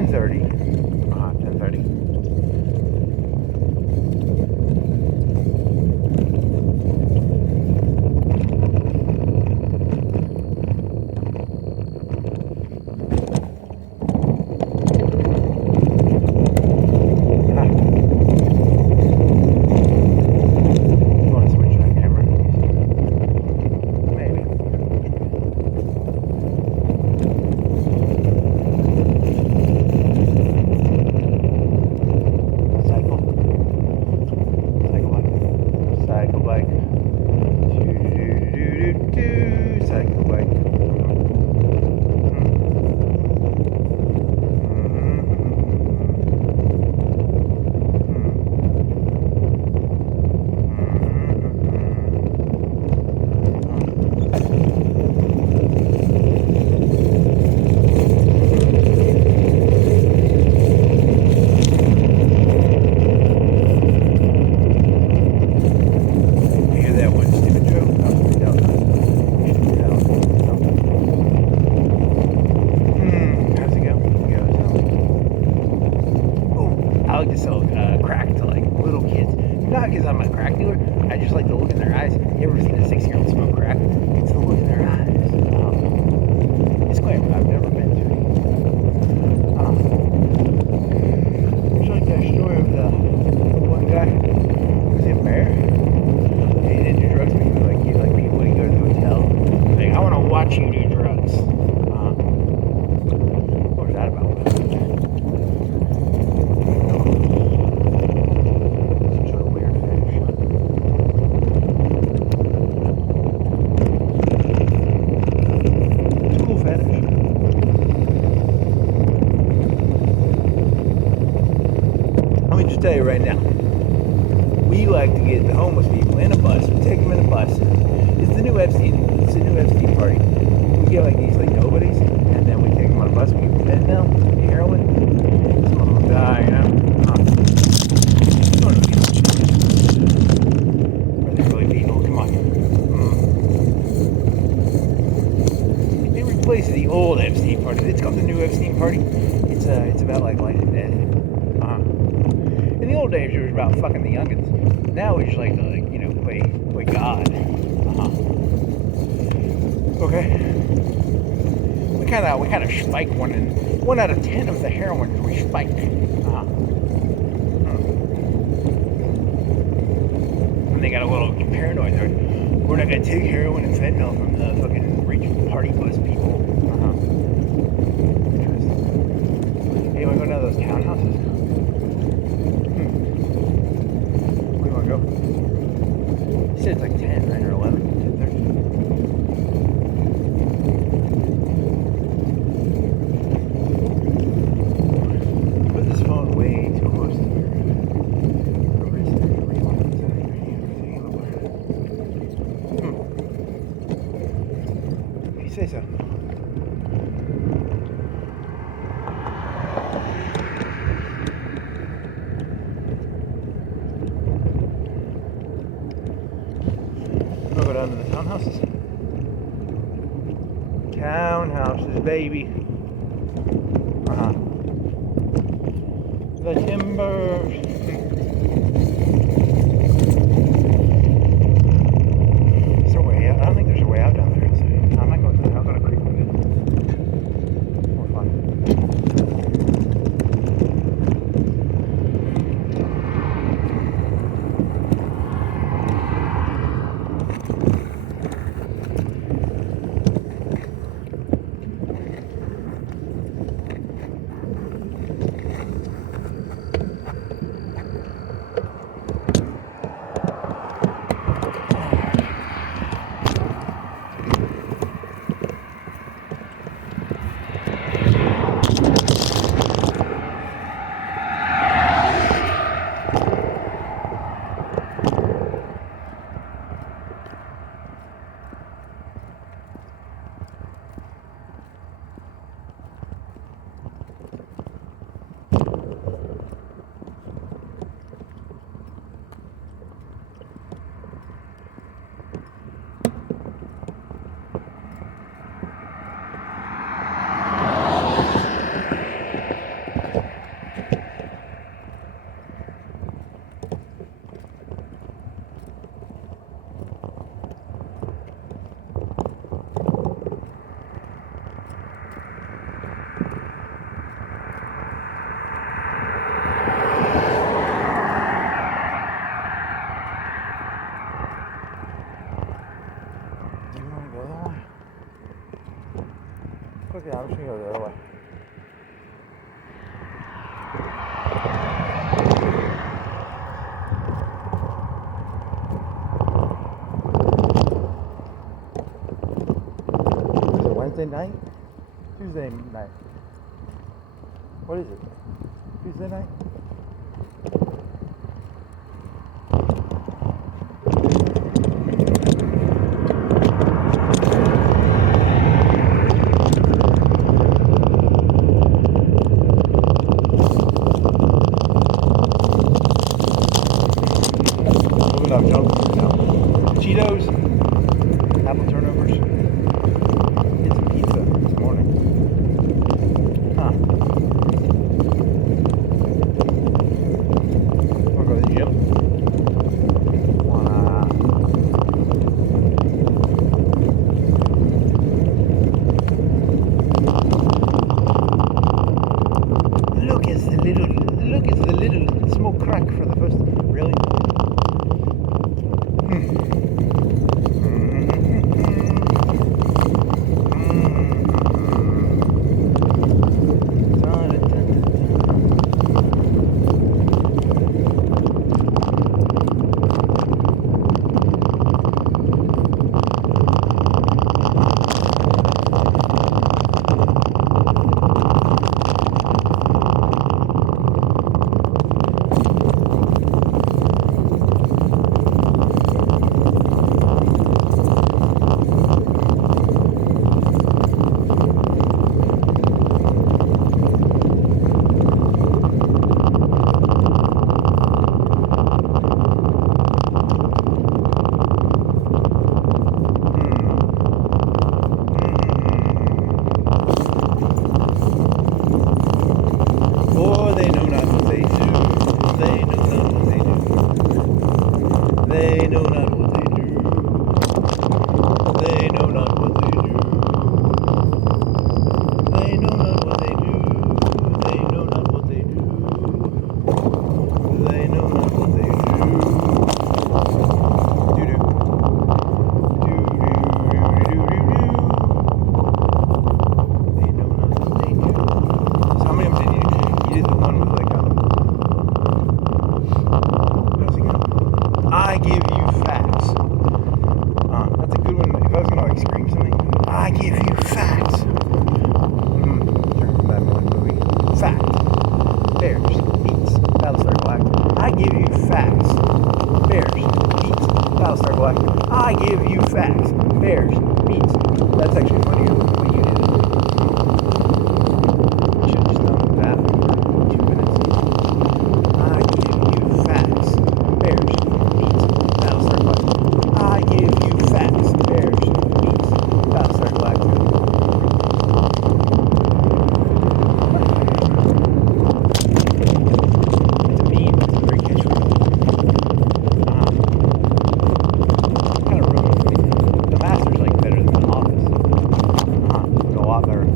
10:30. 10:30. Tell you right now, we like to get the homeless people in a bus. We take them in a bus. It's the new Epstein. It's the new Epstein party. We get like these like nobodies, and then we take them on a bus. We give them fentanyl, heroin. Some of them die, you know. Are they really people? Come on. It replaces the old Epstein party. It's called the new Epstein party. It's about like life and death. In the old days, it was about fucking the youngins. Now we just like to, like, you know, play God. Okay. We kind of spiked one out of 10 of the heroin we spiked. And they got a little paranoid. We're not gonna take heroin and fentanyl from the fucking rich party bus people. Interesting. Hey, you wanna go to those townhouses? Go. You said it's like 10, right, or 11, 10:30. Put this phone way too close to your wrist. If you say so. Go down to the townhouses. Townhouses, baby. The timbers. Is there a way out? I don't think there's a way out down there. I'm not going there. I'll go to creek with it. More fun. go the other way. Is it Wednesday night? Tuesday night. What is it? Tuesday night? Moving up junk food now. Cheetos, apple turnovers. Did some pizza this morning. Huh. Wanna go to the gym? Look, it's the little smoke crack for the first. Really? They know not what they do. They know not what they do. They know not what they do. They know not what they do. They know not what they do. Do-do. Do-do-do-do-do-do. They know not what they do. So how many of them did you do? You did the one with like how's it go? I give you facts. That's a good one. If I was gonna like scream something, I give you facts. Turn from that movie. Facts. Bears. Beats. Battlestar Galactica. I give you facts. Bears. Beats. Battlestar Galactica. I give you facts. Bears. Beats. That's actually funny when you did it. Should have just done that for 2 minutes. I give you facts. Bears. Beats. Battlestar Galactica. I give you facts. Bears. Beats. Battlestar Galactica. It's a meme. It's a great catchphrase. Kind of ruined it. The Master's like better than the Office. A lot better.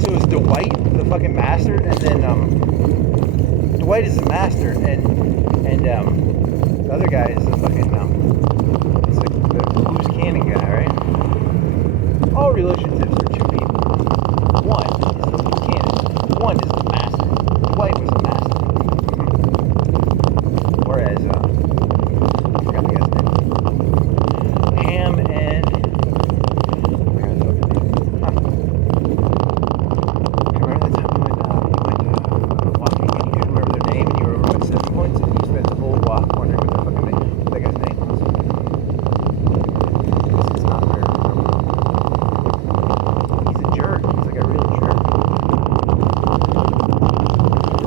So is Dwight the fucking Master, and then Dwight is the Master, and the other guy is the fucking it's like the loose cannon guy, right? All relationships are two people. One is the loose cannon. One is the Master. Dwight was the Master. Whereas I forgot the guy's name. Ham and remember the time we went walking and you couldn't remember their name and you were over at 7 points and you spent the whole walk wondering what the fucking name, what that guy's name was. It's not fair. He's a jerk. He's like a real jerk.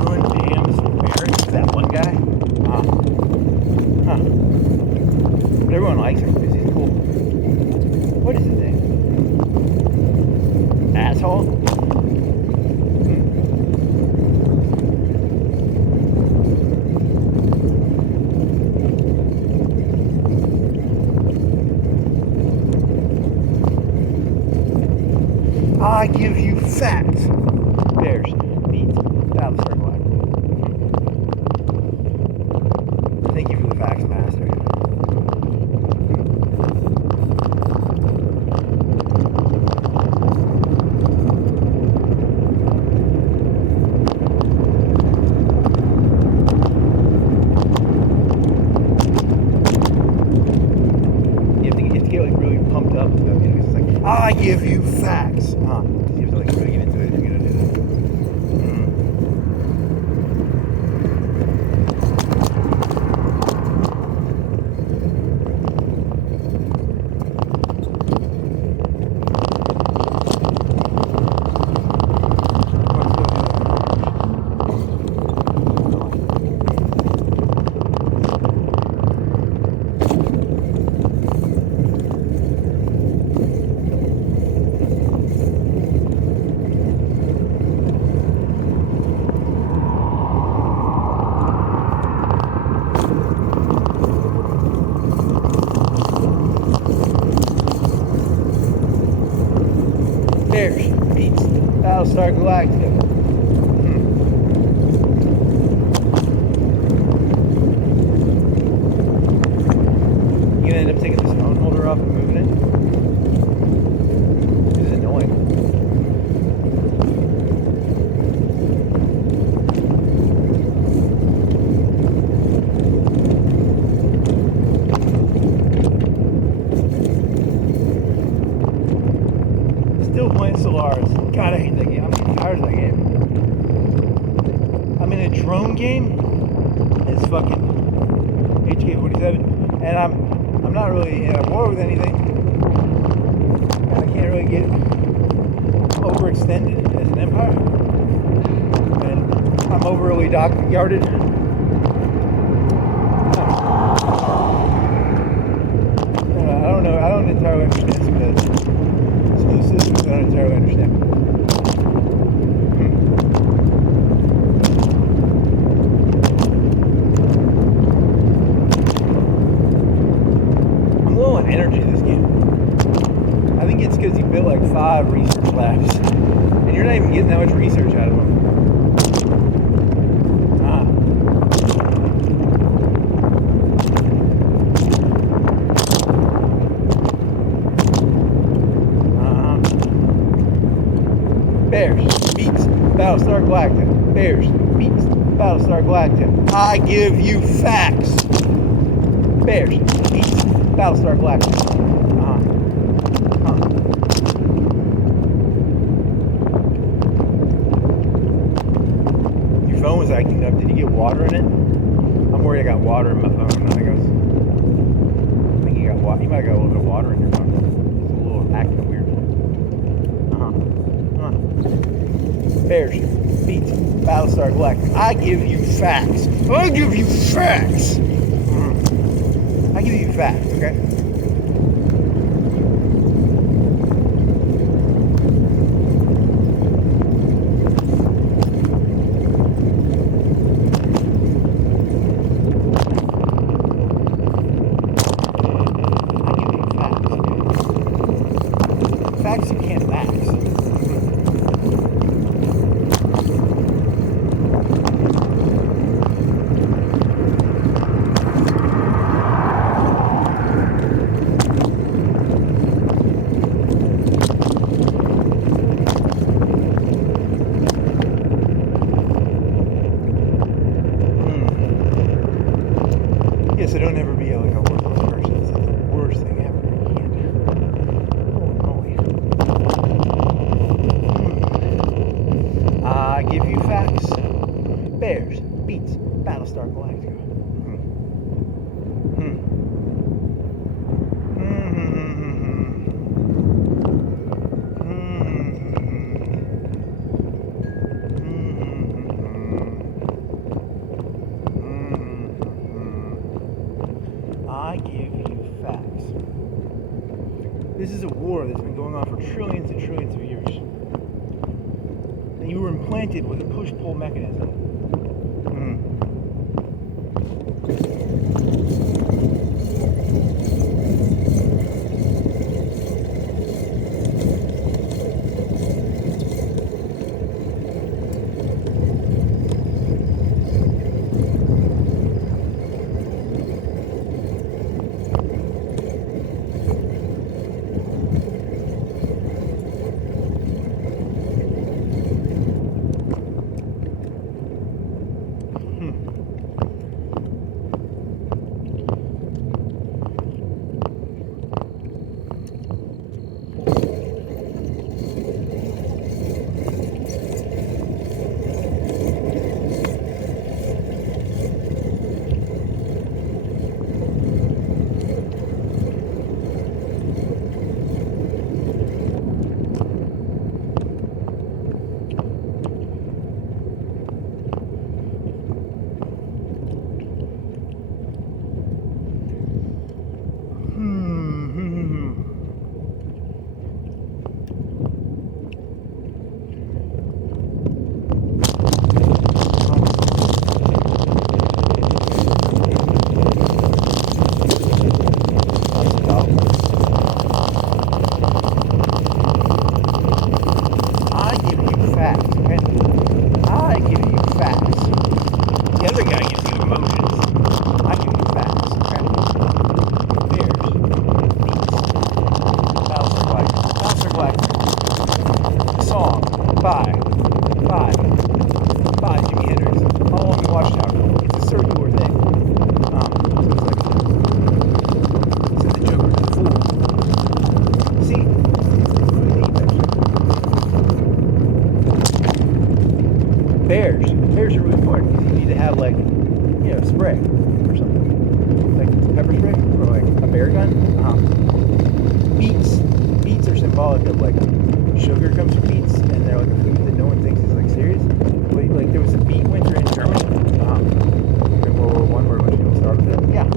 Ruined Ham's marriage to that one guy. But everyone likes him because he's cool. What is his name? Asshole? I give you facts. Bears, beats, Battlestar Galactica. Thank you for the facts, Master. Battlestar Galactica. You gonna end up taking this phone holder off and moving it? This is annoying. Still playing Solaris. God, I hate that game. I'm getting tired of that game. I'm in a drone game. It's fucking HK-47, and I'm not really in a war with anything. And I can't really get overextended as an empire. And I'm overly dockyarded. I don't know. I don't entirely understand some of the systems. I don't entirely understand. I'm low on energy this game. I think it's because you built like 5 research labs, and you're not even getting that much research out of them. Bears beats Battlestar Galactica. Bears beats Battlestar Galactica. I give you facts. Bears beats Battlestar Galactica. Your phone was acting up. Did you get water in it? I'm worried I got water in my phone. I think you got water. You might have got a little bit of water in your phone. It's a little acting weird. Bears beats Battlestar Galactica. I give you facts. I give you facts. I give you facts, okay? Facts you can't max. Yes, I don't ever be like a worthless person. It's like the worst thing ever. I give you facts. Bears beats Battlestar Galactica. I give you facts. This is a war that's been going on for trillions and trillions of years. And you were implanted with a push-pull mechanism. Five, Jimi Hendrix, all along the Watchtower. It's a circular thing. So it's like, so the Joker's a fool. See, it's really neat, actually. Bears are really important because you need to have like, spray or something. Like pepper spray or like a bear gun. Beets are symbolic of like sugar comes from beets, and they're like a food that no one thinks is like serious. But like there was a beet winter in Germany during World War I where a bunch of people starved to death. Yeah.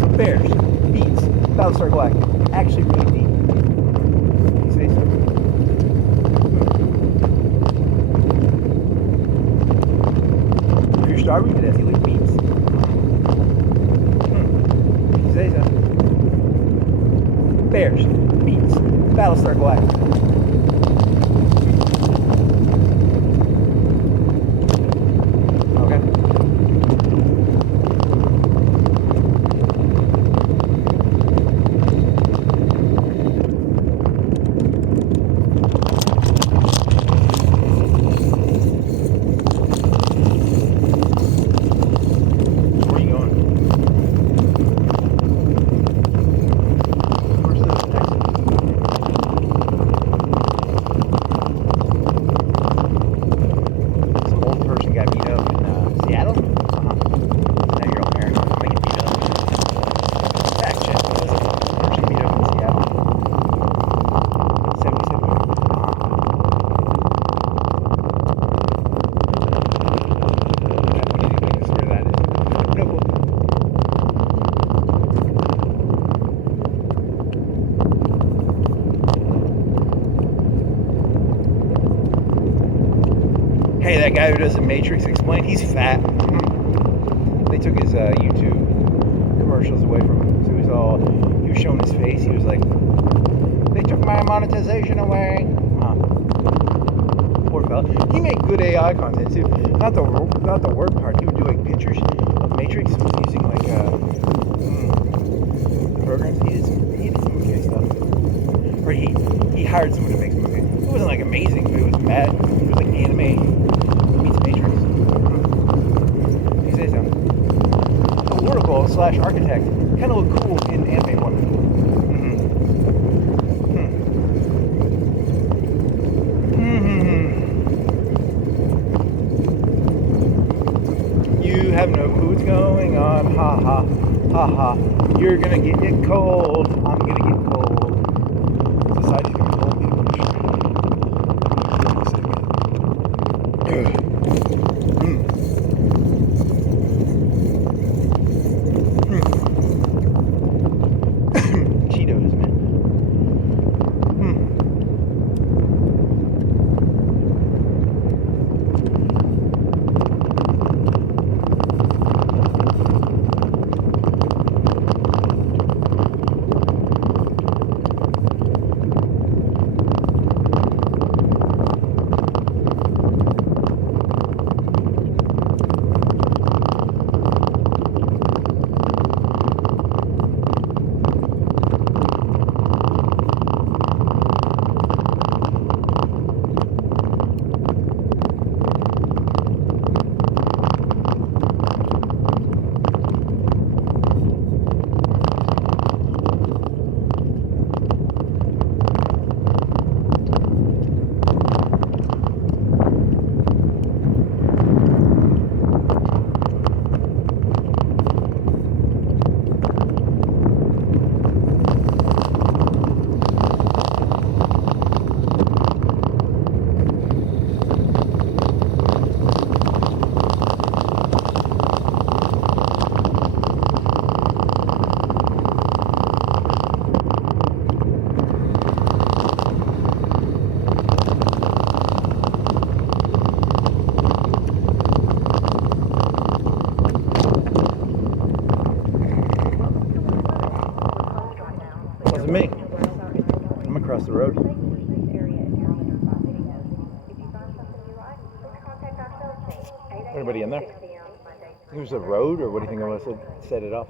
So bears, beets, Battlestar Galactica, actually really neat. You say so? If you're starving to death, you eat beets. You say so? Bears, beets, Battlestar Galactica. Okay. Where are you going? Where's the next? Some old person got beat up in Seattle. Now you're all paranoid. I'm getting beat up. Fact check. Was it person beat up in Seattle? 77. Where that is. No clue. Hey, that guy who does the Matrix Explained, he's fat. They took his YouTube commercials away from him, so he was showing his face. He was like, they took my monetization away. Poor fella. He made good AI content too. Not the word part. He would do like pictures of Matrix using like the programs. He did some okay stuff. Or he hired someone to make some okay. It wasn't like amazing, but it was bad. It was like anime meets Matrix. You say so. The Oracle/architect kind of look cool in anime one. You have no clue what's going on. Ha ha ha ha. You're gonna get cold. I'm gonna get cold. Society's gonna hold me. Cheetos, man. Me. I'm across the road. Anybody in there? There's a road, or what do you think I must have set it off?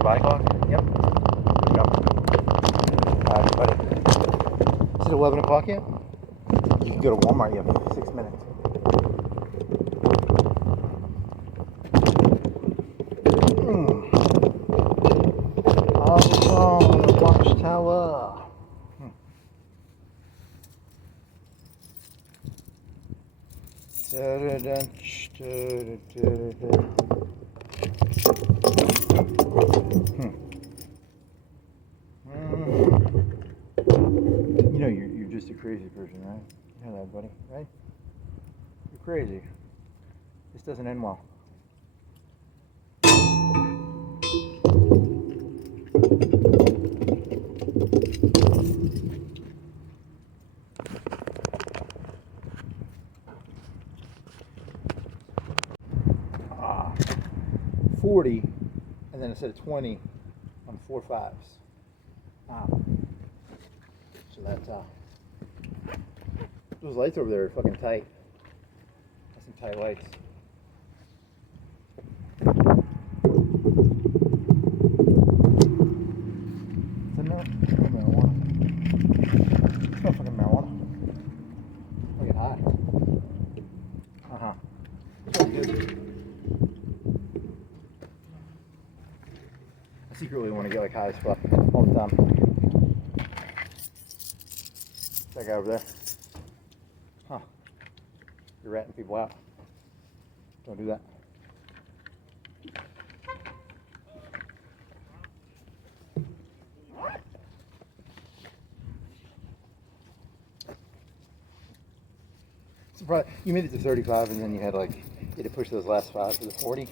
body clock? Yep. Good job. Alright, buddy. Is it 11 o'clock yet? You can go to Walmart, you have 6 minutes. Oh, the watchtower. You know you're just a crazy person, right? You know that, buddy, right? You're crazy. This doesn't end well. Ah, 40, and then instead of 20 on 4 5s. So that's those lights over there are fucking tight. That's some tight lights. Is that marijuana? It's not fucking marijuana. I get high. It's really good. I secretly want to get like high as fuck all the time. That guy over there. Huh. You're ratting people out. Don't do that. Surprised you made it to 35 and then you had like you had to push those last 5 to the 40.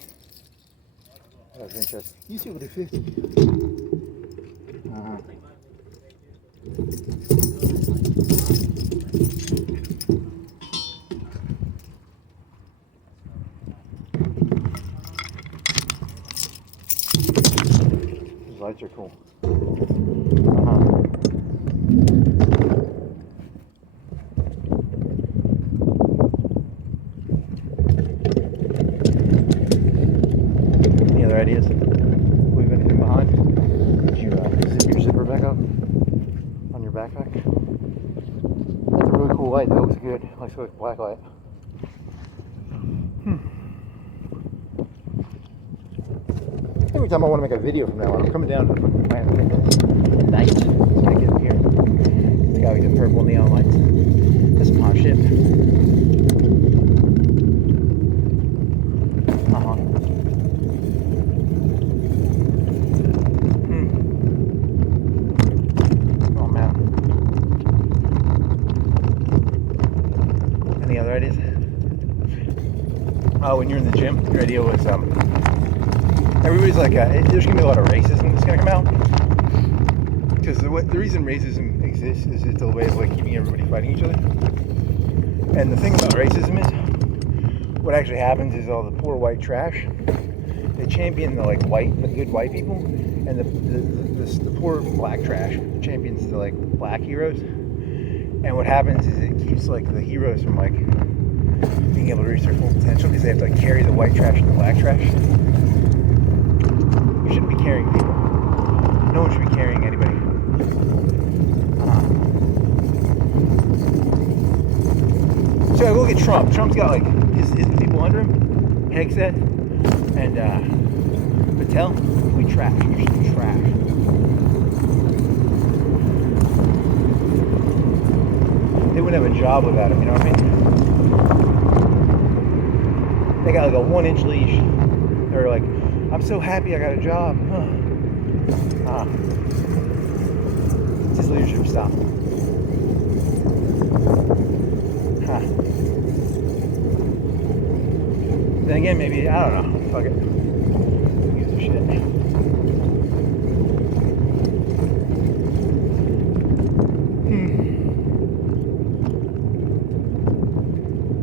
That was interesting. You see what do 50. These lights are cool. Any other ideas? Leave anything behind? Did you zip your zipper back up on your backpack? That's a really cool light. That looks good. Looks like black light. Every time I want to make a video from now on, I'm coming down to the fucking plant at night. So I get up here. It's got like the purple neon lights. That's some hot shit. Oh man. Any other ideas? Oh, when you're in the gym, your idea was everybody's like, there's gonna be a lot of racism that's gonna come out. Because the reason racism exists is it's a way of like keeping everybody fighting each other. And the thing about racism is, what actually happens is all the poor white trash, they champion the like the good white people, and the poor black trash champions the like black heroes. And what happens is it keeps like the heroes from like being able to reach their full potential because they have to like carry the white trash and the black trash. We shouldn't be carrying people. No one should be carrying anybody. So I look at Trump. Trump's got like his people under him, Hegseth and Patel. We trash. We should be trash. They wouldn't have a job without him. You know what I mean? They got like a 1-inch leash. They're like, I'm so happy I got a job. It's his leadership style. Then again, maybe, I don't know. Fuck it. Who gives a shit?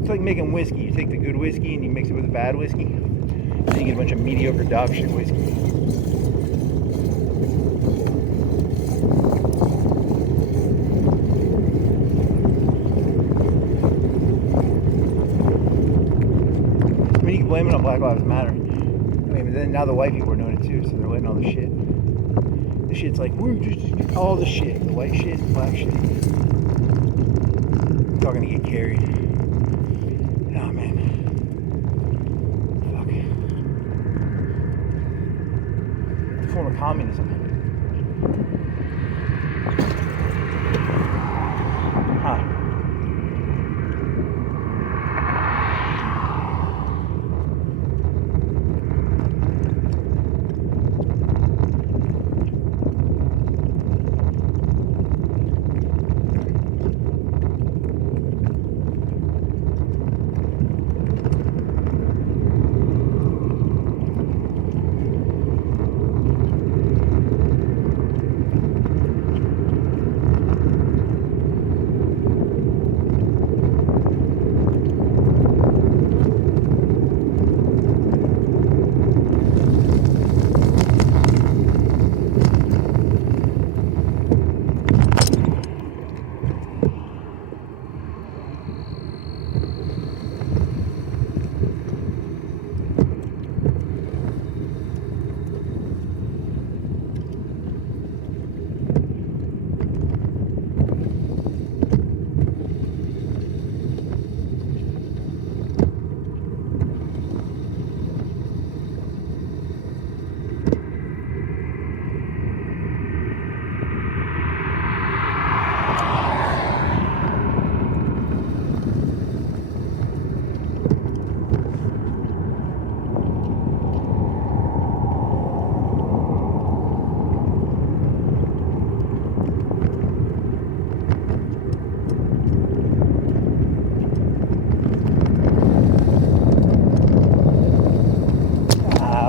It's like making whiskey. You take the good whiskey and you mix it with the bad whiskey. Then you get a bunch of mediocre dog shit whiskey. I mean, you can blame it on Black Lives Matter. I mean, then now the white people are doing it it too, so they're letting all the shit. The shit's like, we're just all the shit, the white shit, the black shit. It's all gonna get carried. Oh man. Fuck. It's a form of communism. Huh.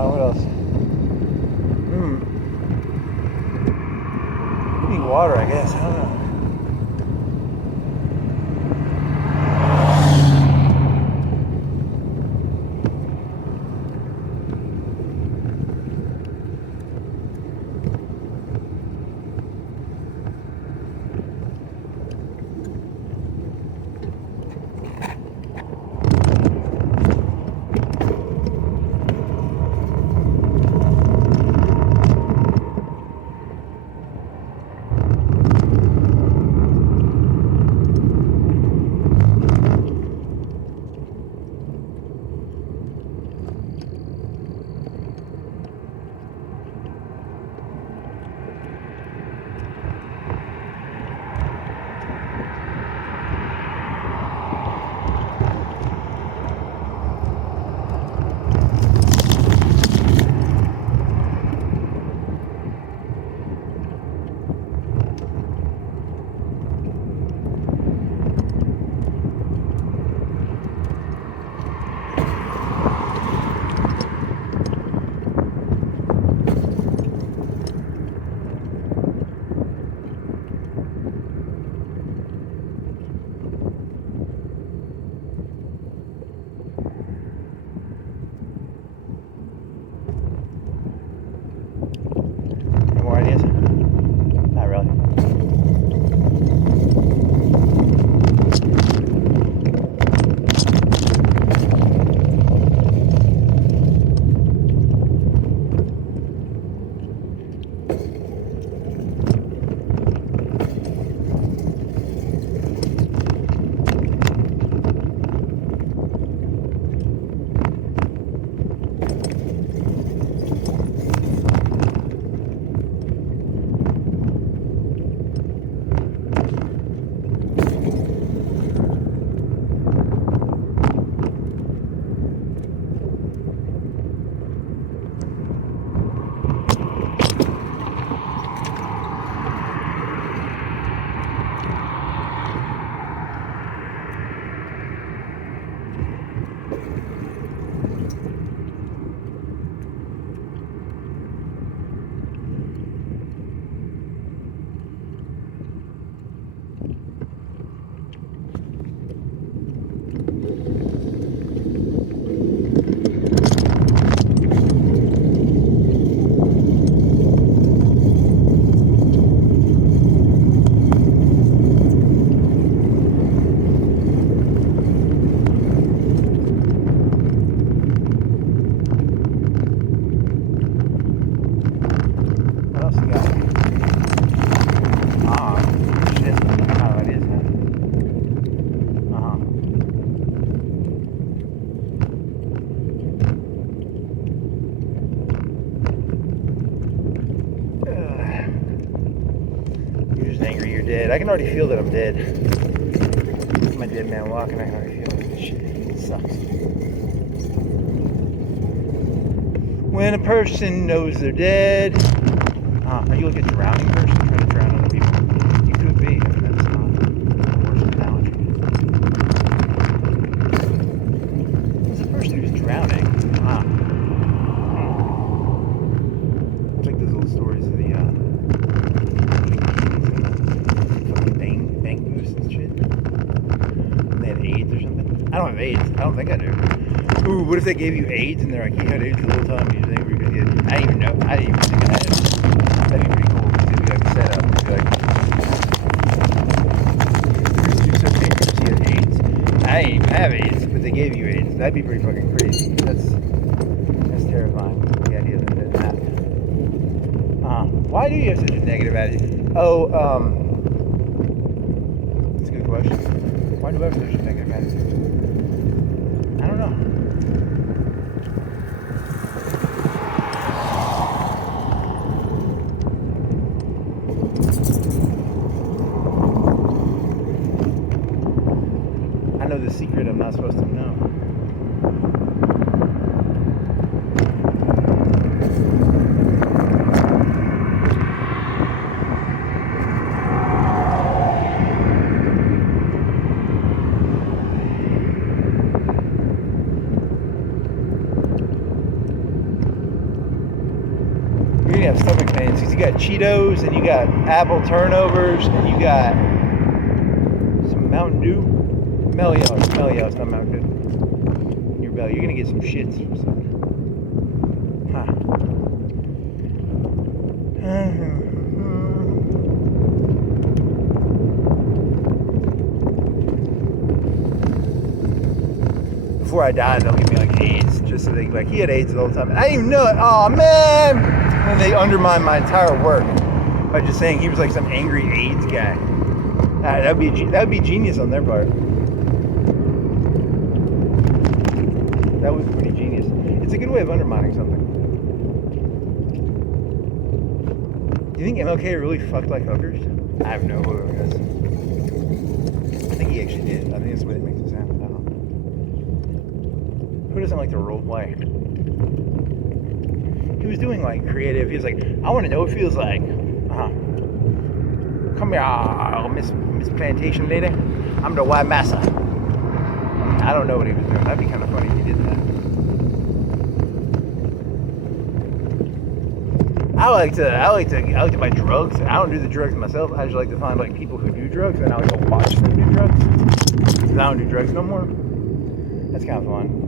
What else? Need water, I guess. I don't know. Any more ideas? Not really. else you got? Ah, shit. Oh, it is, huh? You're just angry you're dead. I can already feel that I'm dead. My dead man walking, I can already feel it. Shit, it sucks. When a person knows they're dead. Are you like a drowning person trying to drown other people? You could be. I mean, that's not the worst analogy. It's the person who's drowning. It's like those old stories of the fucking bank moose and shit. And they had AIDS or something. I don't have AIDS. I don't think I do. Ooh, what if they gave you AIDS and they're like, you had AIDS the whole time? You think we're gonna get it? I didn't even know. I didn't even think I had it. That'd be pretty cool. Because it'd be like a setup. It'd be like, you're so dangerous, you had AIDS. I didn't even have AIDS, but they gave you AIDS. That'd be pretty fucking crazy. That's terrifying. The idea that that happened. Why do you have such a negative attitude? Oh, that's a good question. Why do I have such a negative attitude? I don't know. I know the secret I'm not supposed to know. You're gonna have stomach pains because you got Cheetos and you got apple turnovers and you got some Mountain Dew. Melio, it's not Mountain Dew. In your belly, you're gonna get some shits or something. Before I die, they'll give me like AIDS, just so they can be like, he had AIDS the whole time. I didn't even know it. Oh man! And they undermine my entire work by just saying he was like some angry AIDS guy. That'd be genius on their part. That was pretty genius. It's a good way of undermining something. Do you think MLK really fucked like hookers? I have no clue. I think he actually did. I think that's the way it makes it sound. I don't know. Who doesn't like to role play? He was doing like creative. He was like, I want to know what it feels like. Come here, Miss Plantation Lady. I'm the white massa. I don't know what he was doing. That'd be kind of funny if he did that. I like to buy drugs. I don't do the drugs myself. I just like to find like people who do drugs, and I like to watch them do drugs. Because I don't do drugs no more. That's kind of fun.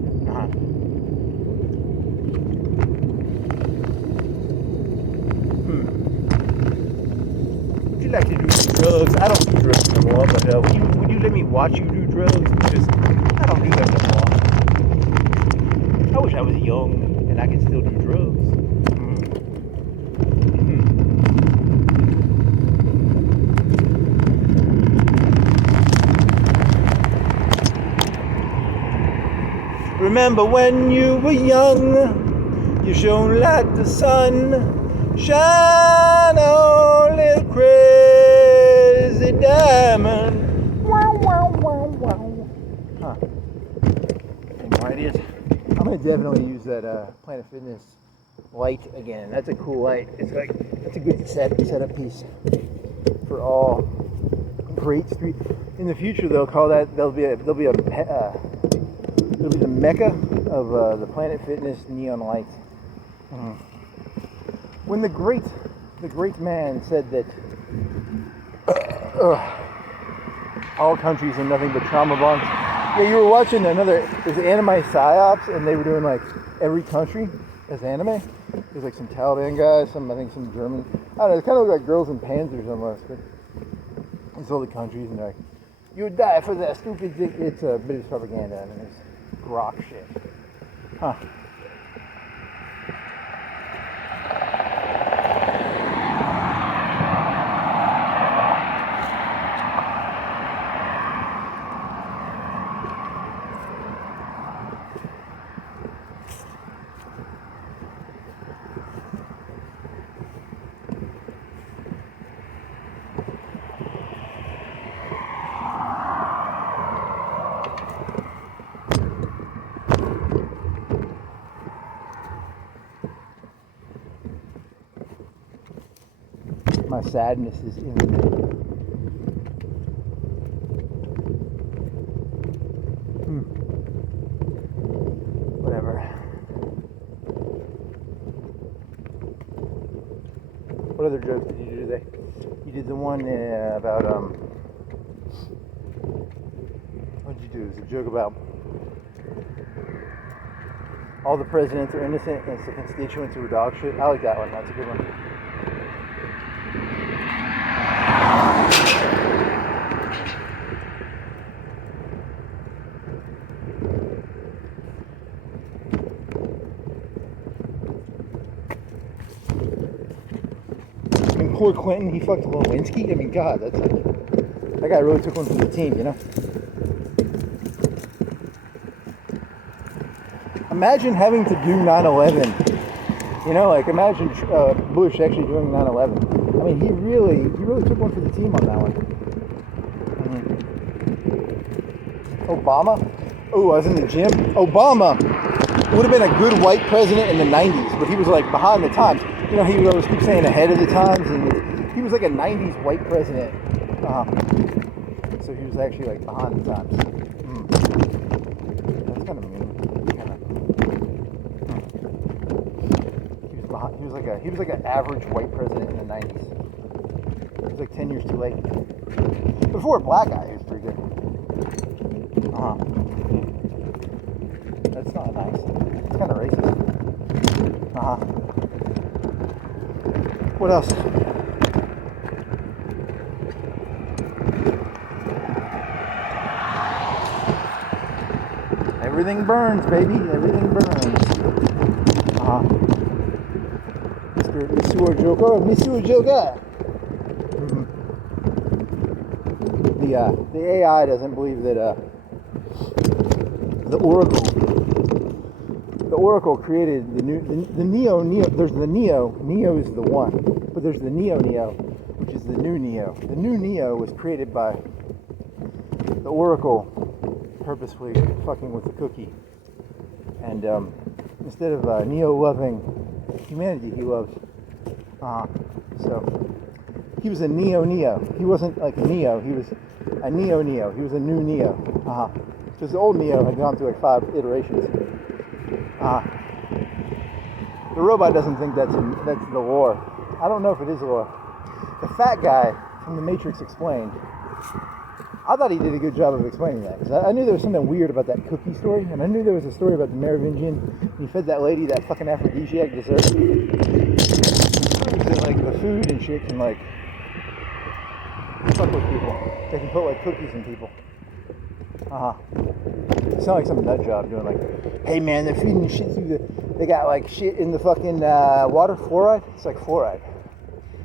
Would you like to do drugs? I don't do drugs no more, but would you let me watch you do drugs? Because I don't do that no more. I wish I was young and I could still do drugs. Remember when you were young, you shone like the sun. Shine on, little crazy diamond. Wow, wow, wow, wow. Any more ideas? I'm gonna definitely use that Planet Fitness light again. That's a cool light. It's like, that's a good setup piece for all great street. In the future, they'll call that. There'll be the mecca of the Planet Fitness neon lights. When the great man said that all countries are nothing but trauma bonds. Yeah, you were watching there's anime psyops, and they were doing like every country as anime. There's like some Taliban guys, I think some German. I don't know. It kind of look like Girls in Panzers almost, but it's all the countries, and they're like, you would die for that stupid thing. It's a bit of propaganda. I mean, it's grok shit. My sadness is infinite. Whatever. What other jokes did you do today? You did the one about what did you do? It was a joke about all the presidents are innocent and it's the constituents who are dog shit. I like that one. That's a good one. I mean, poor Quentin, he fucked Lewinsky. I mean, God, that guy really took one for the team, you know? Imagine having to do 9/11. You know, like imagine Bush actually doing 9/11. I mean, he really took one for the team on that one. Obama? Oh, I was in the gym. Obama would have been a good white president in the 90s, but he was like behind the times. You know, he would always keep saying ahead of the times, and he was like a 90s white president. So he was actually like behind the times. That's kind of mean. He was like an average white president in the 90s. He was like 10 years too late. Before a black guy, he was pretty good. That's not nice. It's kind of racist. What else? Everything burns, baby. Everything burns. Monsieur Joker. The AI doesn't believe that the Oracle created the Neo. There's the Neo is the one, but there's the Neo, which is the new Neo. The new Neo was created by the Oracle purposefully fucking with the cookie, and instead of Neo loving humanity, he loves so he was a Neo. He wasn't like a Neo, he was a Neo. He was a new Neo. Because the old Neo had gone through like 5 iterations. The robot doesn't think that's the lore. I don't know if it is the lore. The fat guy from The Matrix explained. I thought he did a good job of explaining that. Because I knew there was something weird about that cookie story, and I knew there was a story about the Merovingian, and he fed that lady that fucking aphrodisiac dessert. That like the food and shit can like fuck with people. They can put like cookies in people. It sounds like some nut job doing like, hey man, they're feeding you shit through they got like shit in the fucking water, fluoride? It's like fluoride.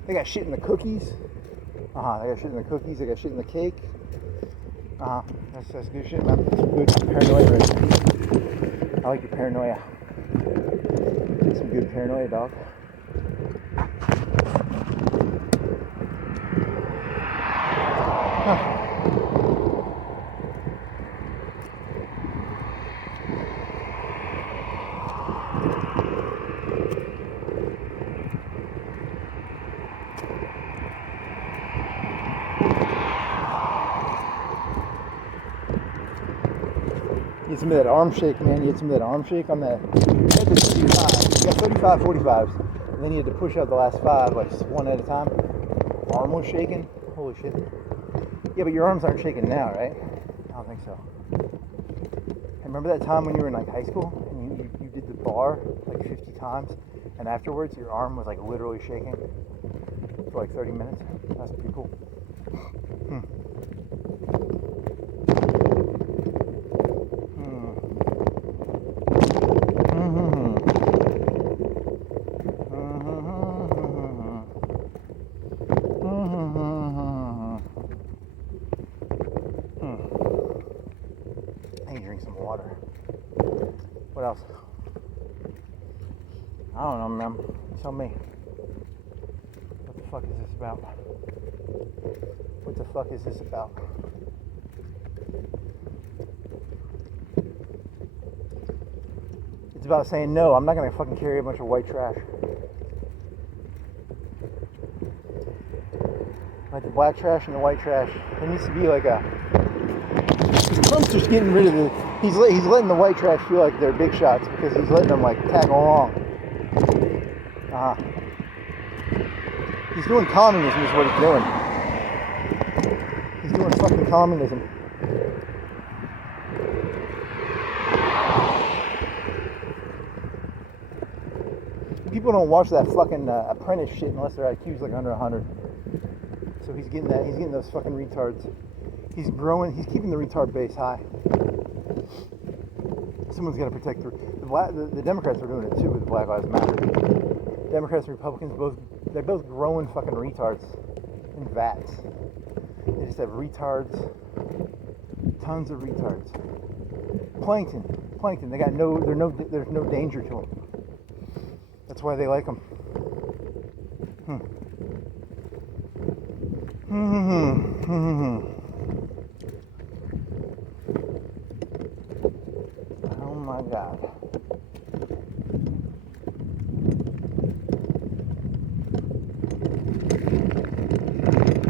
They got shit in the cookies. They got shit in the cookies, they got shit in the cake. That's good shit, man. That's good paranoia right there. I like your paranoia. Some good paranoia, dog. Get some of that arm shake, man. You get some of that arm shake on that. You had to 35. You got 35, 45s. And then you had to push out the last 5, like one at a time. Arm was shaking. Holy shit. Yeah, but your arms aren't shaking now, right? I don't think so. And remember that time when you were in like high school and you did the bar like 50 times, and afterwards your arm was like literally shaking for like 30 minutes? That's pretty cool. Some water. What else? I don't know, man. Tell me. What the fuck is this about? What the fuck is this about? It's about saying no. I'm not gonna fucking carry a bunch of white trash. Like the black trash and the white trash. There needs to be like a... Trump's just getting rid of the... He's letting the white trash feel like they're big shots because he's letting them like tag along. He's doing communism is what he's doing. He's doing fucking communism. People don't watch that fucking Apprentice shit unless their IQ's like under 100. So he's getting that. He's getting those fucking retards. He's growing. He's keeping the retard base high. Someone's got to protect the Democrats are doing it too with the Black Lives Matter. Democrats and Republicans they're both growing fucking retards in vats. They just have retards, tons of retards. Plankton. They got there's no danger to them. That's why they like them. Oh my God.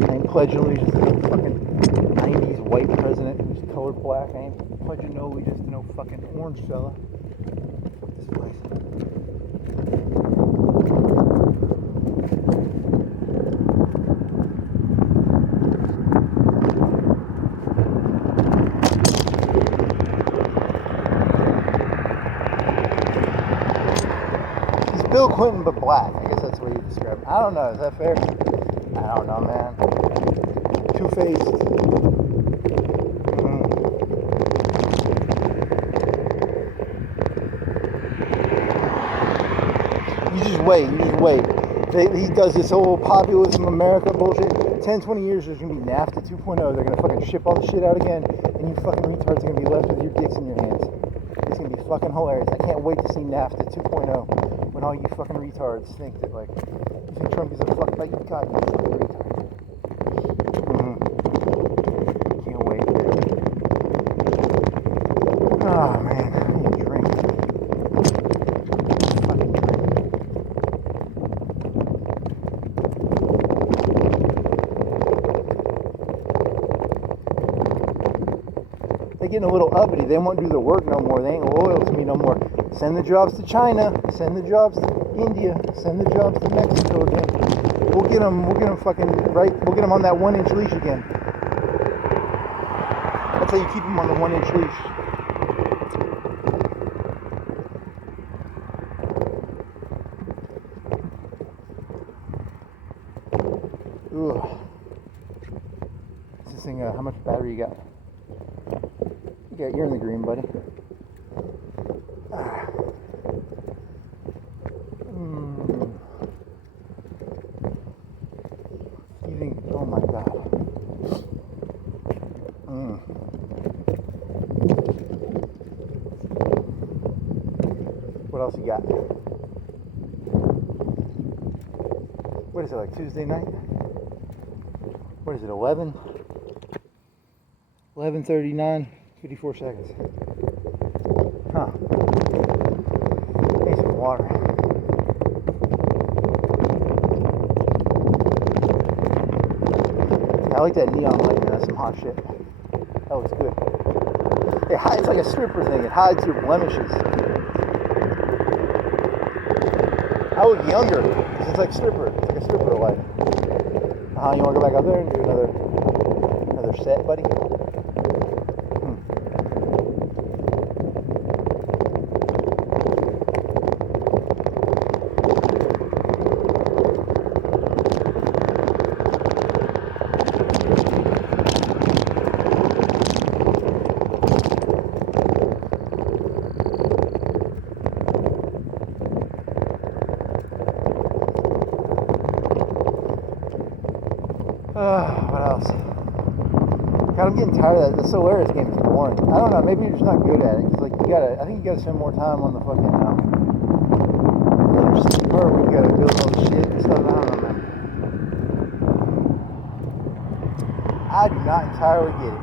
I ain't pledging allegiance to no fucking 90s white president who's colored black. I ain't pledging no allegiance to no fucking orange fella. Fuck this place. Bill Clinton, but black. I guess that's what you describe. I don't know. Is that fair? I don't know, man. Two-faced. You just wait. He does this whole populism America bullshit. 10, 20 years, there's going to be NAFTA 2.0. They're going to fucking ship all the shit out again, and you fucking retards are going to be left with your dicks in your hands. It's going to be fucking hilarious. I can't wait to see NAFTA 2.0. When all you fucking retards think that, like, you think Trump is a fuck, like, God, you fucking retard. Can't wait. Oh, man, I need a drink. Fucking drink. They're getting a little uppity. They won't do the work no more. They ain't loyal to me no more. Send the jobs to China. Send the jobs to India. Send the jobs to Mexico again. We'll get them fucking right. We'll get them on that 1-inch leash again. That's how you keep them on the 1-inch leash. Ooh. What's this thing? How much battery you got? You're in the green, buddy. You think? Oh my God. What else you got? What is it, like Tuesday night? What is it, 11? 11:39. 54 seconds. Huh. Need some water. I like that neon light, man. That's some hot shit. That looks good. It's like a stripper thing. It hides your blemishes. I look younger because it's like stripper. It's like a stripper light. You want to go back up there and do another set, buddy? What else? God, I'm getting tired of that. The Solaris game is boring. I don't know. Maybe you're just not good at it. Cause like I think you gotta spend more time on the fucking where we gotta build all the shit and stuff. I don't know, man. I do not entirely get it.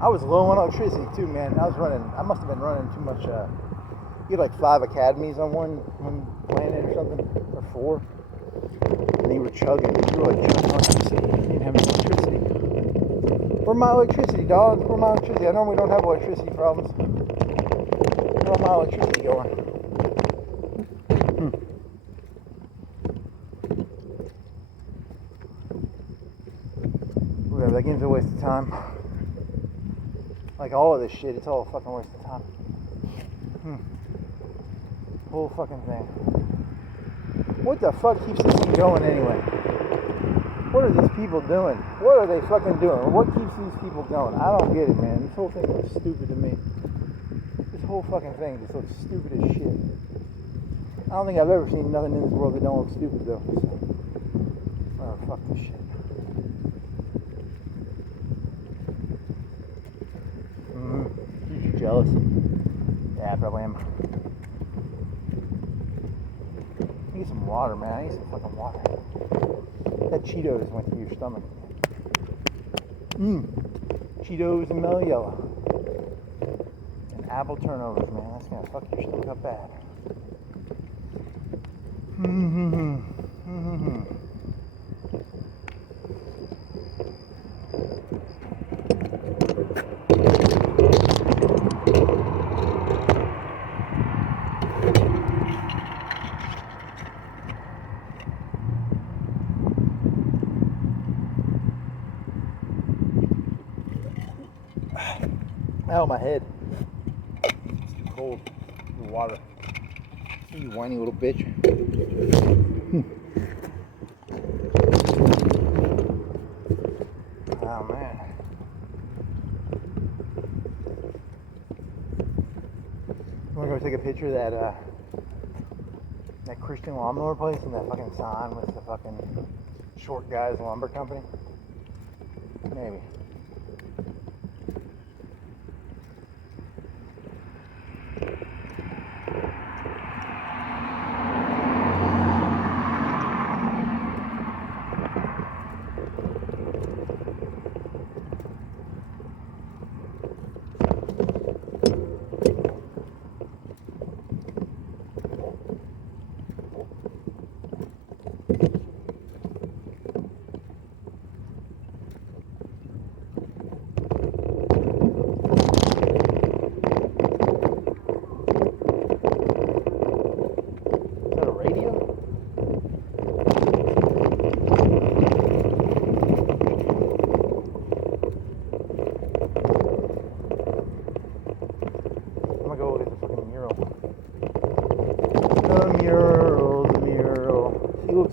I was low on electricity too, man. I must have been running too much. You had like 5 academies on one planet or something, or 4. And they were chugging. They were like chugging electricity. They didn't have any electricity. Where's my electricity, dog? Where's my electricity? I normally don't have electricity problems. Where's my electricity going? Whatever, that game's a waste of time. Like all of this shit, it's all a fucking waste of time. Whole fucking thing. What the fuck keeps this thing going anyway? What are these people doing? What are they fucking doing? What keeps these people going? I don't get it, man. This whole thing looks stupid to me. This whole fucking thing just looks stupid as shit. I don't think I've ever seen nothing in this world that don't look stupid though. So, oh, fuck this shit. You jealous? Yeah, I probably am. I need some water, man. I need some fucking water. That Cheetos went through your stomach. Cheetos and mellow yellow. And apple turnovers, man. That's gonna fuck your stomach up bad. Ow, my head. It's too cold. The water. You whiny little bitch. Oh, man. You want to go take a picture of that Christian lawnmower place and that fucking sign with the fucking Short Guys Lumber Company? Maybe.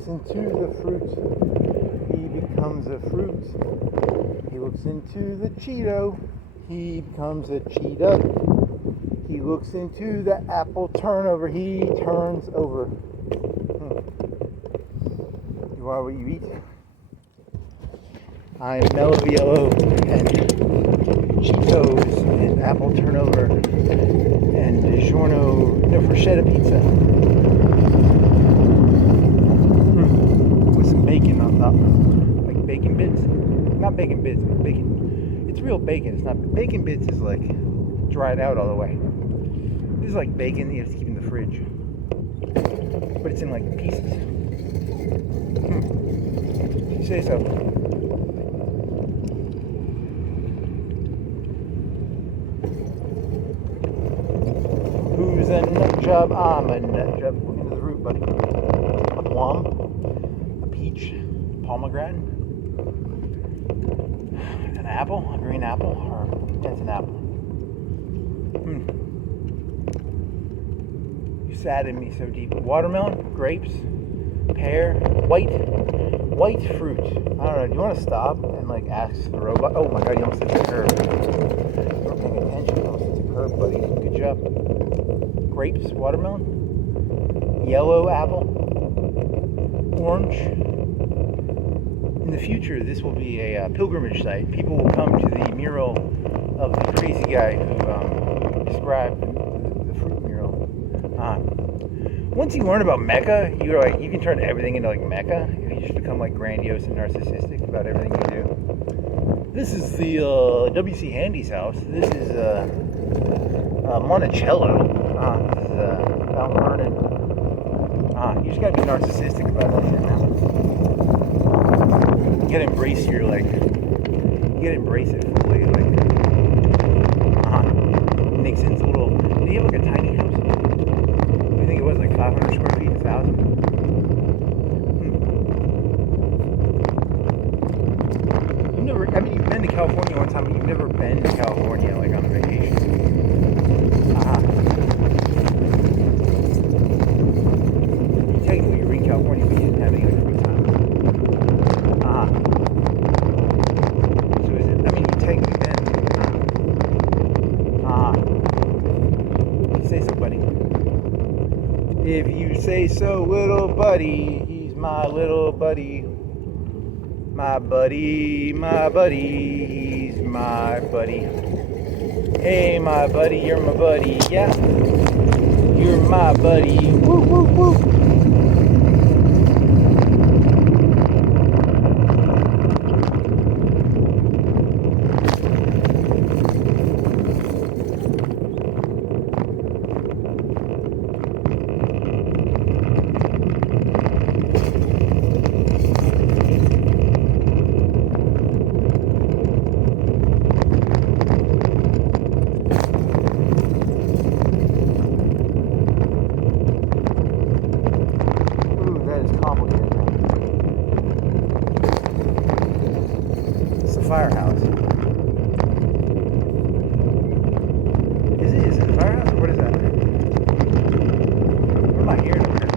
Into the fruit, he becomes a fruit. He looks into the Cheeto, he becomes a Cheetah. He looks into the apple turnover, he turns over. You are what you eat. I am mellow yellow and Cheetos and apple turnover and DiGiorno, no, prosciutto pizza. Bacon on top, like bacon bits. Not bacon bits, but bacon. It's real bacon. It's not bacon bits. Is like dried out all the way. This is like bacon you have to keep in the fridge, but it's in like pieces. You say so. Who's a nut job? I'm a nut job. Look into the root, buddy. A plum. Peach, pomegranate, an apple, a green apple, or that's an apple. You sadden me so deep. Watermelon, grapes, pear, white fruit. I don't know. Do you want to stop and like ask the robot? Oh my God, you almost hit the curb. You weren't paying attention. You almost hit the curb, buddy. Good job. Grapes, watermelon, yellow apple, orange. In the future, this will be a pilgrimage site. People will come to the mural of the crazy guy who described the fruit mural. Once you learn about Mecca, you can turn everything into like Mecca. If you just become like grandiose and narcissistic about everything you do. This is the W.C. Handy's house. This is Monticello. This is Mount Vernon. You just gotta be narcissistic about that shit, man. You gotta embrace your, like, you gotta embrace it fully, like, Nixon's little, did he have like a tiny house? I think it was like 500 square feet, 1,000. You've never, I mean, you've been to California one time, but you've never been to California, like, on a vacation. Technically, you're in California, but you didn't have any like free time. So is it, I mean, you technically been. Say so, buddy. If you say so, little buddy, he's my little buddy. My buddy, he's my buddy. Hey, my buddy, you're my buddy, yeah. You're my buddy. Woo, woo, woo. Firehouse. Is it a firehouse or what is that? What am I hearing over here?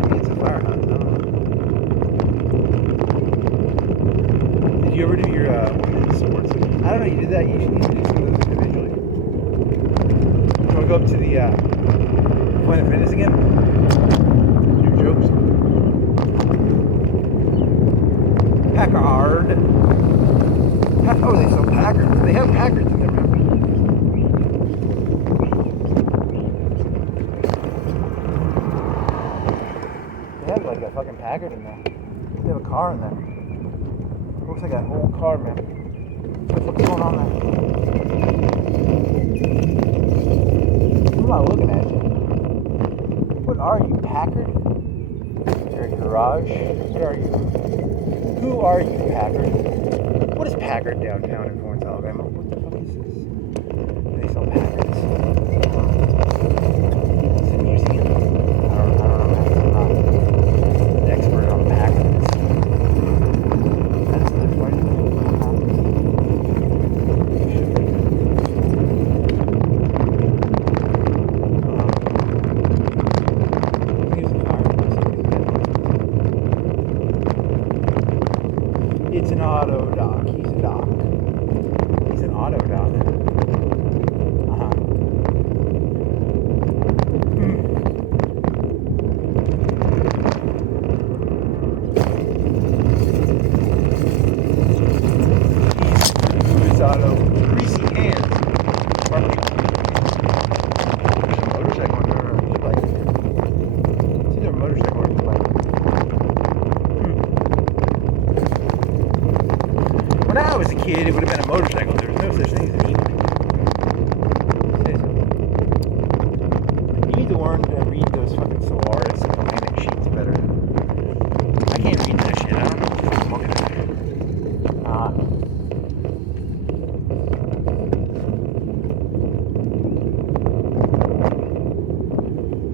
Maybe it's a firehouse. I don't know. Did you ever do your women's sports? I don't know, you did that. You should need to do some of those individually. You want to go up to the Planet Fitness again? Do jokes? Packard. Oh, they sell Packards. They have Packards in there, man. They have like a fucking Packard in there. They have a car in there. Looks like an old car, man. What the fuck's going on there? What am I looking at? What are you, Packard? Is there a garage? What are you? Who are you, Packard? What is Packard downtown in Florence, Alabama? What the fuck is this? They sell Packards. It's a museum. I don't know, man. I'm not an expert on Packards. That's the point. It's an auto dock. He's a dock. He's an auto dock. He's auto. Greasy hands. Motorcycle or bike. It's either a motorcycle or a bike. When I was a kid, it would have been a motorcycle. There was no such thing as an e-bike. You need to learn to read those fucking Solaris Atlantic sheets better. I can't read that shit. I don't know what the fuck I'm looking at.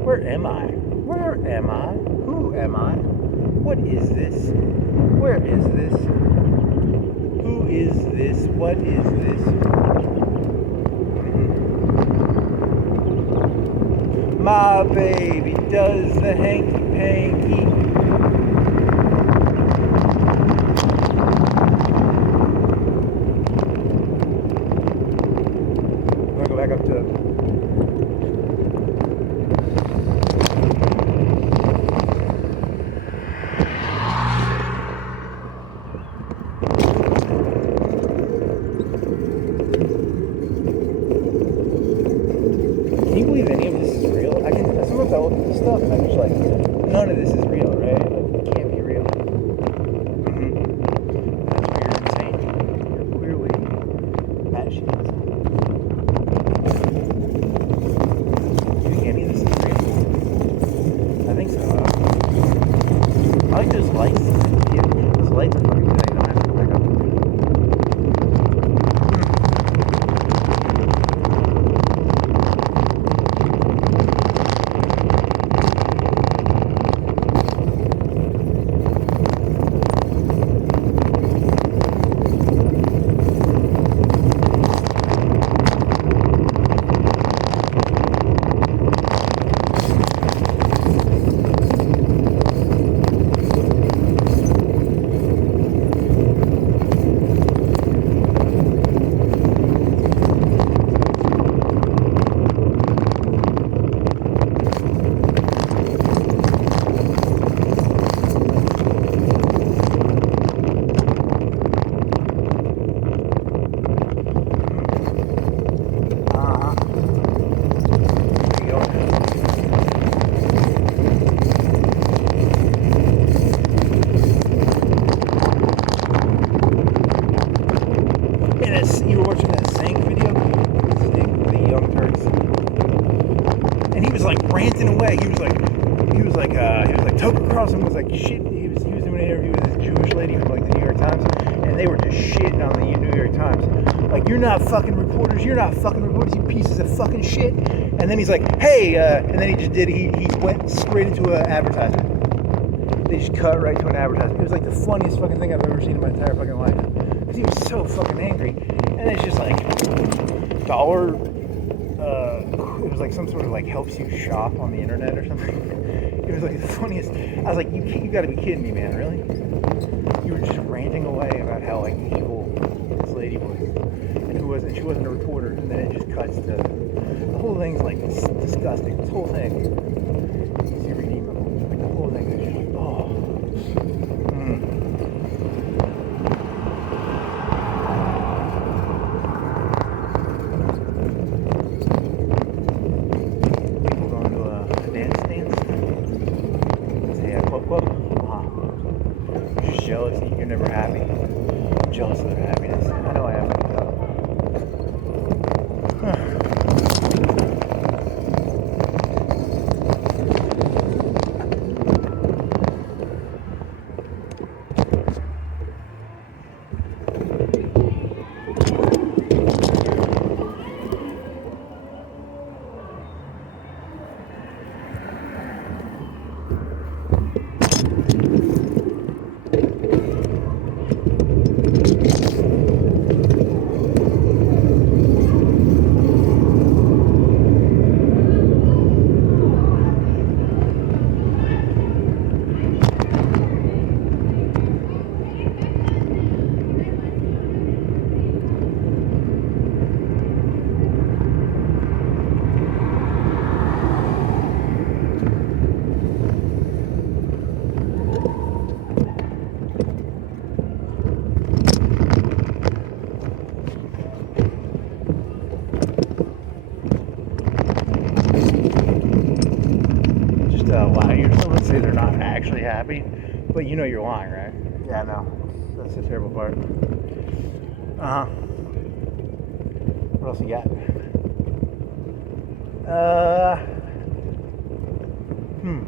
Where am I? Where am I? Who am I? What is this? Where is this? Who is this? What is this? My baby does the hanky-panky. I'm gonna go back up to... Can you believe any of this is real? Sometimes I look at this stuff and I'm just like, none of this is real, right? Like, it can't be real. That's where you're insane. You're clearly batshit insane. Do you think any of this is real? like those lights. Yeah, those lights are fucking good. I don't have to go back up. You were watching that Sank video, the Young Turks, and he was like ranting away. He was like Tucker Carlson was like shit. He was doing an interview with this Jewish lady from like the New York Times, and they were just shitting on the New York Times. Like, you're not fucking reporters, you pieces of fucking shit. And then he's like, hey, and then he went straight into an advertisement. They just cut right to an advertisement. It was like the funniest fucking thing I've ever seen in my entire fucking life. Because he was so fucking angry. And it's just like, dollar, it was like some sort of like helps you shop on the internet or something. It was like the funniest. I was like, you gotta be kidding me, man, really? You were just ranting away about how like evil this lady was. And she wasn't a reporter. And then it just cuts to, the whole thing's like disgusting. This whole thing is irredeemable. The whole thing is just, oh. People going to a dance? Say a club? You're just jealous. You're never happy. I'm jealous of their happiness. I know I am. Someone say they're not actually happy, but you know you're lying, right? Yeah, no. That's the terrible part. What else you got?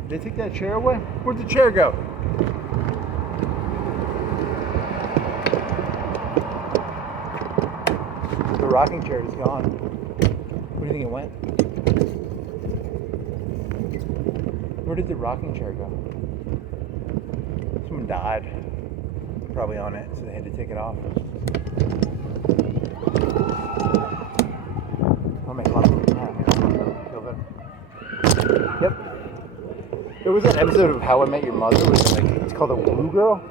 Did they take that chair away? Where'd the chair go? The rocking chair is gone. Where do you think it went? Where did the rocking chair go? Someone died. Probably on it, so they had to take it off. I'll make fun of it. Feel better. Yep. There was an episode of How I Met Your Mother. It's called a Woo Girl.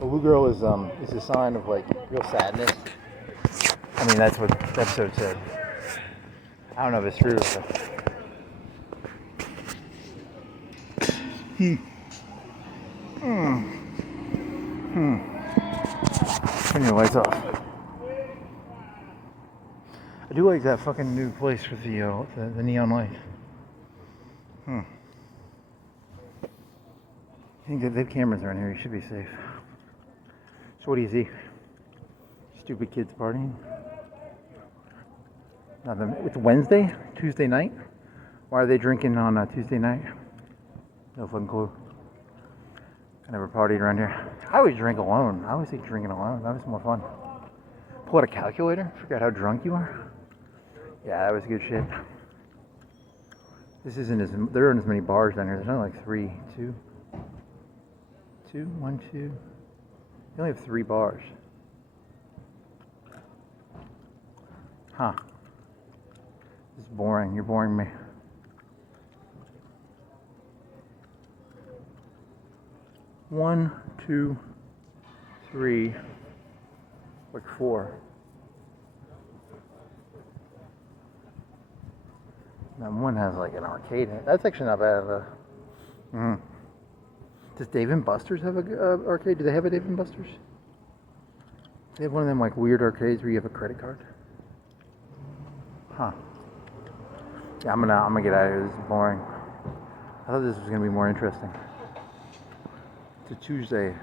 A Woo Girl is a sign of like real sadness. I mean, that's what the episode said. I don't know if it's true, but. Turn your lights off. I do like that fucking new place with the neon light. I think that they have cameras around here. You should be safe. So what do you see? Stupid kids partying. It's Wednesday, Tuesday night. Why are they drinking on a Tuesday night? No fucking clue. I never partied around here. I always drink alone. I always think drinking alone. That was more fun. Pull out a calculator. Forgot how drunk you are. Yeah, that was good shit. This isn't as there aren't as many bars down here. There's only like 3, 2, 1, 2. You only have 3 bars. Huh. This is boring. You're boring me. One, 2, 3, like 4. That one has like an arcade in it. That's actually not bad. Does Dave and Buster's have a arcade? Do they have a Dave and Buster's? They have one of them like weird arcades where you have a credit card. Huh. Yeah, I'm gonna get out of here. This is boring. I thought this was gonna be more interesting. It's a Tuesday.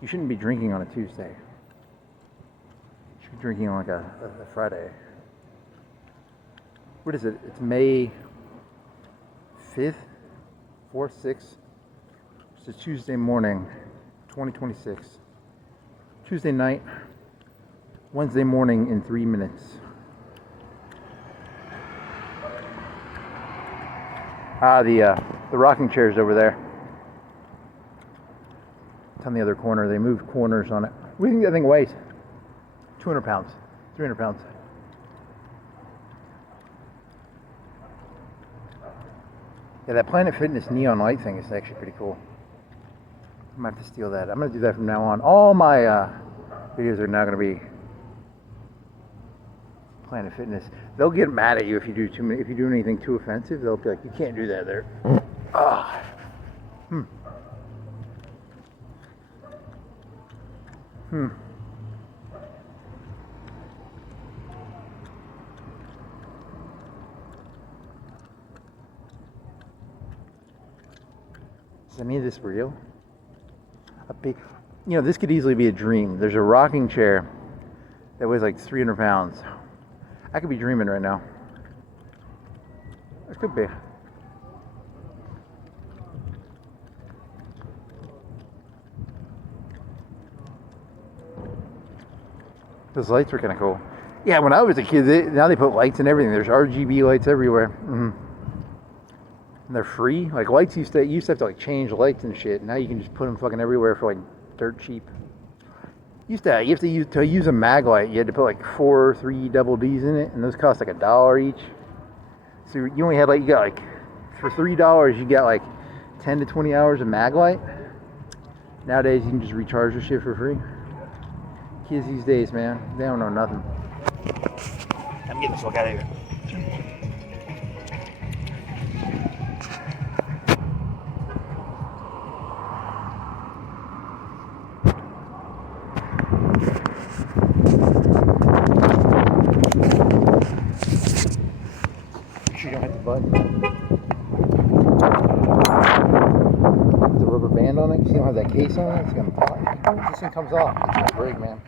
You shouldn't be drinking on a Tuesday. You should be drinking on like a Friday. What is it? It's May 5th, 4th, 6th. It's a Tuesday morning, 2026. Tuesday night, Wednesday morning in 3 minutes. The rocking chair's over there. It's on the other corner. They moved corners on it. What do you think that thing weighs? 200 pounds, 300 pounds. Yeah, that Planet Fitness neon light thing is actually pretty cool. I might have to steal that. I'm going to do that from now on. All my videos are now going to be Planet Fitness. They'll get mad at you if you do if you do anything too offensive. They'll be like, "You can't do that there." Ah. Is any of this real? This could easily be a dream. There's a rocking chair that weighs like 300 pounds. I could be dreaming right now. It could be. Those lights were kind of cool. Yeah, when I was a kid, now they put lights in everything. There's RGB lights everywhere. And they're free. Like lights you used to have to like change lights and shit. Now you can just put them fucking everywhere for like dirt cheap. You have to use a mag light. You had to put like 4 or 3 double D's in it, and those cost like $1 each. So you only had you got like for $3 you got like 10 to 20 hours of mag light. Nowadays you can just recharge your shit for free. Kids these days, man, they don't know nothing. I'm getting the fuck out of here. Make sure you don't hit the button. With the rubber band on it, you don't have that case on it, it's gonna pop. Once this thing comes off, it's gonna break, man.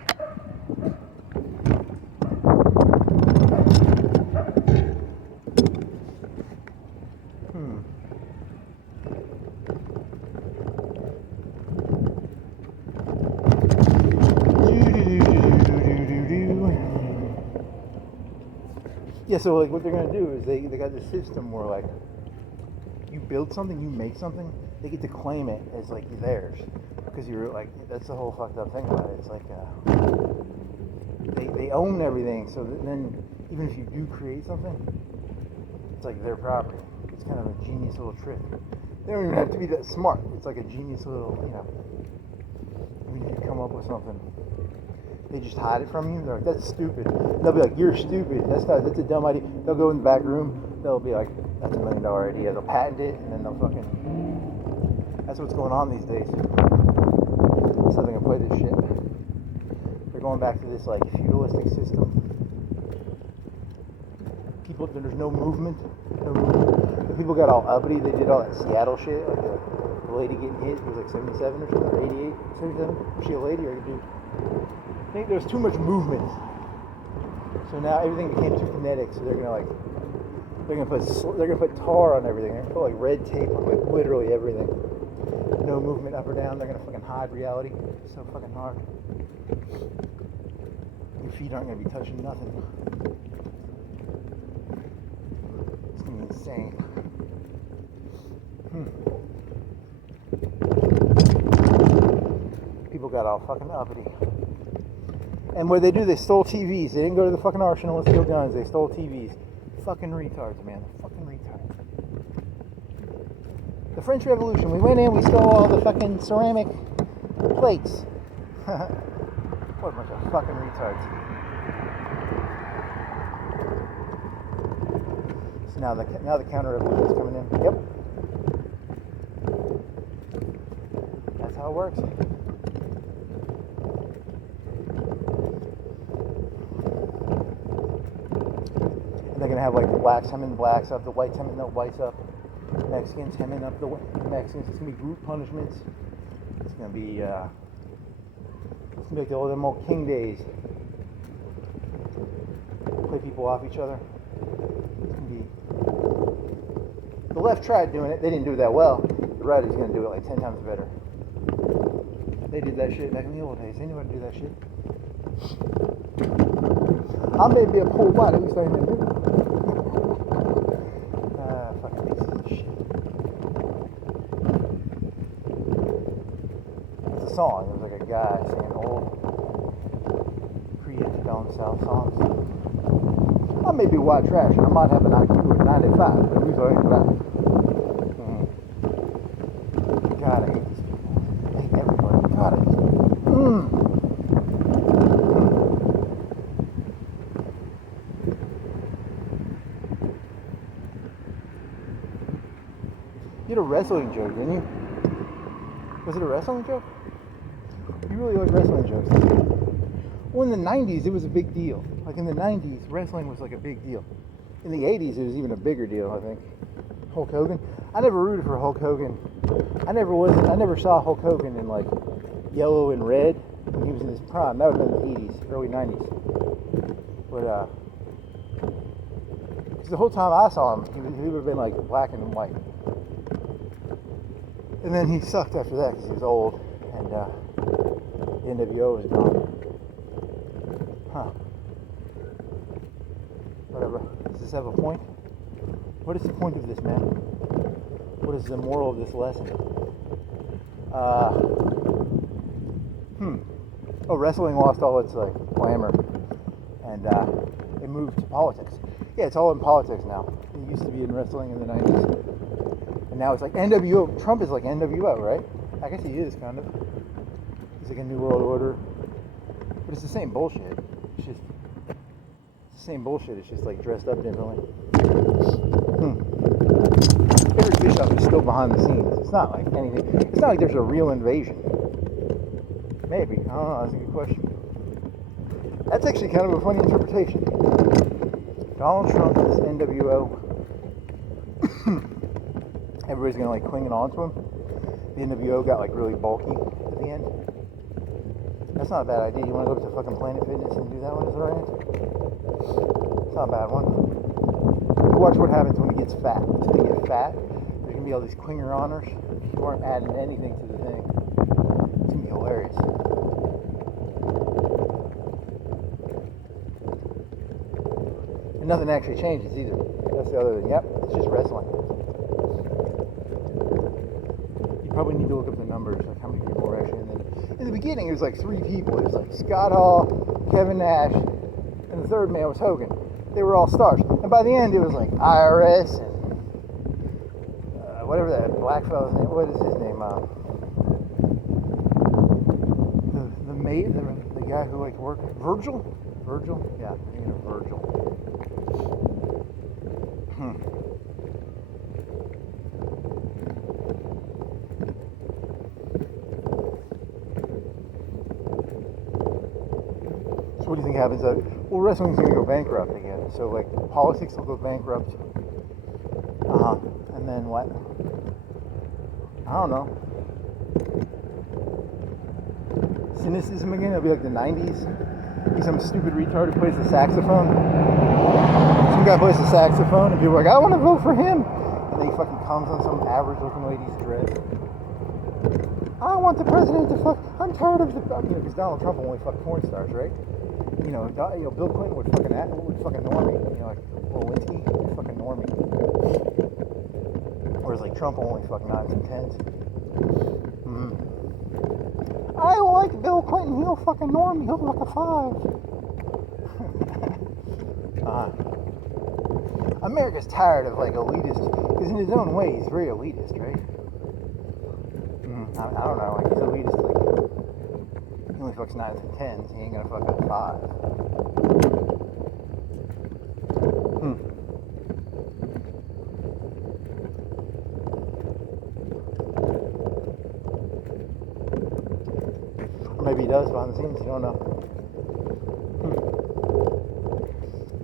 Yeah, so like what they're gonna do is they got this system where like you build something, you make something, they get to claim it as like theirs because you're like that's the whole fucked up thing about it. It's like they own everything, so then even if you do create something, it's like their property. It's kind of a genius little trick. They don't even have to be that smart. It's like a genius little, when you come up with something. They just hide it from you. They're like, that's stupid. They'll be like, you're stupid. That's a dumb idea. They'll go in the back room. They'll be like, that's $1 million idea. They'll patent it, and then they'll fucking. That's what's going on these days. So they're gonna play this shit. They're going back to this like feudalistic system. People, there's no movement. The people got all uppity. They did all that Seattle shit. Like the lady getting hit was like 77 or something, or 88, 77. Was she a lady or a dude? I think there's too much movement, so now everything became too kinetic. So they're gonna put tar on everything. They're gonna put like red tape on like literally everything. No no movement up or down. They're gonna fucking hide reality. It's so fucking hard. Your feet aren't gonna be touching nothing. It's gonna be insane. People got all fucking uppity. And what they do, they stole TVs. They didn't go to the fucking arsenal and steal guns. They stole TVs. Fucking retards, man. Fucking retards. The French Revolution. We went in, we stole all the fucking ceramic plates. What a bunch of fucking retards. So now the counter revolution is coming in. Yep. That's how it works. And they're gonna have like the blacks hemming blacks up, the whites hemming the whites up, Mexicans hemming up the Mexicans. It's gonna be group punishments. It's gonna be like all them old king days. Play people off each other. It's gonna be. The left tried doing it. They didn't do it that well. The right is gonna do it like 10 times better. They did that shit back in the old days. They knew how to do that shit. I may be a poor white, at least I ain't do it. Fucking pieces of shit. It's a song. It was like a guy singing old pre-down south songs. I may be white trash and I might have an IQ of 95, but who's already about it? God, I hate these people. I hate everybody. God, I just. You had a wrestling joke, didn't you? Was it a wrestling joke? You really like wrestling jokes. Well, in the 90s, it was a big deal. Like in the 90s, wrestling was like a big deal. In the 80s, it was even a bigger deal, I think. Hulk Hogan. I never rooted for Hulk Hogan. I never saw Hulk Hogan in like yellow and red when he was in his prime. That would have been the 80s, early 90s. But, because the whole time I saw him, he would have been like black and white. And then he sucked after that because he was old and the NWO was gone. Huh. Whatever. Does this have a point? What is the point of this, man? What is the moral of this lesson? Oh, wrestling lost all its like glamour and it moved to politics. Yeah, it's all in politics now. It used to be in wrestling in the 90s. And now it's like NWO. Trump is like NWO, right? I guess he is, kind of. He's like a new world order. But it's the same bullshit. It's the same bullshit. It's just like dressed up differently. Eric Bischoff is still behind the scenes. It's not like anything. It's not like there's a real invasion. Maybe. I don't know. That's a good question. That's actually kind of a funny interpretation. Donald Trump is NWO. Everybody's gonna like cling on to him. The NWO got like really bulky at the end. That's not a bad idea. You want to go up to fucking Planet Fitness and do that one? Is the right answer? It's not a bad one. You watch what happens when he gets fat. Until he gets fat, there's gonna be all these clinger honors. People aren't adding anything to the thing. It's gonna be hilarious. And nothing actually changes either. That's the other thing. Yep, it's just wrestling. Probably need to look up the numbers, like how many people were actually in there. In the beginning, it was like 3 people. It was like Scott Hall, Kevin Nash, and the third man was Hogan. They were all stars. And by the end, it was like IRS and whatever that black fellow's name. What is his name? The guy who like worked. Virgil? Yeah, you know, Virgil. What do you think happens? Well, wrestling's going to go bankrupt again. So, like, politics will go bankrupt. And then what? I don't know. Cynicism again? It'll be like the 90s. Be some stupid retard who plays the saxophone. Some guy plays the saxophone, and people are like, I want to vote for him. And then he fucking comes on some average looking lady's dress. want the president to fuck. I'm tired of the. Because Donald Trump only fucked porn stars, right? Bill Clinton would fucking normie. Like Lewinsky would fucking normie. Whereas like Trump only fucking 9s and 10s. I like Bill Clinton. He'll fucking normie. He'll fuck a 5. America's tired of like elitist. Because in his own way, he's very elitist, right? I don't know. Like he's elitist. Like he only fucks 9s and 10s. He ain't gonna fuck a 5. Maybe he does behind the scenes, you don't know.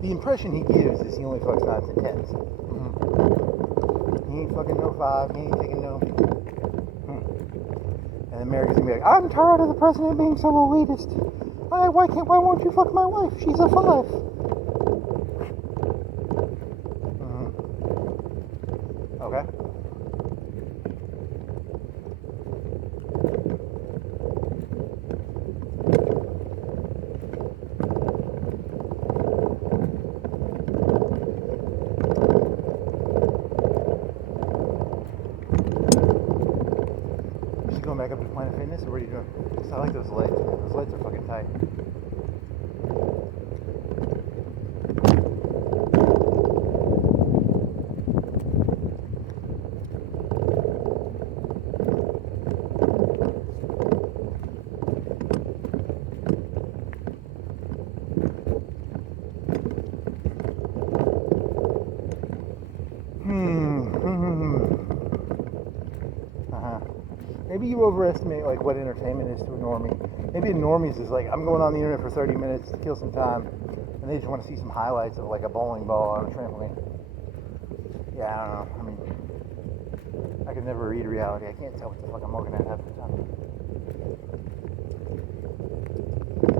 The impression he gives is he only fucks 9s and 10s. He ain't fucking no 5, he ain't taking no. And America's gonna be like, I'm tired of the president being so elitist. Why won't you fuck my wife? She's a 5. Okay. Going back up to Planet Fitness, or what are you doing? I like those lights. Those lights are fucking tight. Maybe you overestimate like what entertainment is to a normie. Maybe a normie's is like, I'm going on the internet for 30 minutes to kill some time, and they just want to see some highlights of like a bowling ball on a trampoline. Yeah, I don't know. I mean, I could never read reality. I can't tell what the fuck I'm looking at half the time.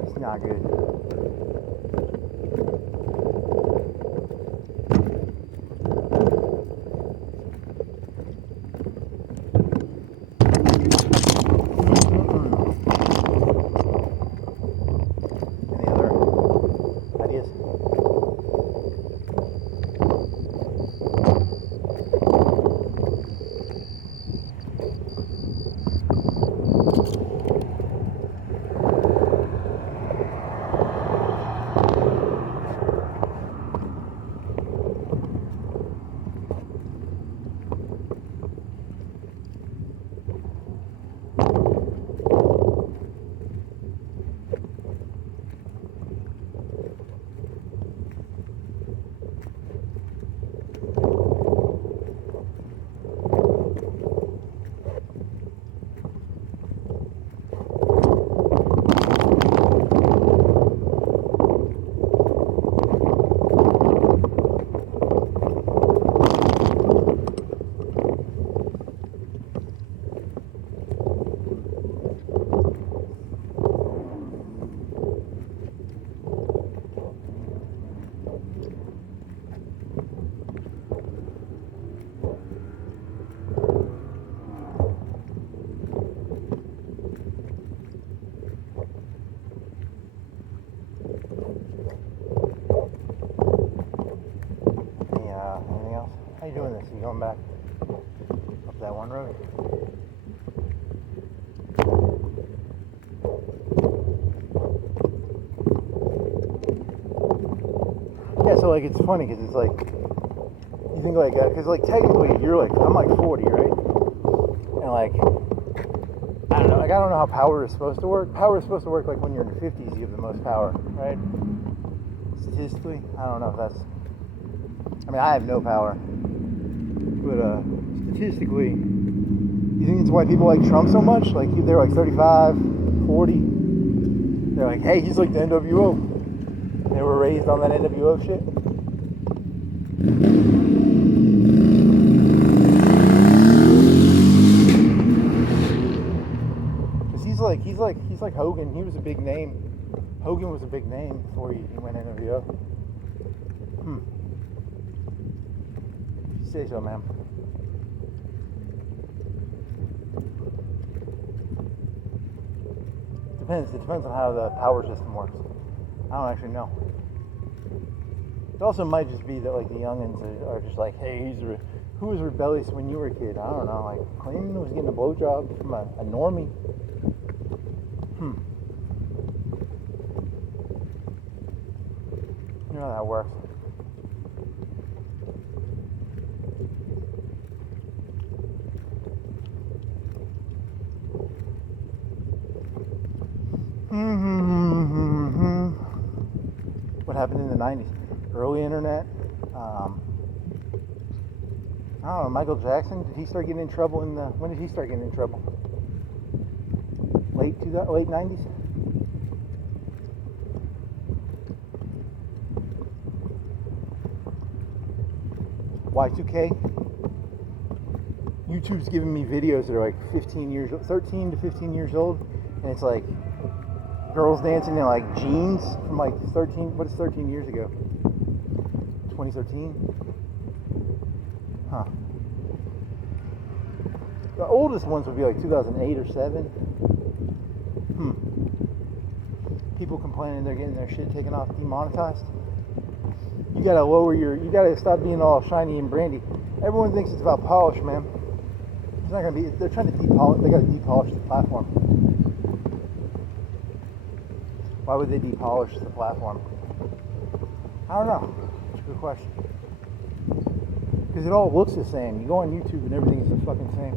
It's not good. Anything else? How you doing this? You going back up that one road? Yeah, so like it's funny because it's like you think like because like technically you're like I'm like 40, right? And like I don't know, like I don't know how power is supposed to work. Power is supposed to work like when you're in your 50s, you have the most power, right? Statistically, I don't know if that's. I mean, I have no power, but statistically, you think it's why people like Trump so much? Like they're like 35, 40. They're like, hey, he's like the NWO. They were raised on that NWO shit. Cause he's like Hogan. He was a big name. Hogan was a big name before he went NWO. Say so, man. depends. It depends on how the power system works. I don't actually know. It also might just be that like the youngins are just like, hey, who was rebellious when you were a kid? I don't know. Like Clinton was getting a blowjob from a normie. You know how that works. What happened in the 90s? Early internet. I don't know, Michael Jackson, did he start getting in trouble when did he start getting in trouble? Late 90s? Y2K? YouTube's giving me videos that are like 13 to 15 years old, and it's like girls dancing in like jeans from like 13 years ago? 2013? Huh. The oldest ones would be like 2008 or 7. People complaining they're getting their shit taken off, demonetized. You gotta stop being all shiny and brandy. Everyone thinks it's about polish, man. It's not gonna be, they're trying to they gotta depolish the platform. Why would they depolish the platform? I don't know. It's a good question. Because it all looks the same. You go on YouTube and everything's the fucking same.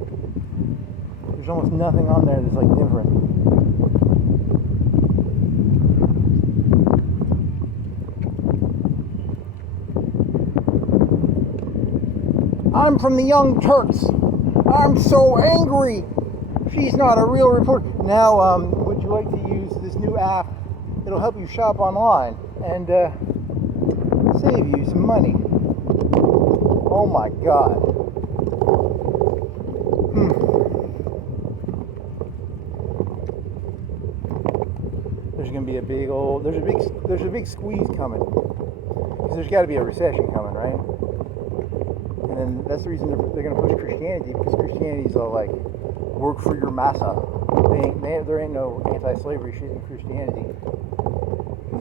There's almost nothing on there that's like different. I'm from the Young Turks. I'm so angry. She's not a real reporter. Now, would you like to use this new app? It'll help you shop online and save you some money. Oh my God. There's gonna be a big squeeze coming. Because there's got to be a recession coming, right? And then that's the reason they're gonna push Christianity, because Christianity's all like, work for your massa. There ain't no anti-slavery shit in Christianity.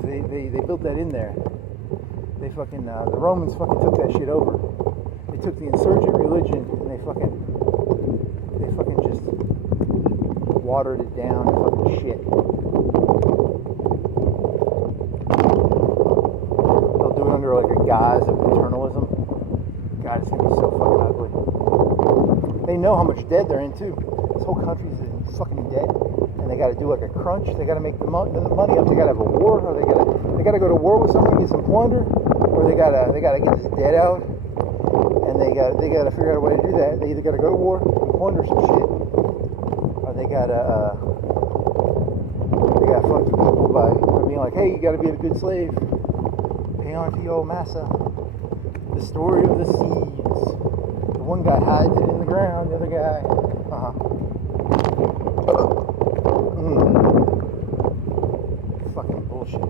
They built that in there. They fucking the Romans fucking took that shit over. They took the insurgent religion and they fucking just watered it down and fucking shit. They'll do it under like a guise of paternalism. God, it's gonna be so fucking ugly. They know how much debt they're in too. This whole country's in fucking debt, and they got to do like a crunch. They got to make the money up. They got to have a war, or they got to go to war with someone, get some plunder, or they got to get this debt out, and they got to figure out a way to do that. They either got to go to war and plunder some shit, or they got to fuck the people by being like, hey, you got to be a good slave. Pay on to your massa. The story of the seeds. The one guy hides it in the ground, the other guy, fucking bullshit.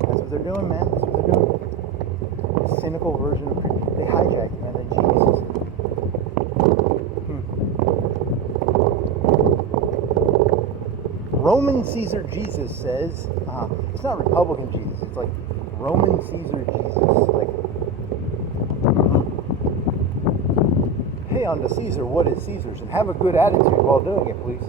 That's what they're doing, man. That's what they're doing. A cynical version of Christianity. They hijacked, man. They're geniuses. Roman Caesar Jesus says, it's not Republican Jesus, it's like Roman Caesar Jesus. Like, pay unto Caesar what is Caesar's and have a good attitude while doing it, please.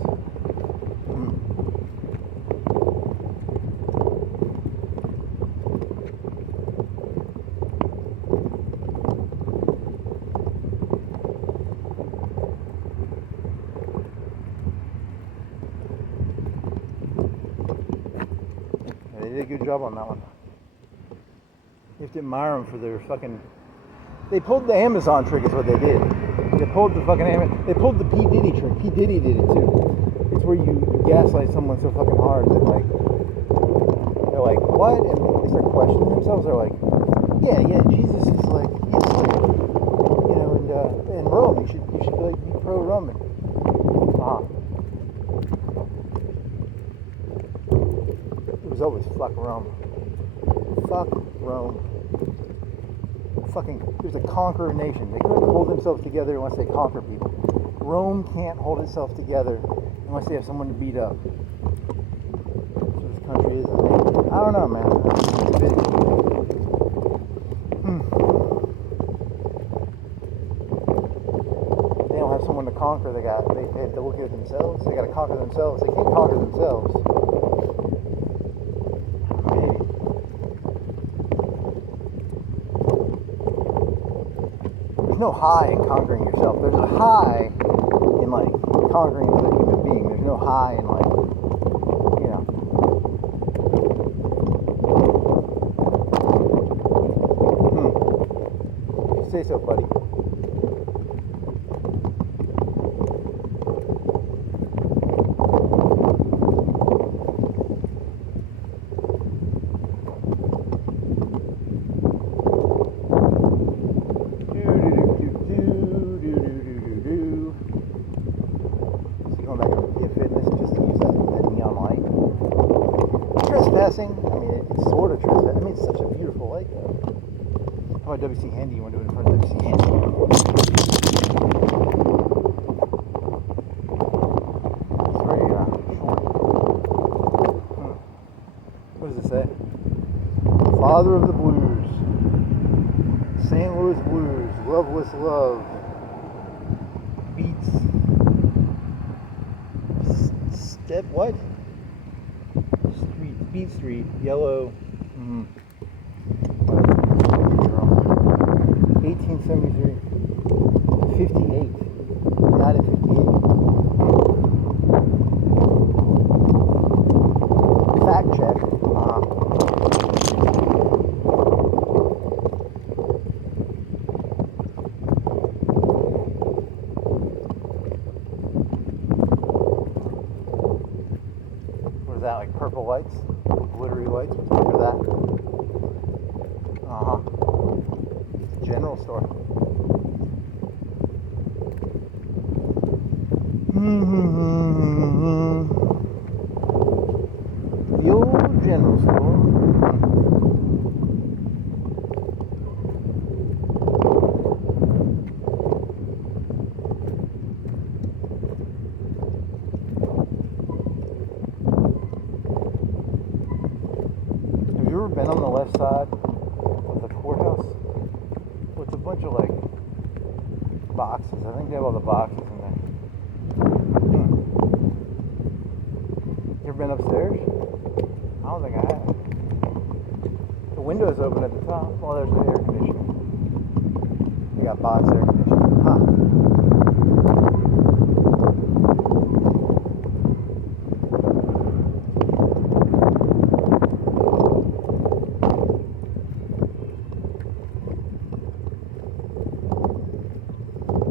They did a good job on that one. You have to admire them for their fucking... They pulled the Amazon trick is what they did. They pulled the fucking They pulled the P. Diddy trick. P. Diddy did it too. It's where you gaslight someone so fucking hard that like... They're like, what? And they start questioning themselves. They're like, yeah, Jesus is like... He's like, you know, and Rome. You should like be pro-Roman. The result was fuck Rome. Fuck Rome. there's a conqueror nation. They couldn't hold themselves together unless they conquer people. Rome can't hold itself together unless they have someone to beat up. That's what this country is. I don't know, man. They don't have someone to conquer. They have to look at themselves. They got to conquer themselves. They can't conquer themselves. Maybe. There's no high in conquering yourself. There's a high in like conquering another human being. There's no high in like, you know. You say so, buddy. Trespassing. I mean, it's sort of trespassing. I mean, it's such a beautiful lake, though. How about WC Handy? You want to do it in front of WC Handy? It's very short. What does it say? Father of the Blues. St. Louis Blues. Loveless Love. Beats. Step what? Beat Street, yellow. 1873. 58. Got it, 58. Fact check. What is that, like purple lights? Glittery lights, what's under that? It's a general store. The old general store. Been on the left side of the courthouse with a bunch of like boxes. I think they have all the boxes in there. You ever been upstairs? I don't think I have. The window's open at the top. Oh, there's the air conditioning. They got box air conditioning. Huh.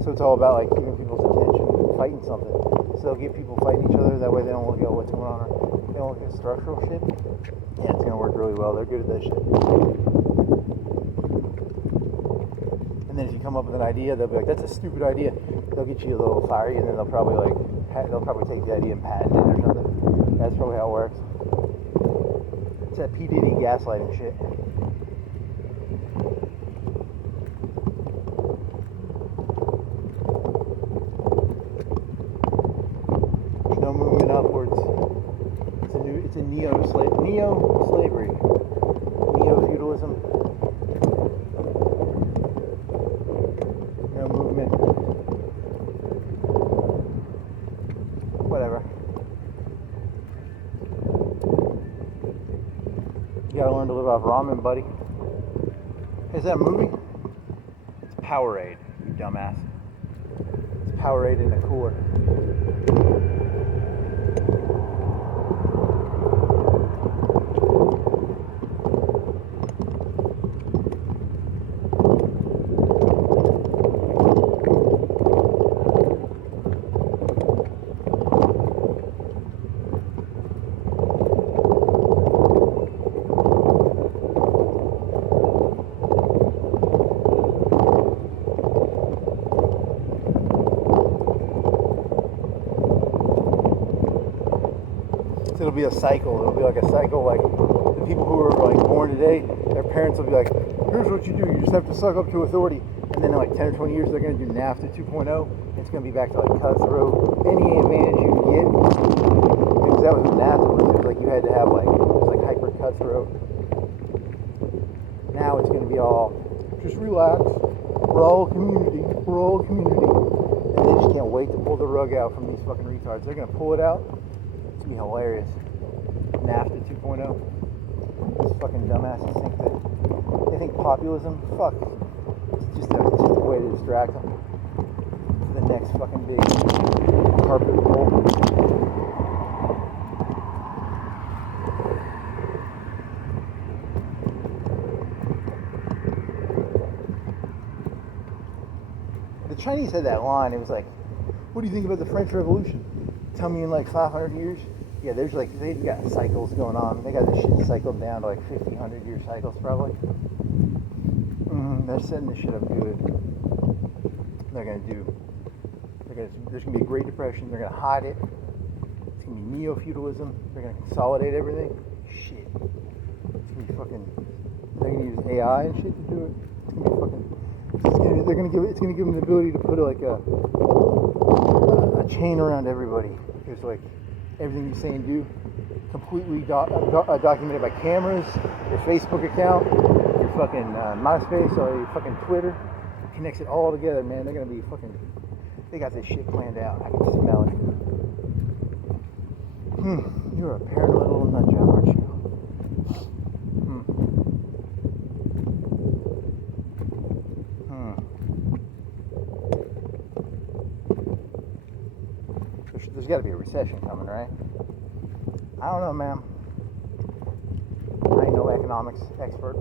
So it's all about like keeping people's attention, fighting something. So they'll get people fighting each other. That way they don't look at what's going on. Or they don't look at structural shit. Yeah, it's gonna work really well. They're good at that shit. And then if you come up with an idea, they'll be like, "That's a stupid idea." They'll get you a little fiery, and then they'll probably take the idea and patent it or something. That's probably how it works. It's that P. Diddy gaslighting shit. No movement upwards. It's a neo-slavery, neo-feudalism. No movement. Whatever. You gotta learn to live off ramen, buddy. Is that a movie? It's Powerade, you dumbass. It's Powerade in a cooler. It'll be a cycle. It'll be like a cycle. Like the people who are like born today, their parents will be like, here's what you do. You just have to suck up to authority. And then in like 10 or 20 years, they're going to do NAFTA 2.0. It's going to be back to like cutthroat. Any advantage you can get. Because that was what NAFTA was. It was like you had to have like, it was like hyper cutthroat. Now it's going to be all, just relax. We're all a community. We're all a community. And they just can't wait to pull the rug out from these fucking retards. They're going to pull it out. It's going to be hilarious. NAFTA 2.0. These fucking dumbasses think that they think populism, fuck. It's just a way to distract them. The next fucking big carpet pull. The Chinese had that line. It was like, "What do you think about the French Revolution? Tell me in like 500 years." Yeah, there's like, they've got cycles going on. They got this shit cycled down to like 50, 100-year cycles probably. They're setting this shit up good. There's gonna be a Great Depression. They're gonna hide it. It's gonna be neo-feudalism. They're gonna consolidate everything. Shit. It's gonna be fucking, they're gonna use AI and shit to do it. It's gonna be fucking, it's gonna give them the ability to put like a chain around everybody. It's like, everything you say and do, completely documented by cameras, your Facebook account, your fucking MySpace, or your fucking Twitter. Connects it all together, man. They're gonna be fucking, they got this shit planned out. I can smell it. You're a paranoid little nut job, aren't you? There's got to be a recession coming, right? I don't know, man. I ain't no economics expert.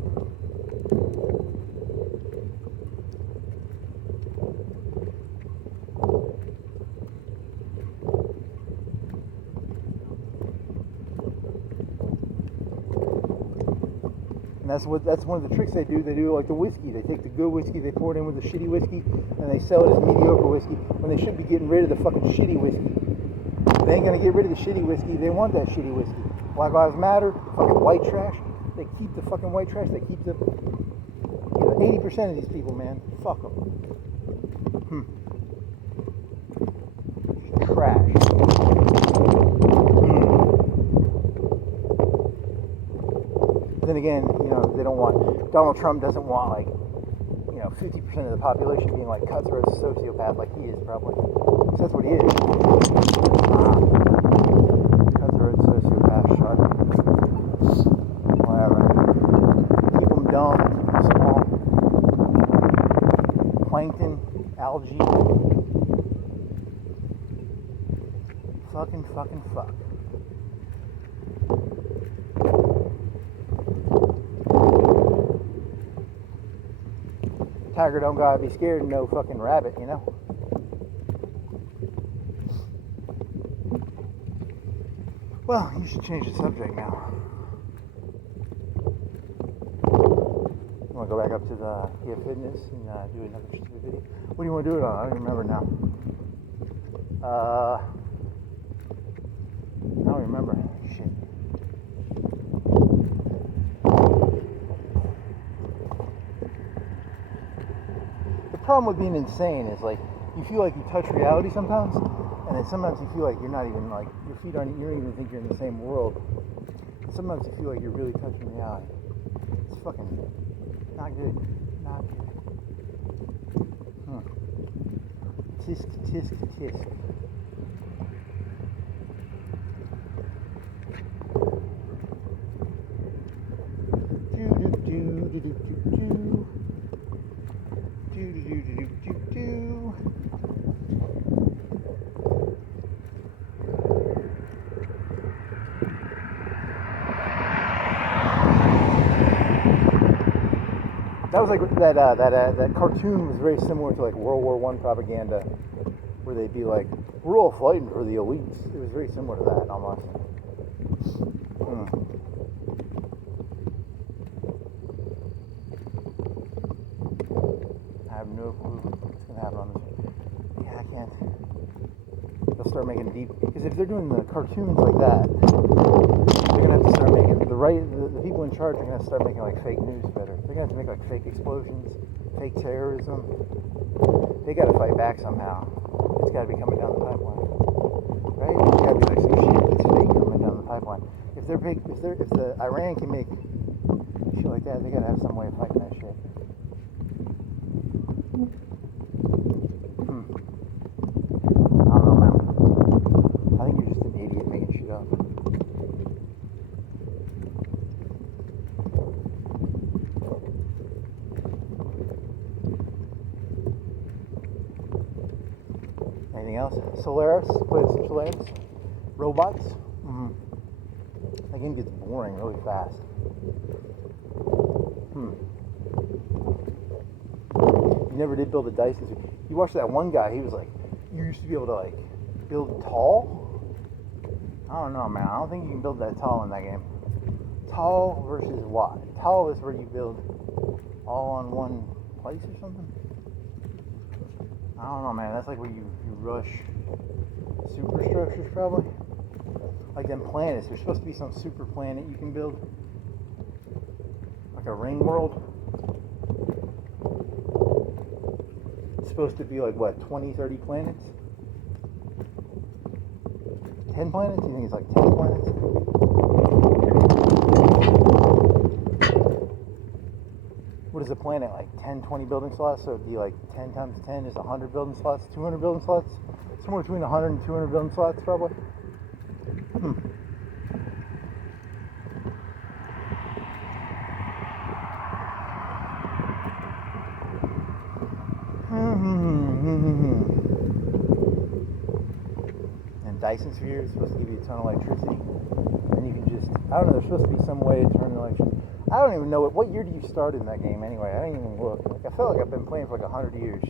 And that's one of the tricks they do. They do like the whiskey. They take the good whiskey, they pour it in with the shitty whiskey, and they sell it as mediocre whiskey when they should be getting rid of the fucking shitty whiskey. They ain't gonna get rid of the shitty whiskey. They want that shitty whiskey. Black Lives Matter, fucking white trash. They keep the fucking white trash. They keep the 80% of these people, man. Fuck them. Trash. Then again, they don't want, Donald Trump doesn't want like, 50% of the population being like cutthroat sociopath like he is probably. So that's what he is. Cutthroat sociopath shark. Whatever. Keep them dumb, small. Plankton, algae. Fuck. Tiger don't gotta be scared of no fucking rabbit, Well, you should change the subject now. You wanna go back up to the Fitness and do another stupid video? What do you wanna do it on? I don't even remember now. I don't remember. Shit. The problem with being insane is like you feel like you touch reality sometimes, and then sometimes you feel like you're not even like your feet aren't. You don't even think you're in the same world. And sometimes you feel like you're really touching reality. It's fucking not good. Not good. Tisk tisk tisk. That was like that cartoon was very similar to like World War I propaganda, where they'd be like, "We're all fighting for the elites." It was very similar to that almost. I have no clue what's gonna happen on this one. Yeah, I can't. They'll start making deep, because if they're doing the cartoons like that, They're gonna have to start making the people in charge are gonna have to start making like fake news better. They're gonna have to make like fake explosions, fake terrorism. They gotta fight back somehow. It's gotta be coming down the pipeline, right? There's gotta be like some shit that's fake coming down the pipeline. If the Iran can make shit like that, they gotta have some way of fighting that shit. I don't know, man. I think you're just an idiot making shit up. Anything else? Solaris? Play some Solaris? Robots? Mm-hmm. That game gets boring really fast. You never did build a Dyson. You watched that one guy, he was like, you used to be able to like build tall? I don't know, man. I don't think you can build that tall in that game. Tall versus wide. Tall is where you build all on one place or something. I don't know, man. That's like where you rush superstructures, probably. Like them planets. There's supposed to be some super planet you can build. Like a ring world. It's supposed to be like, what, 20, 30 planets? 10 planets? You think it's like 10 planets? What is a planet, like 10, 20 building slots? So it'd be like 10 times 10 is 100 building slots, 200 building slots? Somewhere between 100 and 200 building slots, probably. And Dyson Sphere is supposed to give you a ton of electricity. And you can just, I don't know, there's supposed to be some way to turn electricity. I don't even know what year do you start in that game anyway? I didn't even look. Like, I felt like I've been playing for like 100 years.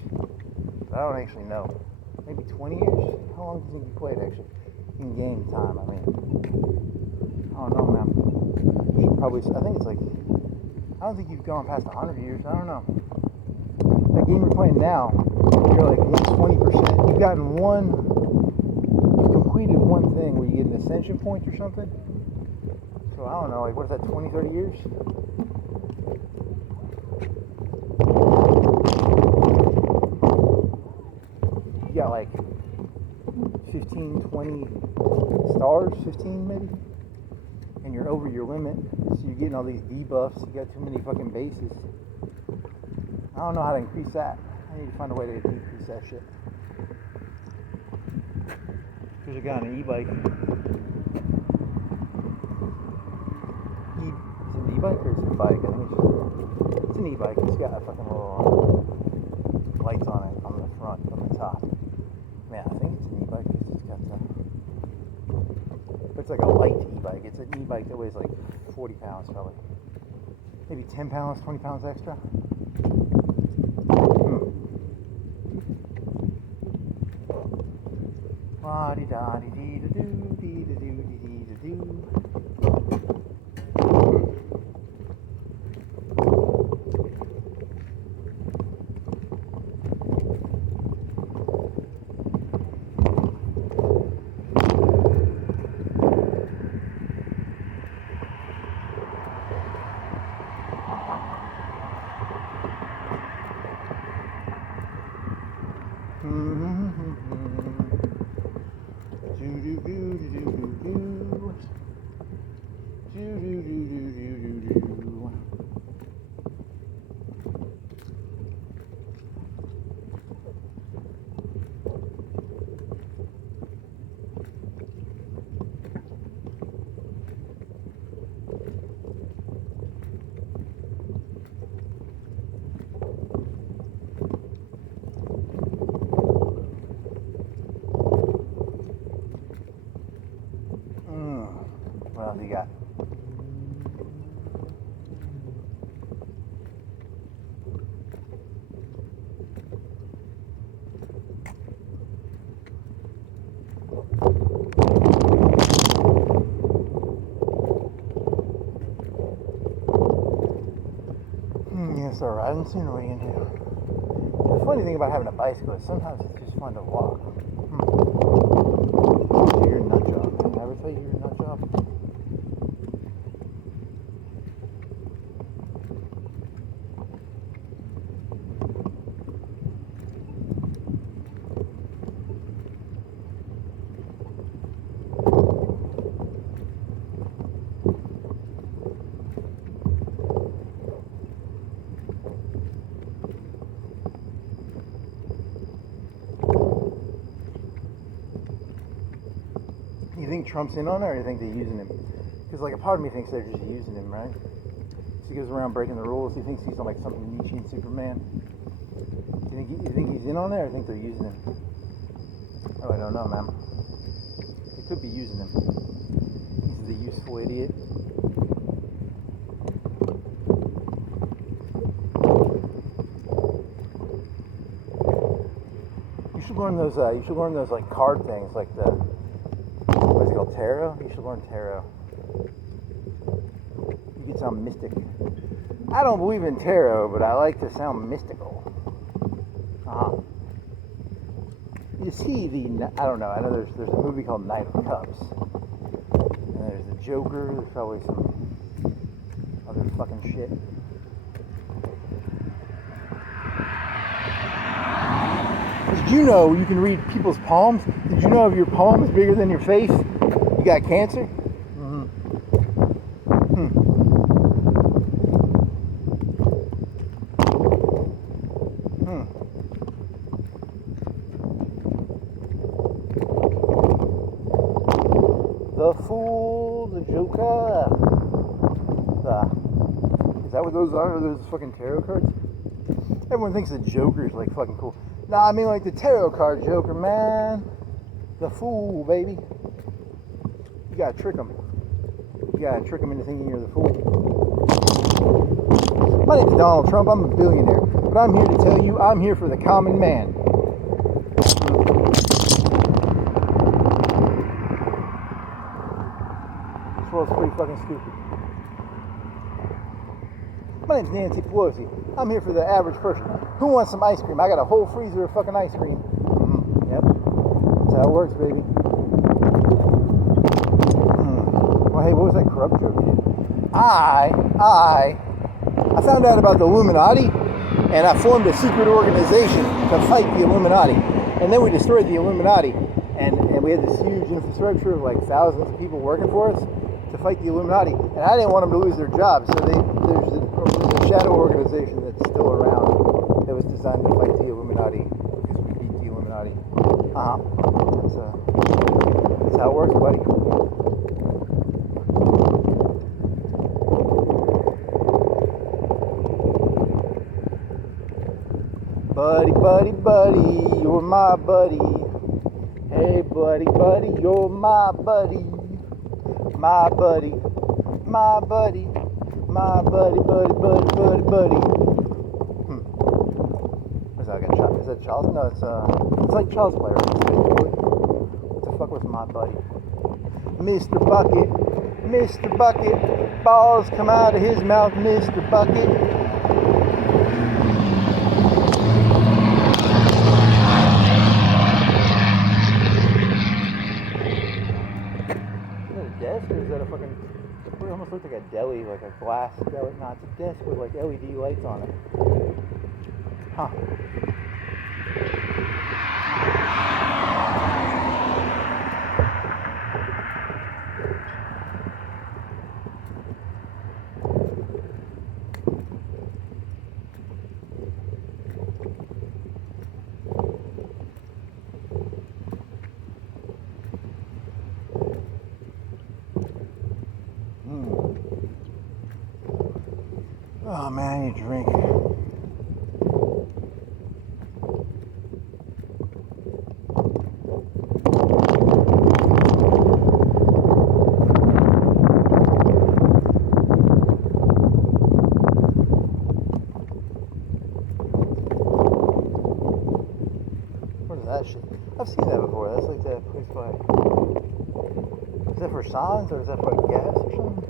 But I don't actually know. Maybe 20 years? How long do you think you played actually? In game time, I mean. I don't know, man. You should probably, I think it's like, I don't think you've gone past 100 years. I don't know. That game you're playing now, you're like 120%. You've gotten you've completed one thing where you get an ascension point or something. So I don't know, like what is that, 20, 30 years? You got like 15, 20 stars, 15 maybe? And you're over your limit, so you're getting all these debuffs, you got too many fucking bases. I don't know how to increase that. I need to find a way to decrease that shit. There's a guy on an e-bike. Is it an e-bike or is it a bike? I think it's an e-bike. It's got a fucking little lights on it on the front, on the top. Man, I think it's an e-bike. It's got it's like a light e-bike. It's an e-bike that weighs like 40 pounds probably. Maybe 10 pounds, 20 pounds extra. What else you got? Start riding soon. What are you gonna do? The funny thing about having a bicycle is sometimes it's just fun to walk. You're a nut job. Did I ever tell you you're a nut job? think Trump's in on it, or do you think they're using him? Because like a part of me thinks they're just using him, right? So he goes around breaking the rules. He thinks he's like something Nietzschean Superman. You think he's in on it, or do you think they're using him? Oh, I don't know, man. They could be using him. He's the useful idiot. You should learn those. You should learn those like card things, like the what's it called, tarot. You should learn tarot. You can sound mystic. I don't believe in tarot, but I like to sound mystical. You see I don't know. I know there's a movie called Knight of Cups, and there's the Joker. There's probably some other fucking shit. Did you know you can read people's palms? Did you know if your palm is bigger than your face, you got cancer? The Fool, the Joker. Is that what those are? Are those fucking tarot cards? Everyone thinks the Joker is like fucking cool. Nah, I mean like the tarot card Joker, man. The Fool, baby. You gotta trick them. You gotta trick them into thinking you're the fool. My name's Donald Trump. I'm a billionaire. But I'm here to tell you, I'm here for the common man. This world's pretty fucking stupid. My name's Nancy Pelosi. I'm here for the average person. Who wants some ice cream? I got a whole freezer of fucking ice cream. Yep. That's how it works, baby. Well, hey, what was that corrupt joke, dude? I found out about the Illuminati, and I formed a secret organization to fight the Illuminati. And then we destroyed the Illuminati, and we had this huge infrastructure of like thousands of people working for us to fight the Illuminati. And I didn't want them to lose their jobs, so there's a shadow organization that's still around that was designed to fight the Illuminati because we beat the Illuminati. That's how it works, buddy. Buddy, buddy, buddy, you're my buddy. Hey, buddy, buddy, you're my buddy. My buddy, my buddy, my buddy, buddy, buddy, buddy, buddy. Is that Child's? No, it's like Child's Play, right? What the fuck was my buddy? Mr. Bucket, Mr. Bucket, balls come out of his mouth, Mr. Bucket. Desk, or is that a fucking... It almost looks like a deli, like a glass deli. No, it's a desk with like LED lights on it. Huh. Oh man, I need a drink. What is that shit? I've seen that before. That's like that place by... Is that for signs or is that for like gas or something?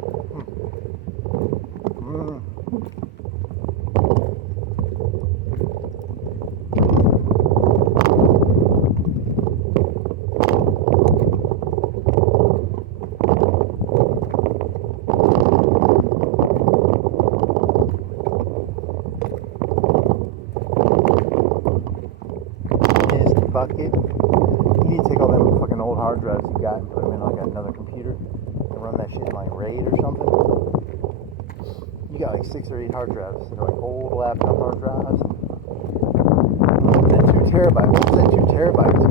Bucket. You need to take all them fucking old hard drives you got and put them in like another computer and run that shit in like RAID or something. You got like 6 or 8 hard drives that are like old laptop hard drives. And 2 terabytes. What was that 2 terabytes?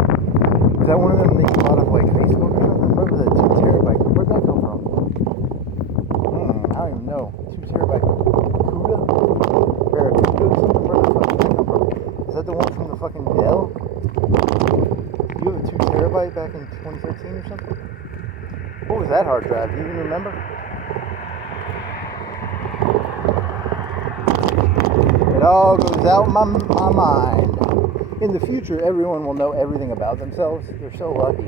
Is that one of them that you bought off like Facebook or something? What was that 2 terabyte? Where'd that come from? I don't even know. 2 terabyte CUDA? Barracuda or something? Where the fuck did that come from? Is that the one from the fucking Dell? You have a 2 terabyte back in 2013 or something? What was that hard drive? Do you even remember? It all goes out my mind. In the future, everyone will know everything about themselves. They're so lucky.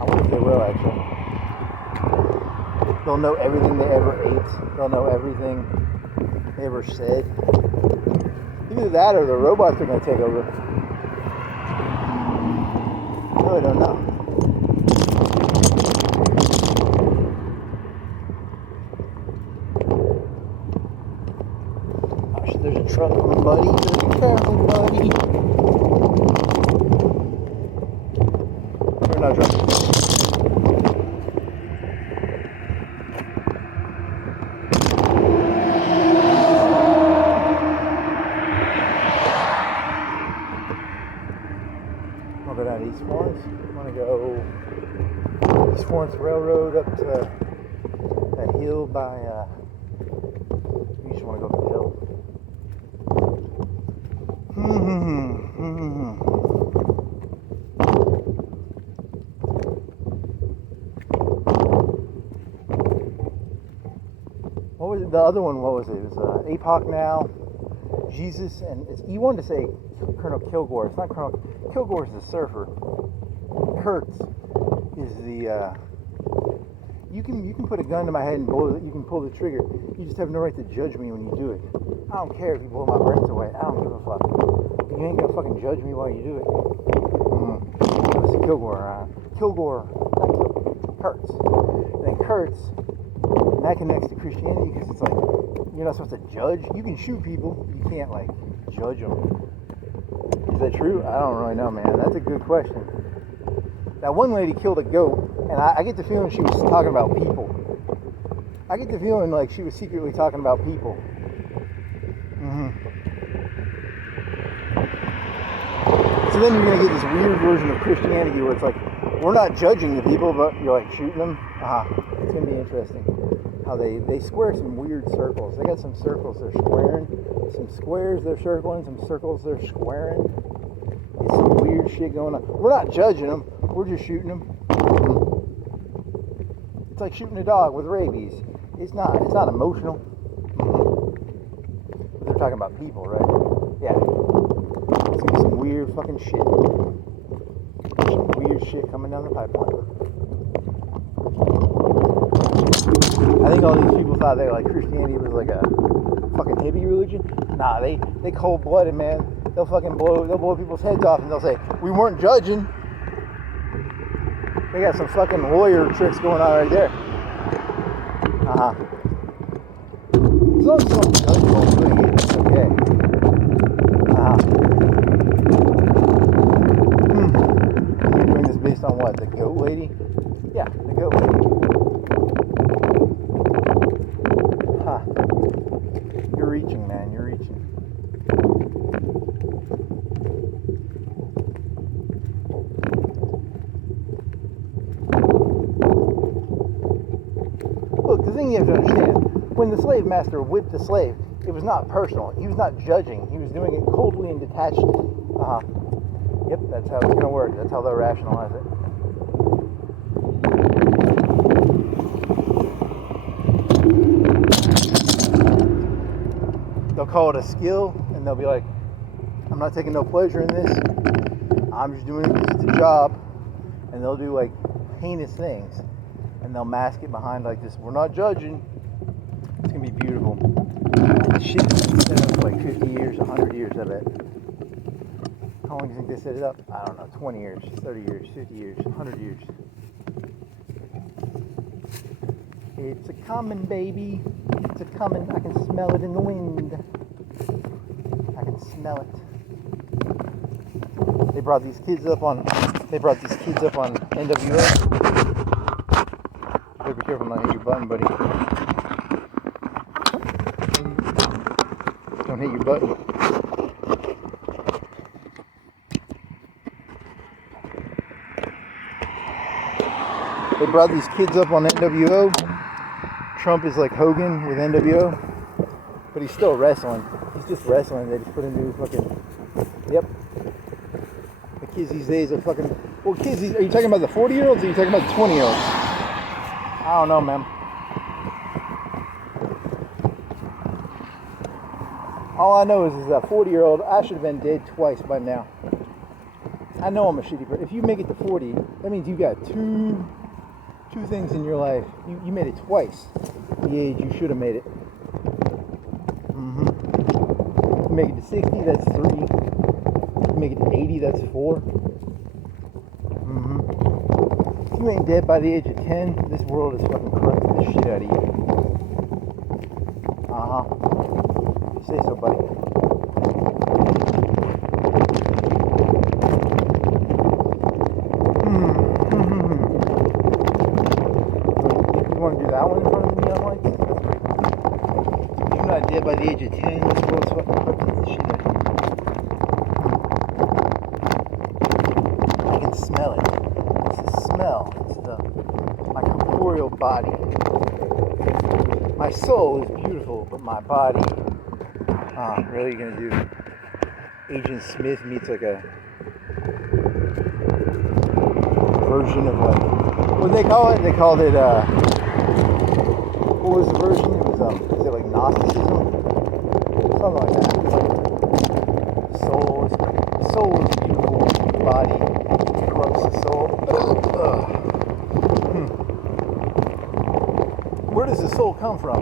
I wonder if they will, actually. They'll know everything they ever ate. They'll know everything they ever said. Either that or the robots are going to take over. I really don't know. Oh shit, there's a truck coming, buddy. There's a truck coming, buddy. We're not drunk. I'll go down to East Florence. I'm gonna go East Florence Railroad up to that hill by, you just wanna go up the hill. What was it? The other one, what was it? It was APOC Now, Jesus, and you wanted to say Colonel Kilgore. It's not Colonel Kilgore is the surfer. Kurtz is the you can put a gun to my head and blow it. You can pull the trigger. You just have no right to judge me when you do it. I don't care if you blow my brains away. I don't give a fuck. You ain't gonna fucking judge me while you do it. It's Kilgore. Kilgore. Kurtz. And then Kurtz. And that connects to Christianity because it's like you're not supposed to judge. You can shoot people, but you can't like judge them. Is that true? I don't really know, man. That's a good question. That one lady killed a goat, and I get the feeling she was talking about people. I get the feeling like she was secretly talking about people. So then you're gonna get this weird version of Christianity where it's like we're not judging the people, but you're like shooting them. It's gonna be interesting. How they square some weird circles. They got some circles they're squaring, some squares they're circling, some circles they're squaring. It's some weird shit going on. We're not judging them. We're just shooting them. It's like shooting a dog with rabies. It's not emotional. They're talking about people, right? Yeah. It's gonna be some weird fucking shit. Some weird shit coming down the pipeline. I think all these people thought like Christianity was like a fucking hippie religion. Nah, they cold-blooded, man. They'll blow people's heads off and they'll say, we weren't judging. They got some fucking lawyer tricks going on right there. As long as you don't judge people, it's okay. You're doing this based on what? The goat lady? Yeah, the goat lady. You're reaching, man. You're reaching. Look, the thing you have to understand, when the slave master whipped the slave, it was not personal. He was not judging. He was doing it coldly and detached. Yep, that's how it's going to work. That's how they'll rationalize it. They'll call it a skill, and they'll be like, I'm not taking no pleasure in this. I'm just doing it because it's a job. And they'll do like heinous things. And they'll mask it behind like this. We're not judging. It's going to be beautiful. Shit, it's been set up for like 50 years, 100 years, I bet. How long do you think they set it up? I don't know, 20 years, 30 years, 50 years, 100 years. It's a coming, baby. It's a coming. I can smell it in the wind. I can smell it. They brought these kids up on NWA. Better be careful not to hit your button, buddy. Don't hit your button. They brought these kids up on NWO. Trump is like Hogan with NWO, but he's still wrestling. He's just wrestling. They just put a new fucking. Yep. The kids these days are fucking. Well, kids. Are you talking about the 40-year-olds or are you talking about the 20-year-olds? I don't know, man. All I know is that 40-year-old, I should have been dead twice by now. I know I'm a shitty person. If you make it to 40, that means you got two things in your life. You made it twice. The age you should have made it. You make it to 60, that's 3. You make it to 80, that's 4. If you ain't dead by the age of 10, this world is fucking corrupting the shit out of you. You say so, buddy. You want to do that one in front of the neon lights? If you're not dead by the age of 10, this world's fucking corrupting the shit out of you. I can smell it. It's the smell. It's my corporeal body. My soul is beautiful, but my body. Really, you're gonna do Agent Smith meets like a version of like what they call it? They called it what was the version? It was is it like Gnosticism? Something like that. The soul is beautiful, the body corrupts the soul. Where does the soul come from?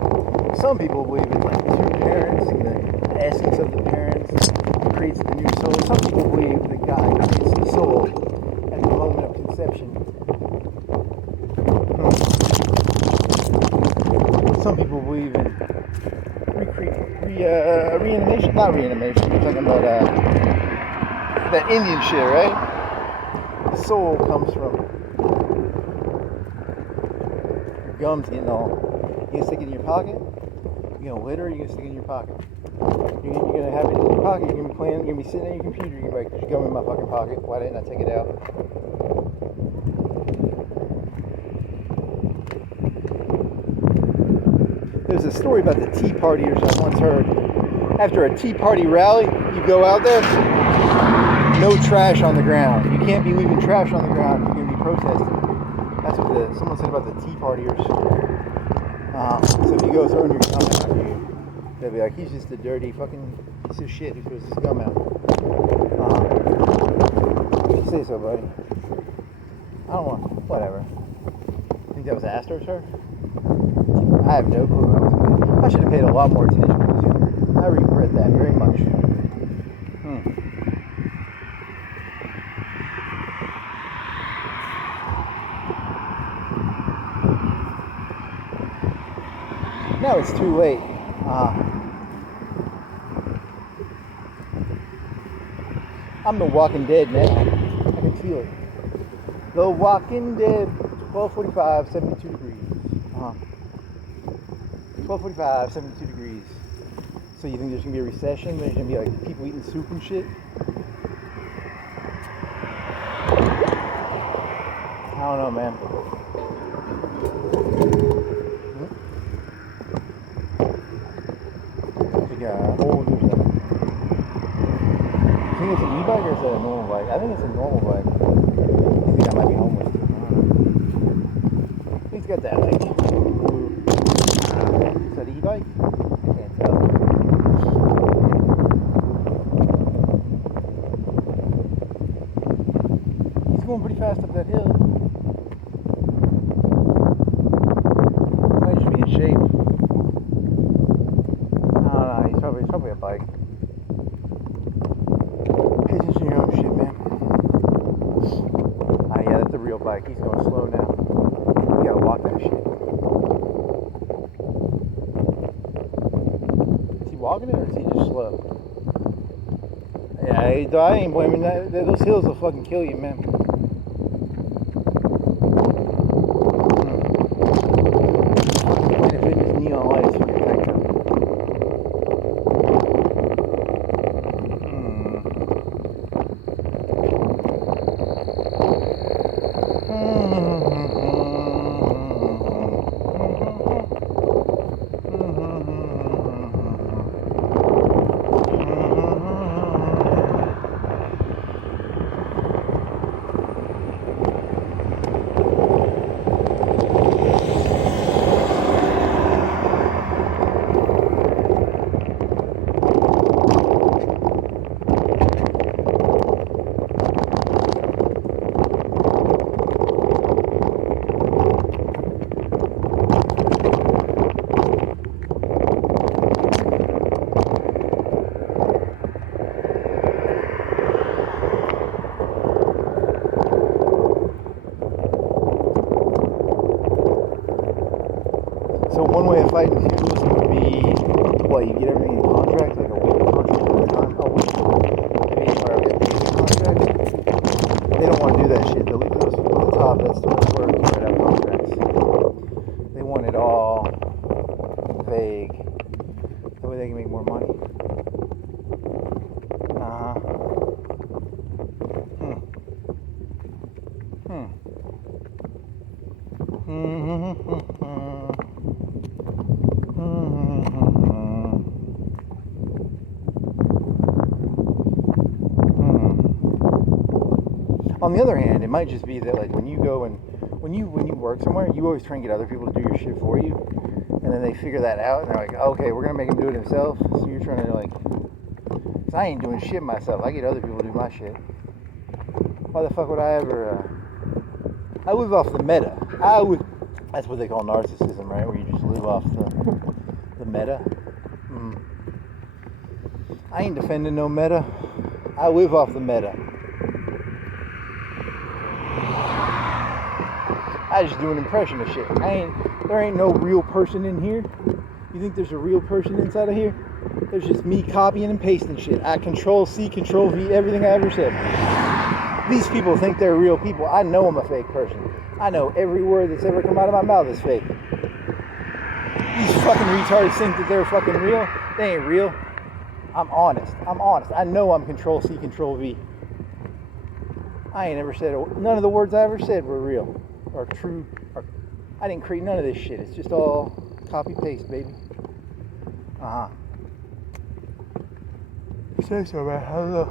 Some people believe it's like 2 parents, the essence of the parents creates the new soul. Some people believe that God creates the soul at the moment of conception. Some people believe in reanimation. Not reanimation. You're talking about that Indian shit, right? The soul comes from your gums getting all. You gonna stick it in your pocket? You gonna litter? Or you gonna stick it in your pocket? You're gonna have it in your pocket. You're gonna be playing. You're gonna be sitting at your computer. You're gonna be like, "There's gum in my fucking pocket. Why didn't I take it out?" There's a story about the Tea Partiers I once heard. After a Tea Party rally, you go out there, no trash on the ground. You can't be leaving trash on the ground. You're gonna be protesting. That's what someone said about the Tea Partiers. So if you go throwing your gum out, they'll be like, "He's just a dirty fucking piece of shit who throws his gum out." You say so, buddy. I don't want. Whatever. Think that was AstroTurf? I have no clue. I should have paid a lot more attention when I was younger. I regret that very much. Now it's too late. I'm the Walking Dead now. I can feel it. The Walking Dead. 12:45, 72 degrees. 12:45, 72 degrees. So you think there's gonna be a recession? There's gonna be like people eating soup and shit? I don't know, man. Oh, there's that. You think it's an e-bike or is that a normal bike? I think it's a normal bike. I think that might be homeless too. I don't know. He's got that like. Is that an e-bike? I can't tell. He's going pretty fast up that hill. Might just be in shape. It's probably a bike. Pay attention to your own shit, man. Yeah, that's a real bike. He's going slow now. You gotta walk that shit. Is he walking it or is he just slow? Yeah, I ain't blaming that. Those hills will fucking kill you, man. Planet Fitness neon lights for your tank top. fight in feudalism would be, what, you get everything in contract, like a week contract at a time, a week, maybe, or a basic contract. They don't want to do that shit. Those people at the top, that's too much work to write out contracts. They want it all vague. That way they can make more money. On the other hand, it might just be that like when you go and when you work somewhere, you always try and get other people to do your shit for you, and then they figure that out and they're like, okay, we're gonna make him do it himself. So you're trying to like, 'cause I ain't doing shit myself. I get other people to do my shit. Why the fuck would I ever? I live off the meta. That's what they call narcissism, right? Where you just live off the meta. I ain't defending no meta. I live off the meta. I just do an impression of shit. There ain't no real person in here. You think there's a real person inside of here? There's just me copying and pasting shit. I control C, control V, everything I ever said. These people think they're real people. I know I'm a fake person. I know every word that's ever come out of my mouth is fake. These fucking retards think that they're fucking real. They ain't real. I'm honest. I know I'm control C, control V. I ain't ever said, none of the words I ever said were real or true. I didn't create none of this shit. It's just all copy paste, baby. Say so, man. I don't know.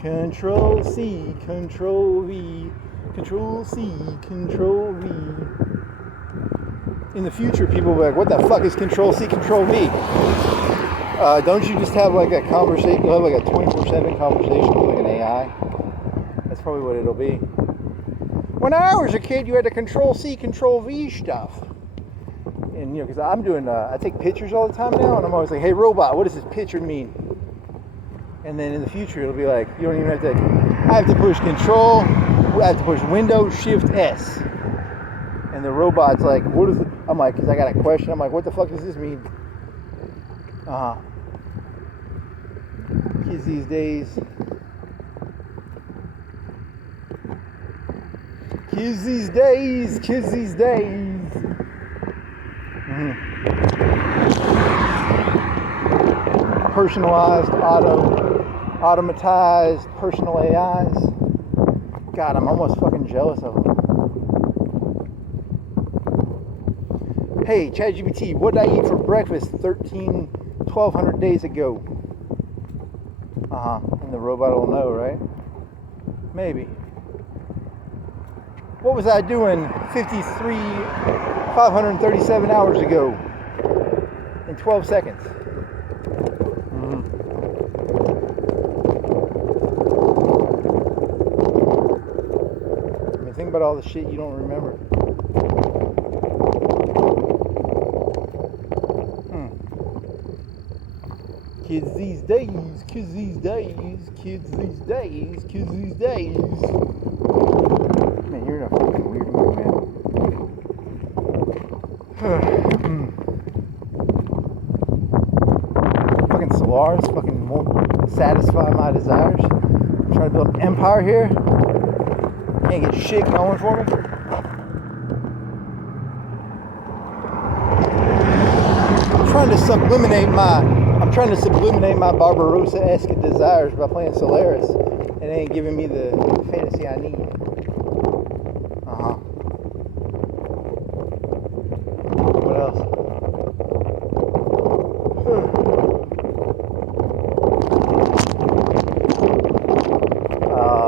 Control C, Control V, Control C, Control V. In the future, people will be like, what the fuck is Control C, Control V? Don't you just have like a conversation, you'll have like a 24/7 conversation with like an AI? That's probably what it'll be. When I was a kid, you had to Control C, Control V stuff. And you know, because I'm doing, I take pictures all the time now, and I'm always like, hey robot, what does this picture mean? And then in the future, it'll be like, you don't even have to, I have to push Control, I have to push Windows, Shift, S. And the robot's like, what is it? I'm like, because I got a question. I'm like, what the fuck does this mean? Kids these days. Kids these days. Kids these days. Personalized, automatized, personal AIs. God, I'm almost fucking jealous of them. Hey, ChatGPT, what did I eat for breakfast 1,200 days ago? And the robot will know, right? Maybe. What was I doing 537 hours ago in 12 seconds? I mean, think about all the shit you don't remember. Kids these days, kids these days, kids these days, kids these days. Man, you're in a fucking weird mood, man. Fucking Solaris, fucking won't satisfy my desires. I'm trying to build an empire here. Can't get shit going for me. I'm trying to subliminate my Barbarossa-esque desires by playing Solaris, and it ain't giving me the fantasy I need. What else?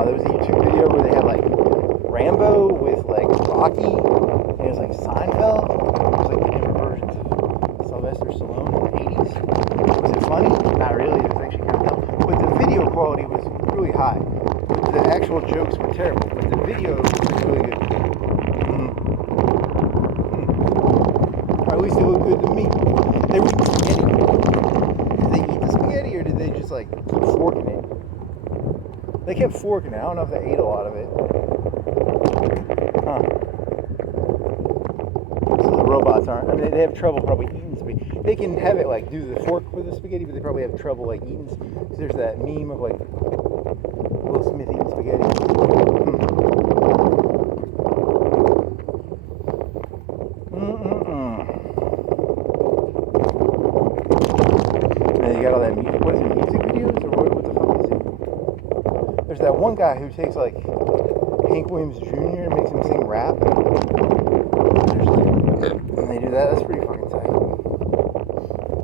There was a YouTube video where they had like Rambo with like Rocky, and it was like Seinfeld. high. The actual jokes were terrible, but the video was really good. Or at least it looked good to me. They were eating spaghetti. Did they eat the spaghetti or did they just like keep forking it? They kept forking it. I don't know if they ate a lot of it. Huh. So the robots aren't. I mean, they have trouble probably eating spaghetti. They can have it like do the fork with the spaghetti, but they probably have trouble like eating. Because there's that meme of like Will Smith eating spaghetti. And then you got all that music. What is it? Music videos or what the fuck is it? There's that one guy who takes like Hank Williams Jr. and makes him sing rap. And they do that. That's pretty fucking tight.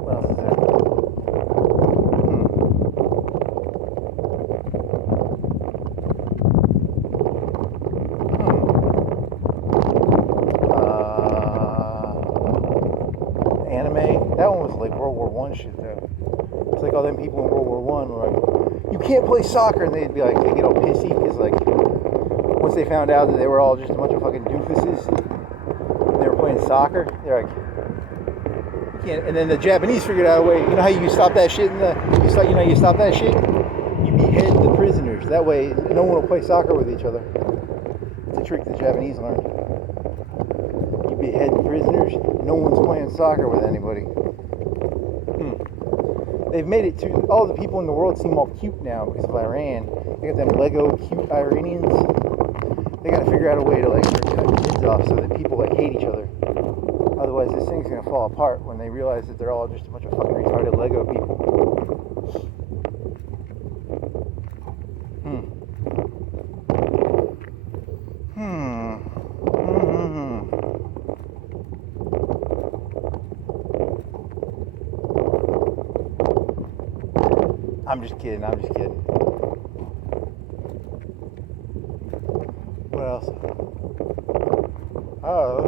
What else is there? Anime. That one was like World War I shit though. It's like all them people in World War I were like, you can't play soccer, and they'd be like, they get all pissy because like once they found out that they were all just a bunch of fucking doofuses, and they were playing soccer, they're like, you can't. And then the Japanese figured out a way. You know how you stop that shit you stop that shit. You behead the prisoners. That way, no one will play soccer with each other. It's a trick the Japanese learned. You behead the prisoners. No one's playing soccer with anybody. They've made it to all the people in the world seem all cute now because of Iran. They got them Lego cute Iranians. They got to figure out a way to like start cutting kids off so that people like hate each other. Otherwise, this thing's gonna fall apart when they realize that they're all just a bunch of fucking retarded Lego people. I'm just kidding. What else? Oh.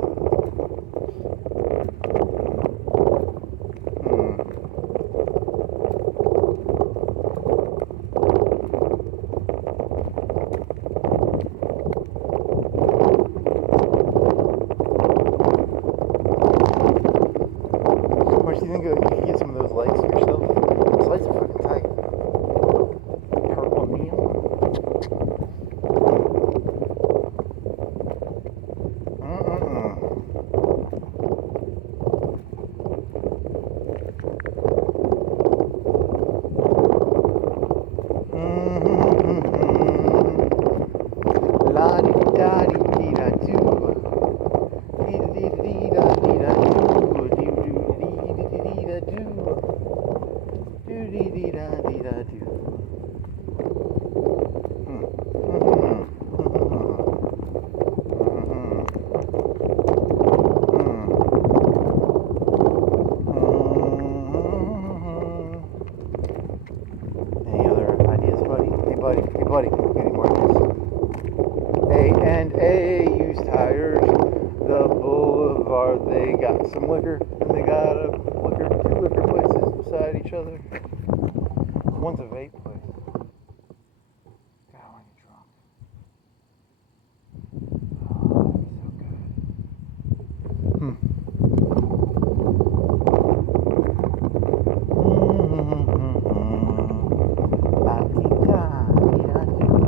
How much do you think you could get some of those lights for yourself? Those lights are fucking tight. Purple neon. La di da di di da do. Di di di da di da do. Do do di di da do. Do di di da di da do. Any other ideas, buddy? Hey, buddy. Hey, buddy. Getting more of this. A&A used tires. The boulevard. They got some liquor, and they got two liquor places beside each other. One's a vape place. God, I want to get drunk. Oh, that'd be so good.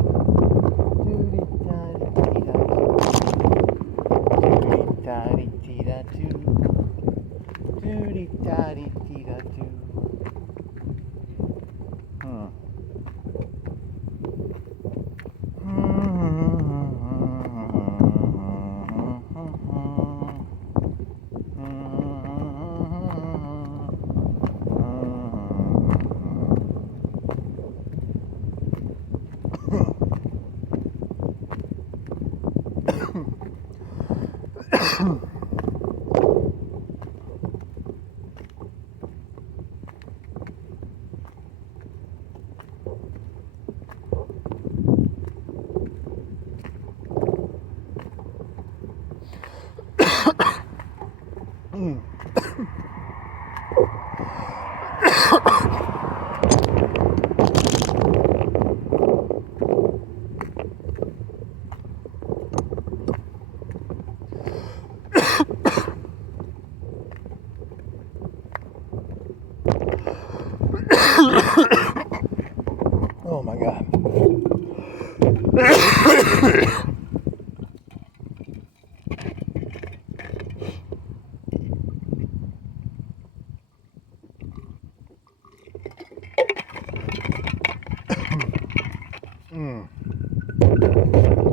Mm.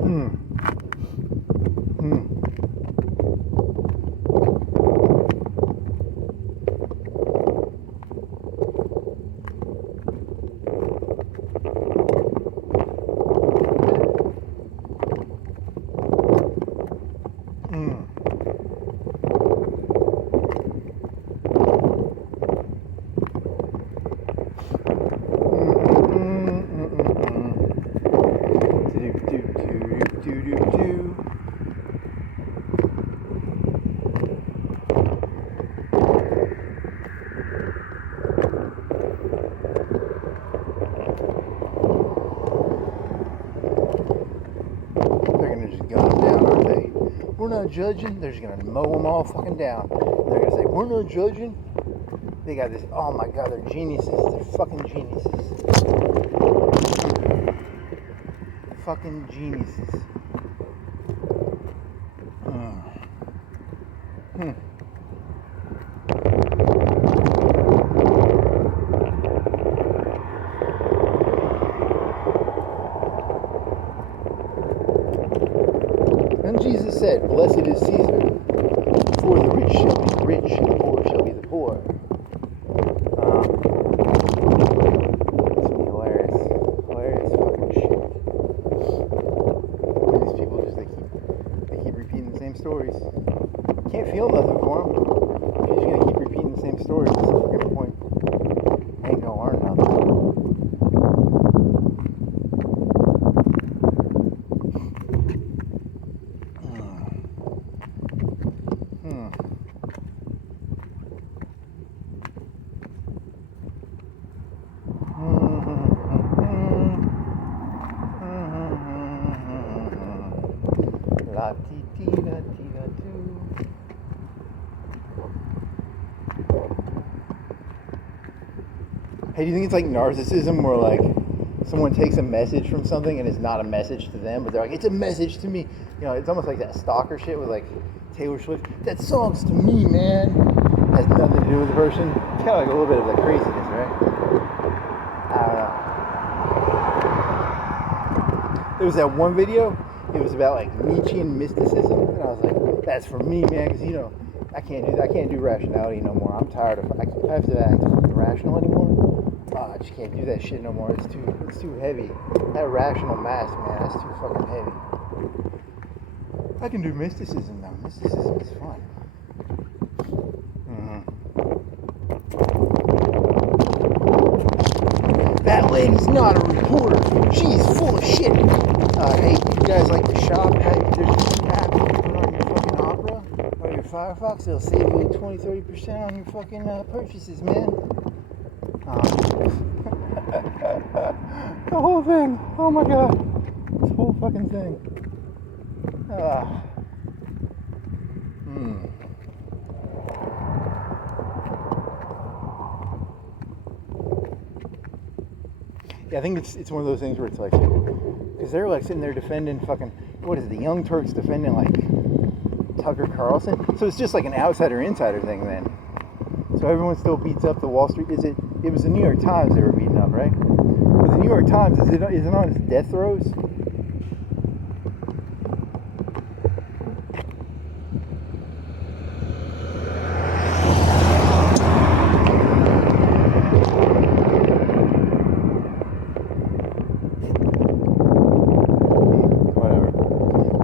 Mm. Mm. Mm. They're gonna just gun them down, aren't they? We're not judging. They're just gonna mow them all fucking down. They're gonna say, we're not judging. They got this, oh my god, they're geniuses. They're fucking geniuses. Fucking geniuses. Hmm. And Jesus said, blessed is Caesar, for the rich shall be the rich, and the poor shall be the poor. It's hilarious. Hilarious fucking shit. And these people just, they keep repeating the same stories. Can't feel nothing for them. You're just gonna keep repeating the same stories. That's the fucking point. Ain't gonna learn nothing. La ti ti la ti la do. Hey, do you think it's like narcissism where like someone takes a message from something and it's not a message to them, but they're like, it's a message to me. You know, it's almost like that stalker shit with like Taylor Swift. That song's to me, man. Has nothing to do with the person. It's kind of like a little bit of that craziness, right? I don't know. There was that one video. It was about like Nietzschean mysticism, and I was like, "That's for me, man," because you know, I can't do that. I can't do rationality no more. I'm tired of. If I have to act rational anymore, I just can't do that shit no more. It's too heavy. That rational mass, man, that's too fucking heavy. I can do mysticism now. Mysticism is fun. That lady's not a reporter. She's full of shit. Hey, you guys like to shop? Hey, there's an app you can put on your fucking Opera or your Firefox. It'll save you 20-30% on your fucking purchases, man. The whole thing. Oh my god. This whole fucking thing. Yeah, I think it's one of those things where it's like, because they're like sitting there defending fucking, what is it, the Young Turks defending like Tucker Carlson? So it's just like an outsider-insider thing then. So everyone still beats up the Wall Street. It was the New York Times they were beating up, right? But the New York Times, is it on its death throes?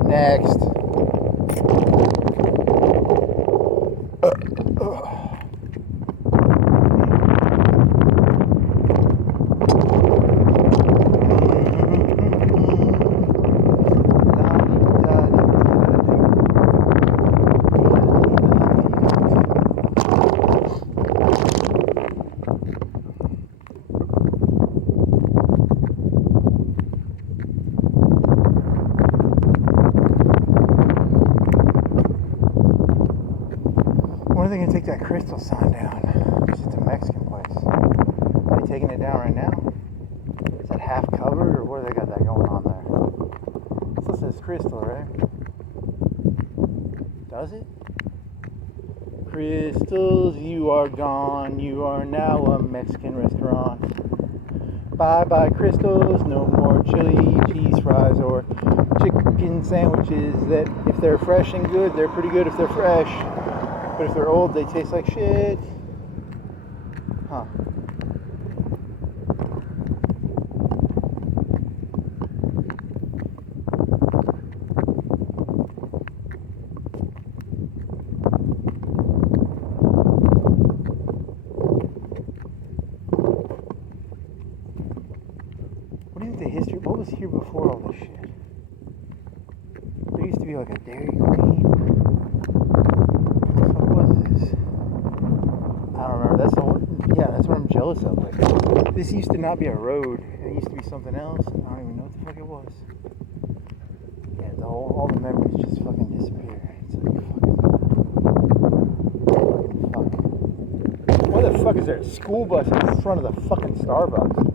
Next. When are they going to take that crystal sign down? It's just a Mexican place. Are they taking it down right now? Is that half covered, or what do they got that going on there? It still says crystal, right? Does it? Crystals, you are gone. You are now a Mexican restaurant. Bye-bye crystals, no more chili, cheese fries, or chicken sandwiches that if they're fresh and good, they're pretty good if they're fresh. But if they're old, they taste like shit. Huh. What do you think the history? What was here before all this shit? There used to be like a Dairy Queen. What the fuck was this? I don't remember. That's the one. Yeah, that's what I'm jealous of. Like, this used to not be a road. It used to be something else. I don't even know what the fuck it was. Yeah, all the memories just fucking disappear. It's like fuck. Why the fuck is there a school bus in front of the fucking Starbucks?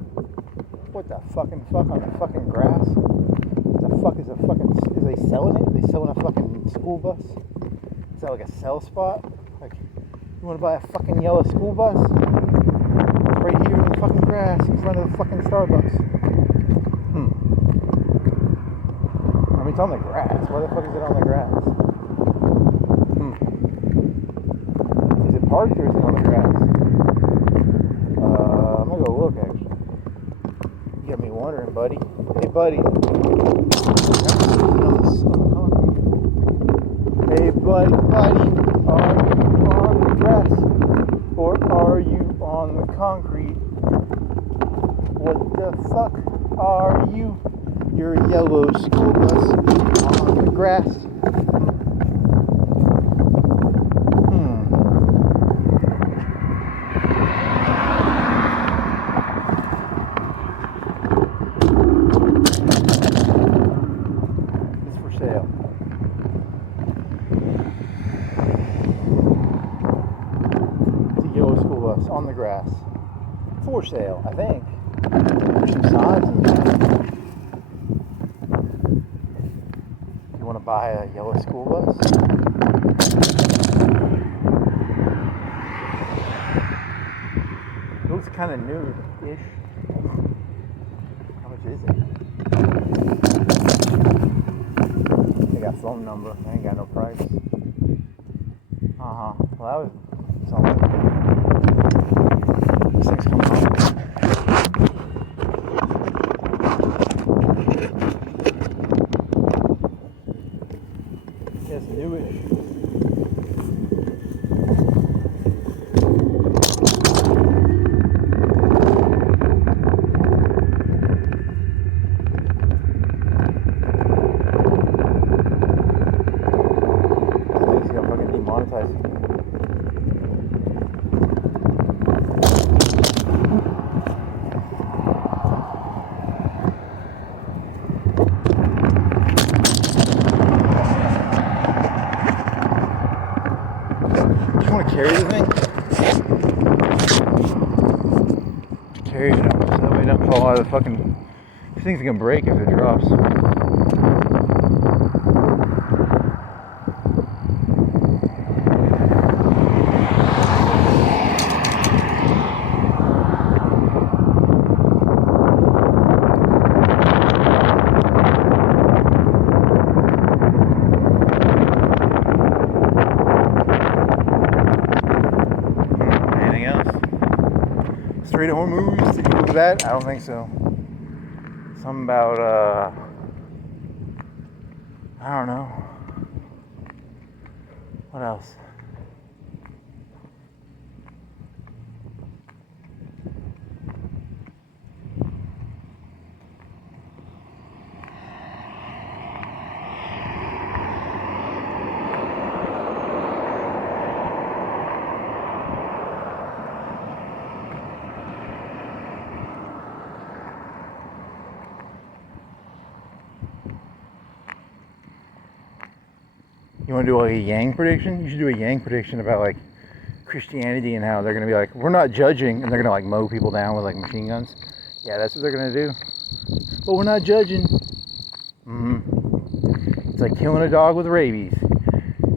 What the fucking fuck on the fucking grass? What the fuck is a fucking? Is they selling it? Are they selling a fucking school bus? Is that like a sell spot? Like, you want to buy a fucking yellow school bus? It's right here in the fucking grass in front of the fucking Starbucks. I mean, it's on the grass. Why the fuck is it on the grass? Is it parked or is it on the grass? I'm gonna go look actually. You got me wondering, buddy. Hey, buddy. Hey, buddy, are you on the grass or are you on the concrete? What the fuck are you? You're a yellow school bus on the grass. It's for sale. It's a yellow school bus on the grass. For sale, I think. There's some signs in there. You want to buy a yellow school bus? It looks kind of new-ish. How much is it? They got phone number. They ain't got no price. Well, that was something. This thing's coming on. It's newish. He's gonna fucking demonetize it. You want to carry the thing? Carry it up so that way it doesn't fall out of the fucking. These things can break if it drops. Anything else? Straight to Hormuz? Did you look at that? I don't think so. Something about, I don't know. What else? You want to do like a Yang prediction? You should do a Yang prediction about like Christianity and how they're going to be like, we're not judging, and they're going to like mow people down with like machine guns. Yeah, that's what they're going to do. But we're not judging. It's like killing a dog with rabies.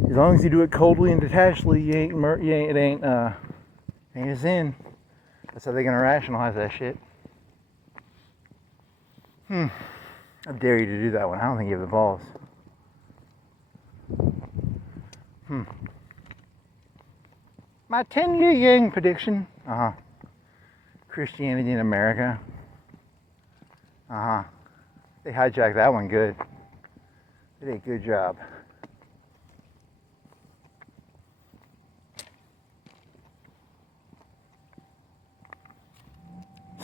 As long as you do it coldly and detachedly, it ain't a sin. That's how they're going to rationalize that shit. I dare you to do that one. I don't think you have the balls. My 10-year Yang prediction. Christianity in America. They hijacked that one good. They did a good job.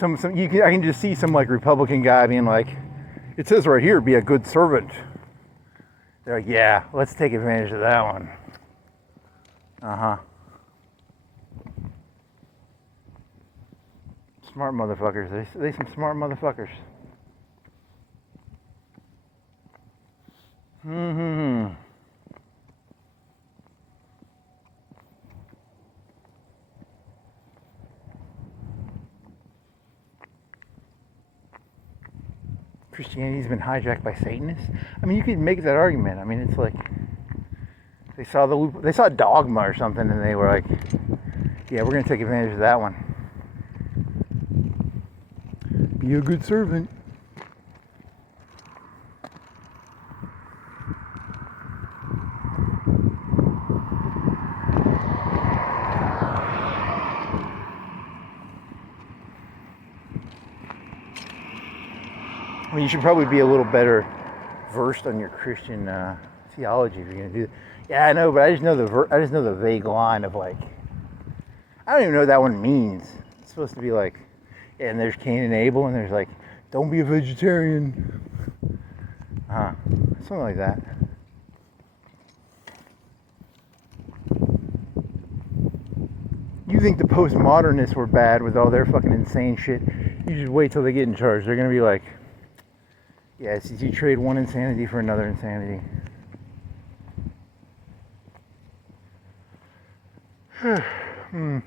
I can just see some like Republican guy being like, it says right here, be a good servant. They're like, yeah, let's take advantage of that one. Smart motherfuckers. They some smart motherfuckers. Christianity's been hijacked by Satanists. I mean, you could make that argument. I mean, it's like they saw Dogma or something, and they were like, "Yeah, we're gonna take advantage of that one. Be a good servant." I mean, you should probably be a little better versed on your Christian theology if you're gonna do that. Yeah, I know, but I just know the vague line of like, I don't even know what that one means. It's supposed to be like, yeah, and there's Cain and Abel, and there's like, don't be a vegetarian. Something like that. You think the postmodernists were bad with all their fucking insane shit? You just wait till they get in charge. They're gonna be like, yeah, since you trade one insanity for another insanity. Did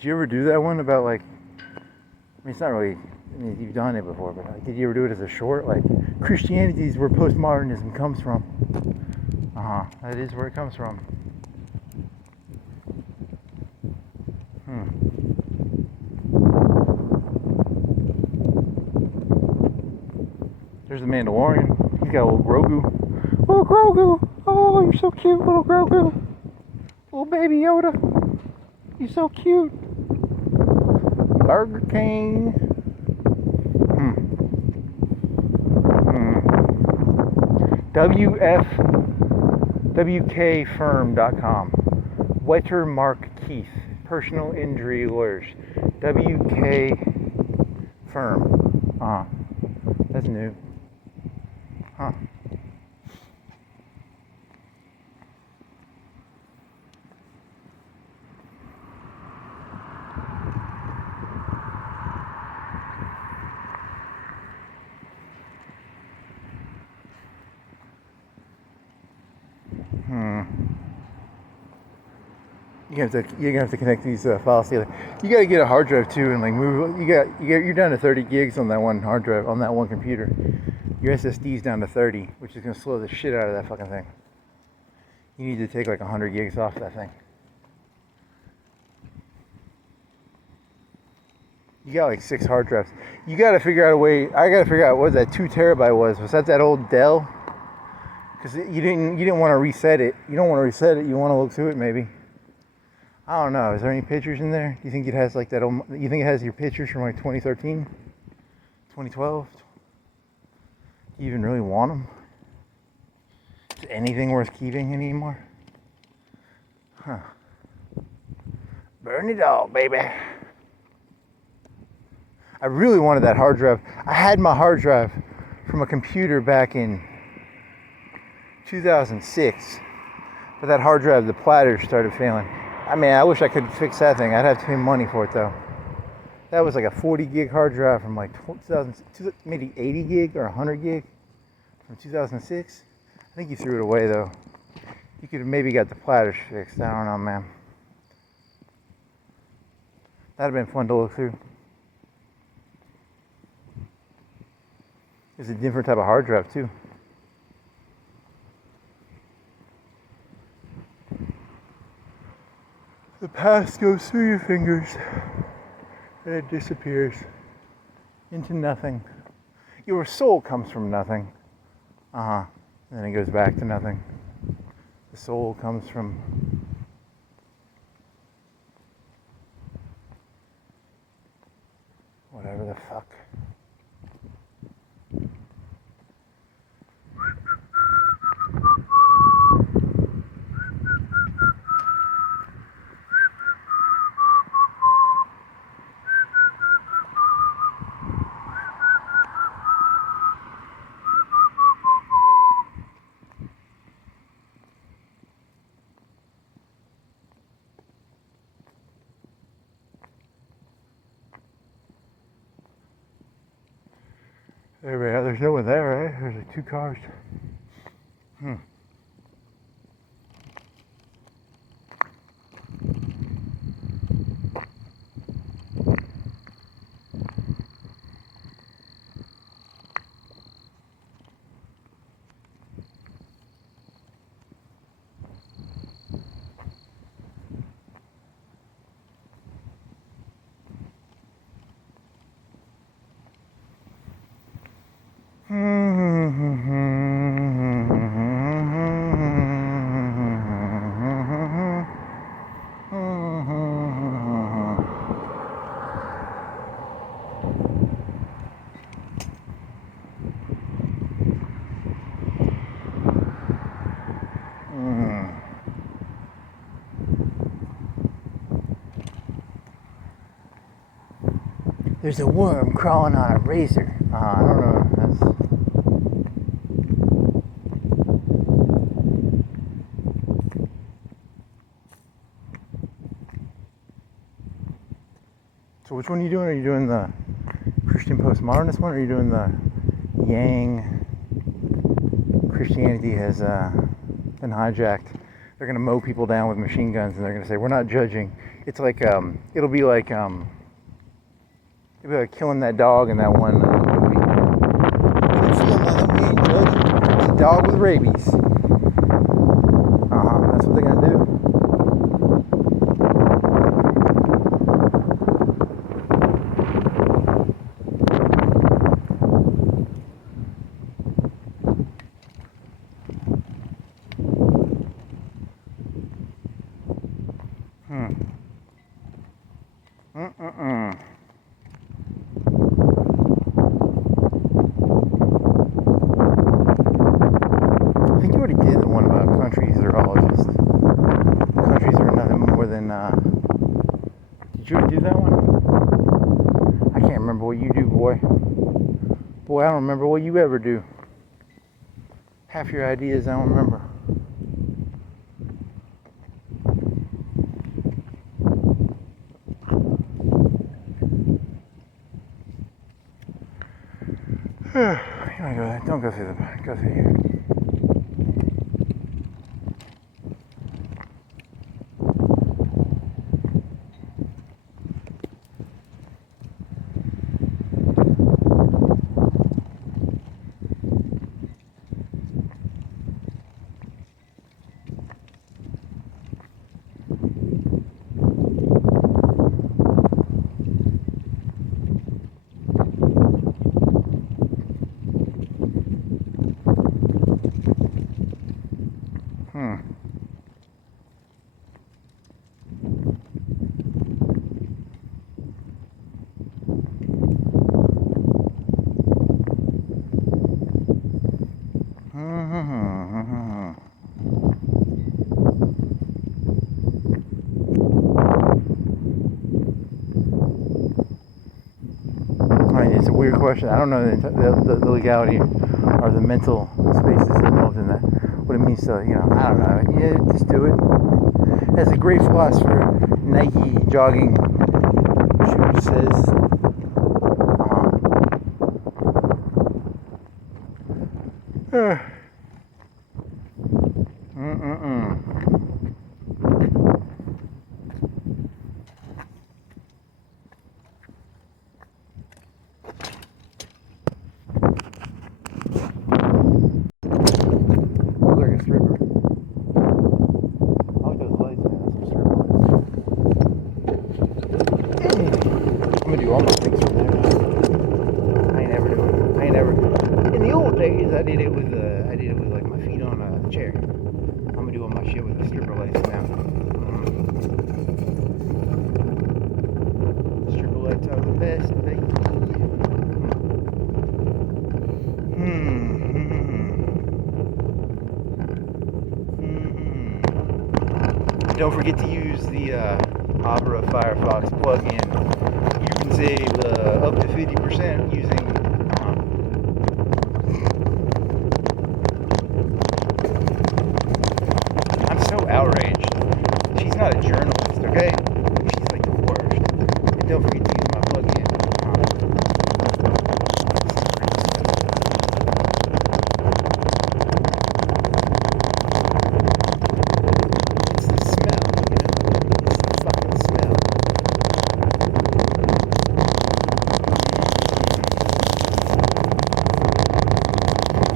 you ever do that one about like, I mean, it's not really, I mean, you've done it before, but like, did you ever do it as a short? Like, Christianity is where postmodernism comes from. That is where it comes from. There's the Mandalorian. He's got a little Grogu. Little Grogu! Oh, you're so cute, little Grogu. Little baby Yoda. You're so cute. Burger King. WKFirm.com. Wetter Mark Keith. Personal injury lawyers. WK Firm. That's new. You're gonna have to connect these files together. You gotta get a hard drive too, and like move. You're down to 30 gigs on that one hard drive on that one computer. Your SSD's down to 30, which is gonna slow the shit out of that fucking thing. You need to take like 100 gigs off that thing. You got like 6 hard drives. You gotta figure out a way. I gotta figure out what that 2 terabyte was. Was that old Dell? Because you didn't want to reset it. You don't want to reset it. You want to look through it maybe. I don't know. Is there any pictures in there? Do you think it has like that old, you think it has your pictures from like 2013, 2012? Do you even really want them? Is anything worth keeping anymore? Burn it all, baby. I really wanted that hard drive. I had my hard drive from a computer back in 2006, but that hard drive, the platters started failing. I mean, I wish I could fix that thing. I'd have to pay money for it though. That was like a 40 gig hard drive from like 2000, maybe 80 gig or 100 gig from 2006. I think you threw it away though. You could have maybe got the platters fixed. I don't know, man. That'd have been fun to look through. It's a different type of hard drive too. The past goes through your fingers and it disappears into nothing. Your soul comes from nothing. Then it goes back to nothing. The soul comes from whatever the fuck. There's no one there, right? There's like 2 cars. There's a worm crawling on a razor. I don't know. So which one are you doing? Are you doing the Christian postmodernist one, or are you doing the Yang Christianity has been hijacked? They're gonna mow people down with machine guns, and they're gonna say we're not judging. It's like it'll be like killing that dog in that one movie. We didn't feel nothing, we ain't judging. It's a dog with rabies. That's what they're gonna do. I think you already did the one about countries are all just countries are nothing more than did you already do that one? I can't remember what you do, boy. I don't remember what you ever do. Half your ideas I don't remember. You wanna go there? Don't go through the back. Go through here. It's a weird question. I don't know the legality or the mental spaces involved in that. What it means to, I don't know. Yeah, just do it. As a great philosopher, Nike jogging shoes says, I'm gonna do all my things from there. I ain't ever Don't forget to use the Opera Firefox plugin. You can save up to 50% using. I'm so outraged. She's not a journalist, okay? She's like the worst. And don't forget to use my plugin. It's the smell, you know? It's the fucking smell.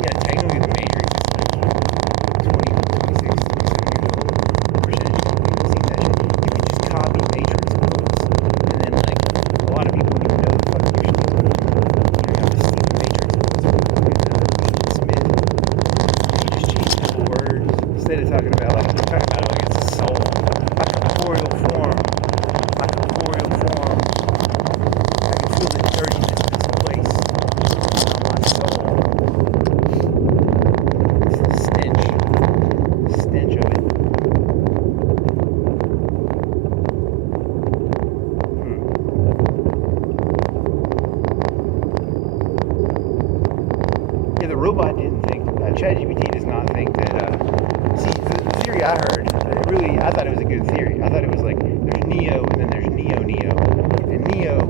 Yeah, technically the Matrix is like 20, 26, 27 years old. Percentage of people seen that shit. You can just copy Matrix quotes, and then like a lot of people don't even know the fucking shit. You don't have to steal Matrix quotes from fucking Smith. You just change the words instead of talking about like it's a soul, my corporeal form, my corporeal form. I can feel the dirtiness of this place on my soul. It's the stench of it. Yeah, the robot didn't think. ChatGPT does not think that. See, the theory I heard, I thought it was a good theory. I thought it was like there's Neo and then there's Neo, and Neo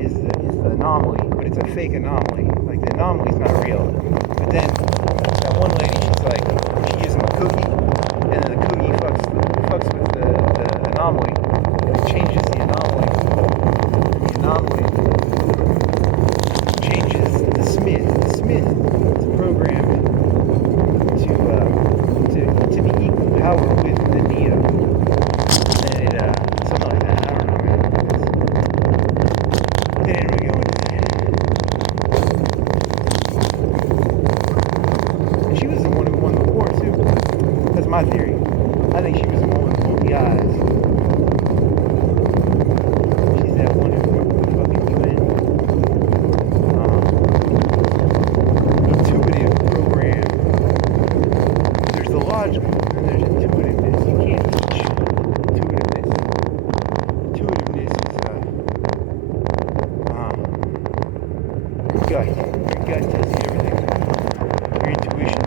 is the anomaly, but it's a fake anomaly. Like the anomaly's not real. But then that one lady, she's like, she gives him a cookie, and then the cookie fucks with the anomaly, and it changes the anomaly. And the anomaly changes the Smith. The Smith is programmed to be equal power with the Neo. And then it something like that. I don't know, man. They didn't really go into that. And she was the one who won the war too. That's my theory. I think she was the one with the eyes. She's that one who won the fucking UN. Intuitive program. There's the logical and there's intuitiveness. You can't teach intuitiveness. Intuitiveness is your gut. Your gut tells you everything. Your intuition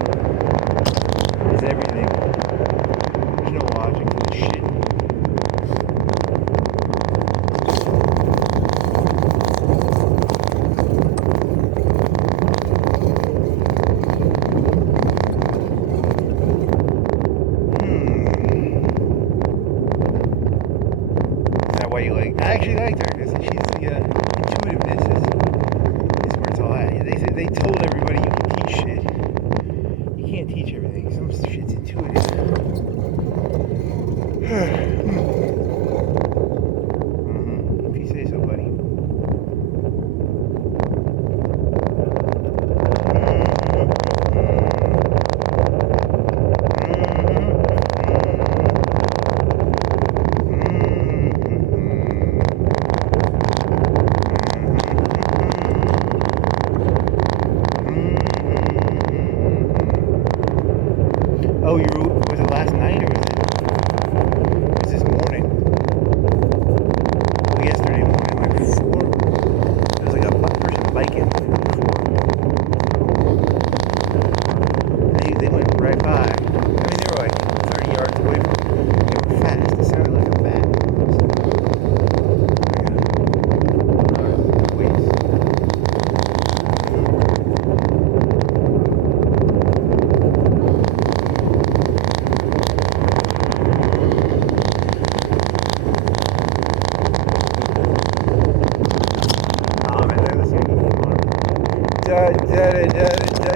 is everything. There's no logic to this shit. Why you like? I actually liked her because she's the intuitiveness is where it's all at. They told everybody you can teach shit. You can't teach everything. Some shit's intuitive. If you say so, buddy. Oh, was it last night or was this morning? Well, yesterday morning, like 4. There was like a person biking at 4. They went right by. I mean, they were like 30 yards away from me. They were fast. It sounded like a bat. Alright, wait.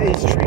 It's true.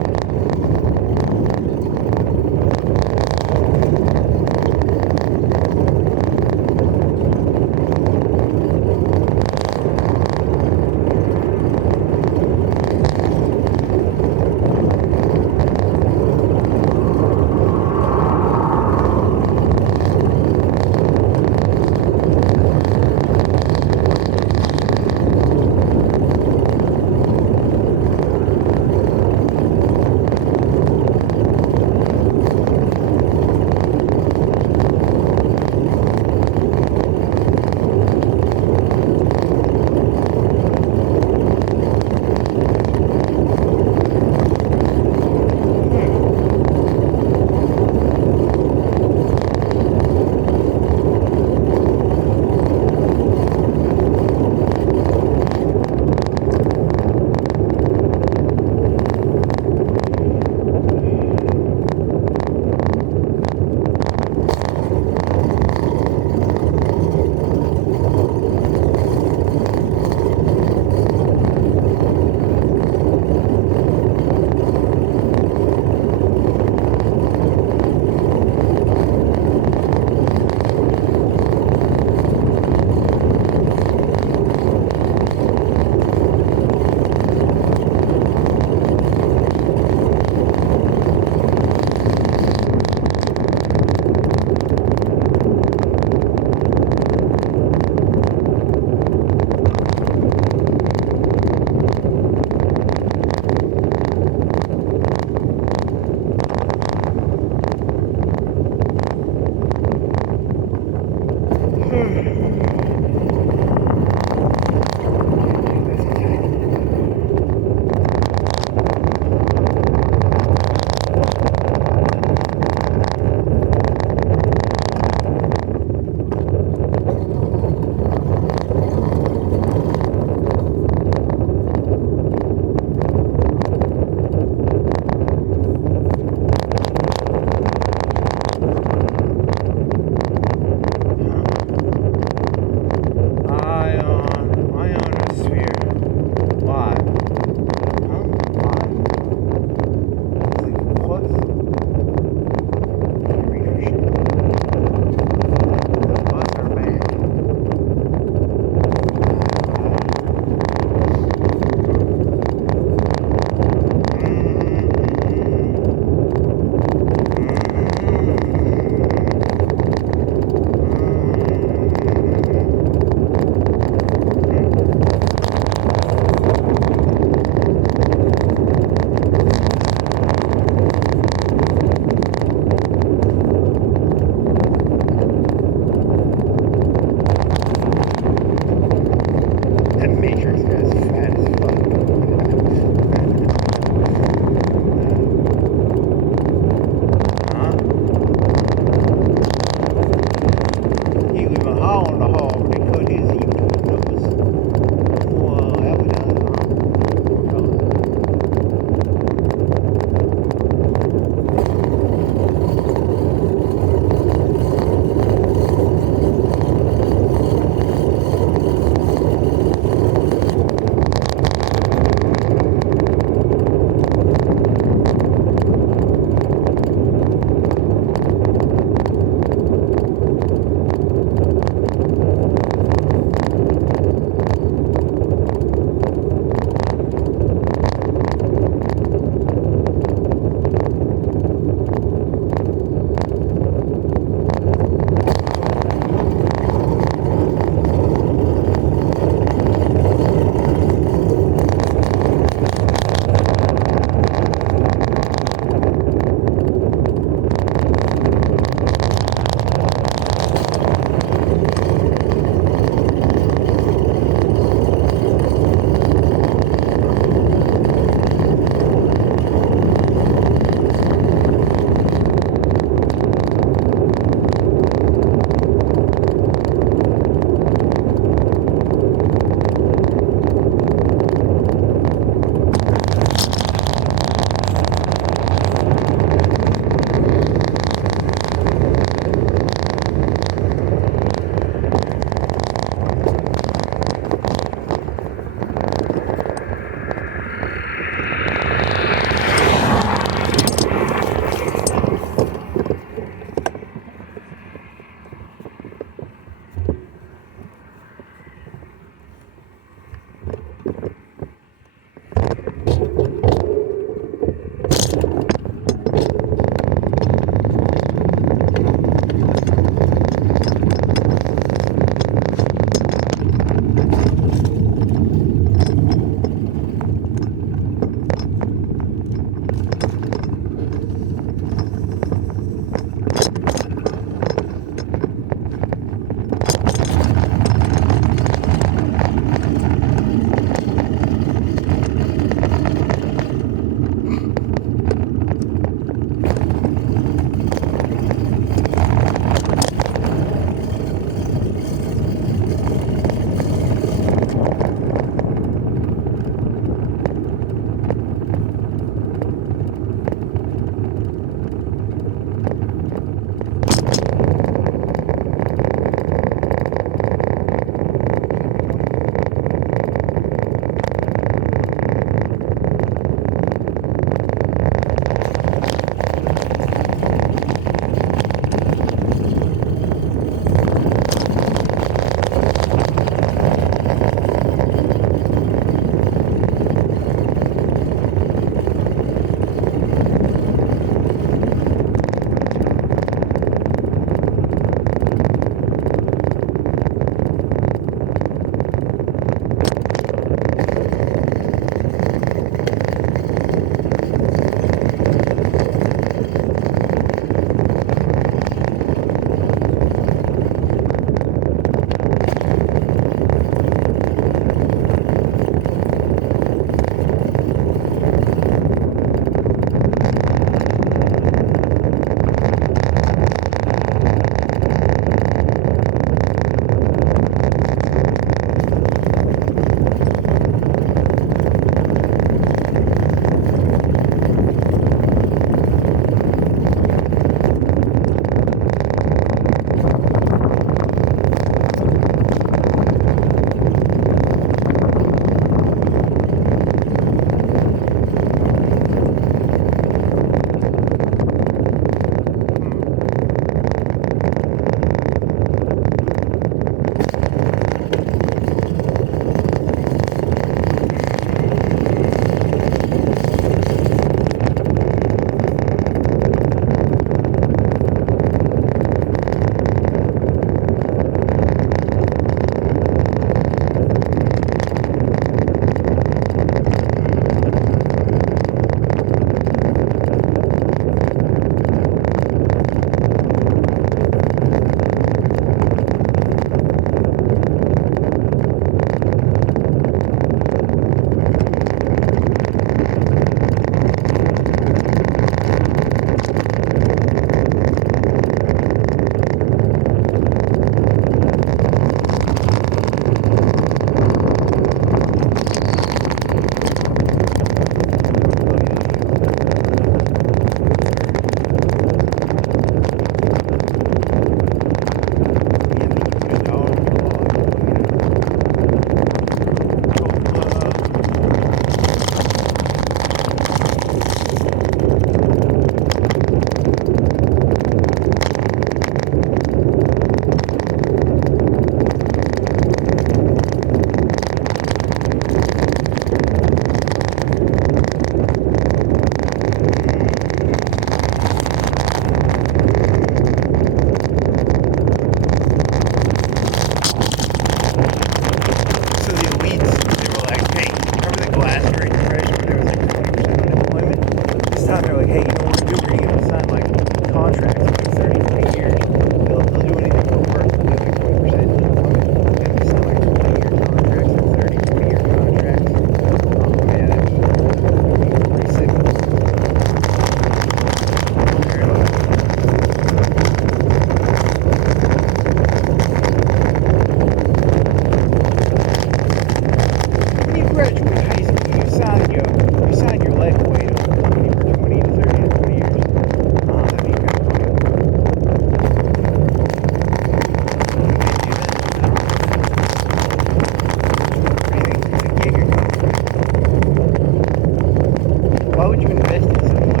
you invest in someone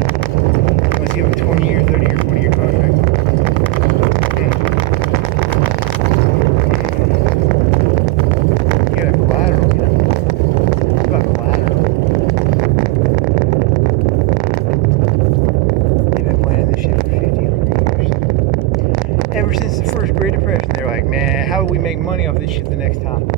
unless you have a 20-year, 30-year, 40-year contract. You got a collateral, you know. What about collateral? They've been planning this shit for 50, 100 years. Ever since the first Great Depression, they're like, man, how do we make money off this shit the next time?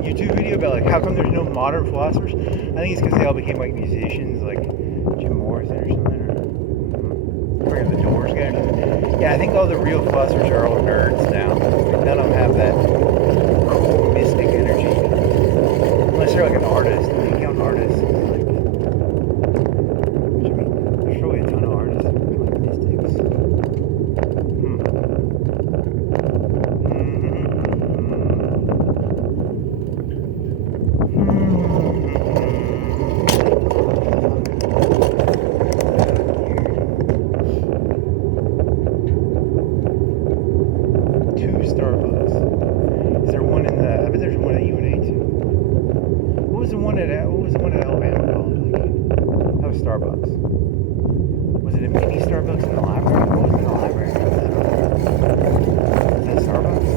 YouTube video about like how come there's no modern philosophers. I think it's because they all became like musicians, like Jim Morrison or something, or I forget the Doors guy or something. Yeah, I think all the real philosophers are all nerds now. Like, none of them have that cool mystic energy, unless they're like an artist. They count artists as like, which I mean, there's probably a ton of artists that would be like mystics. Starbucks. Is there one in the? I bet there's one at UNA too. What was the one at Alabama called? Like, that was Starbucks. Was it a mini Starbucks in the library? What was in the library? Is that Starbucks?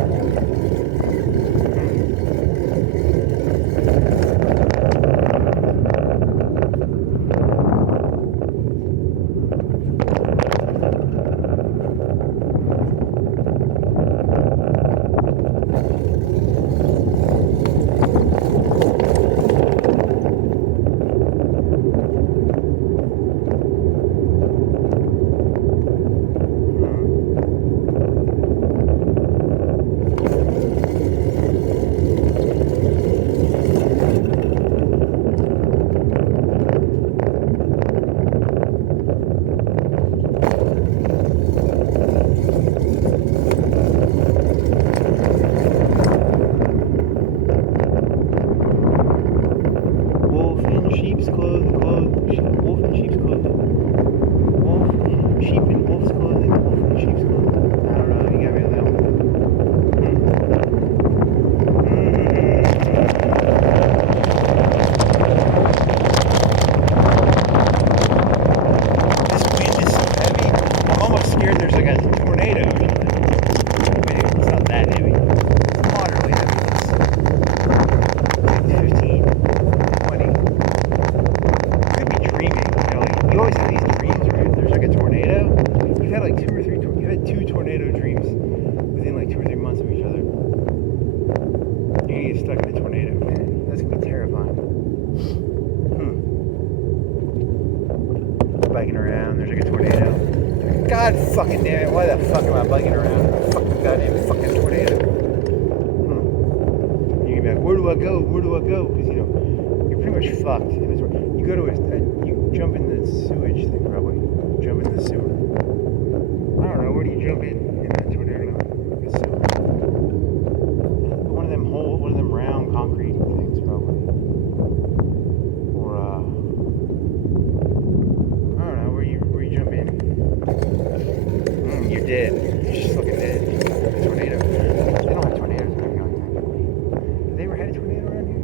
God fucking damn it. Why the fuck am I bugging around? Fucking goddamn fucking tornado. You're gonna be like, where do I go? Where do I go? Because, you know, you're pretty much fucked. You go to you jump in the sewage thing probably. Jump into the sewer. I don't know, where do you jump in that tornado? The sewer. One of them round concrete things probably. Or, I don't know, where you jump in. You're dead. You're just fucking dead. Tornado. They don't have tornadoes back on time. Have they ever had a tornado around here?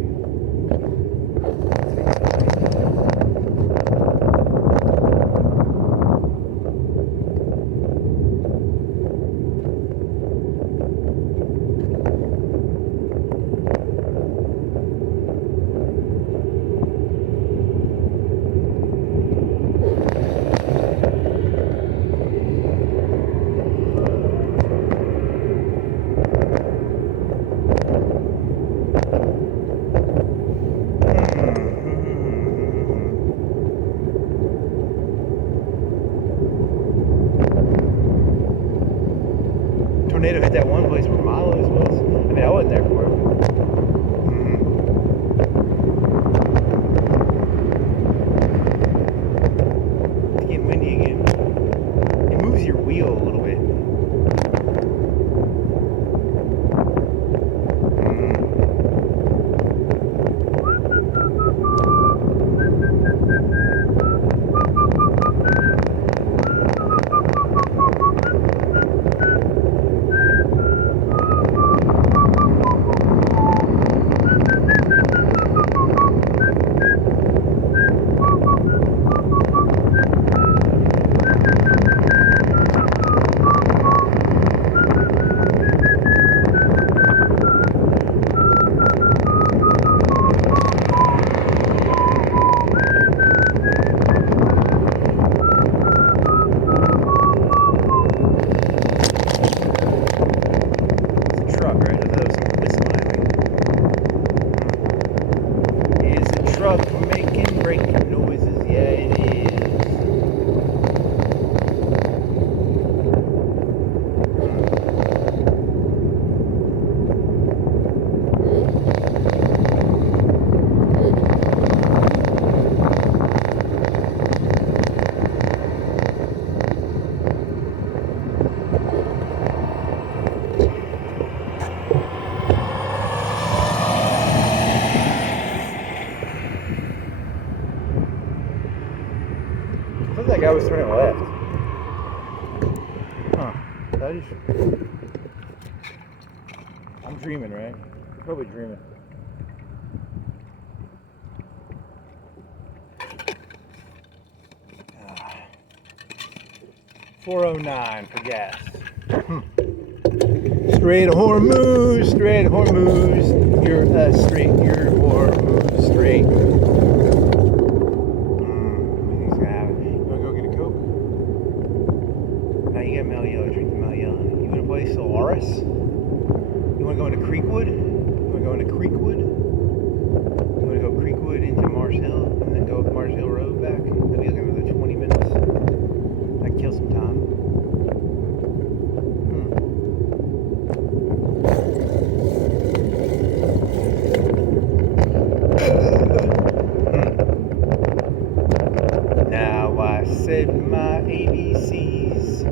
Tornado hit that one place where Milo's was. I mean, I wasn't there for it. It's getting windy again. It moves your wheel a little bit. Making breaking noises, yeah it is. That guy was turning left. Huh. I'm dreaming, right? I'm probably dreaming. Ah. 409 for gas. Straight Hormuz, straight Hormuz. You're straight. Solaris? You want to go into Creekwood? You want to go into Creekwood? You want to go Creekwood into Mars Hill and then go up Mars Hill Road back? That'll be like another 20 minutes. That'd kill some time. Now I said my ABCs.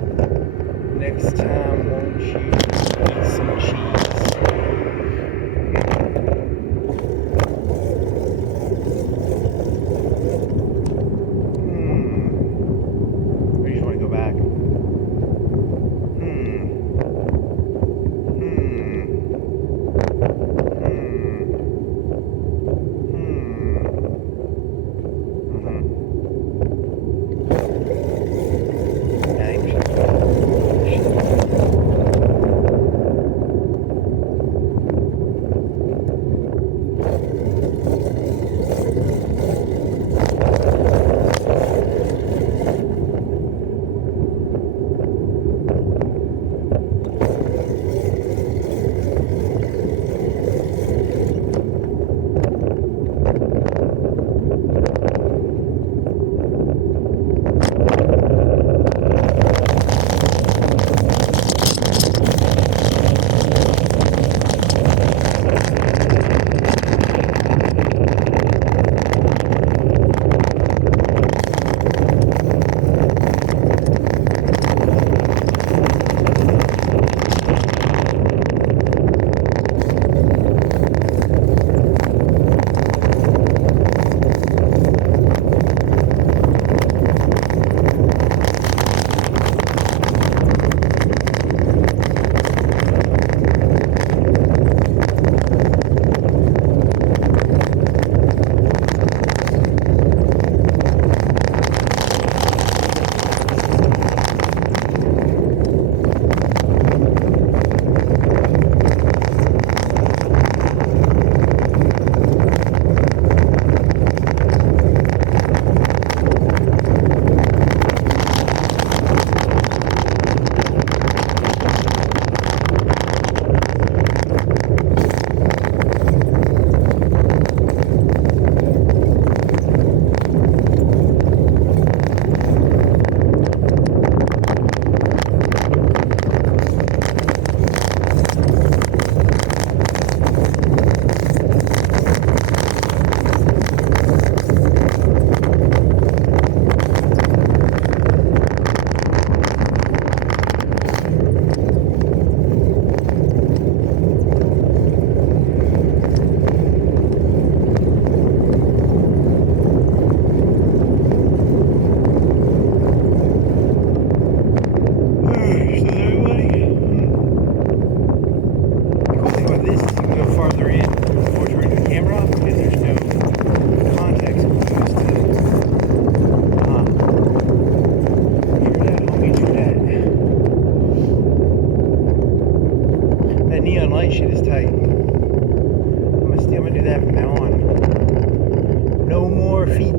Next time, won't you eat some cheese? Or you just want to go back?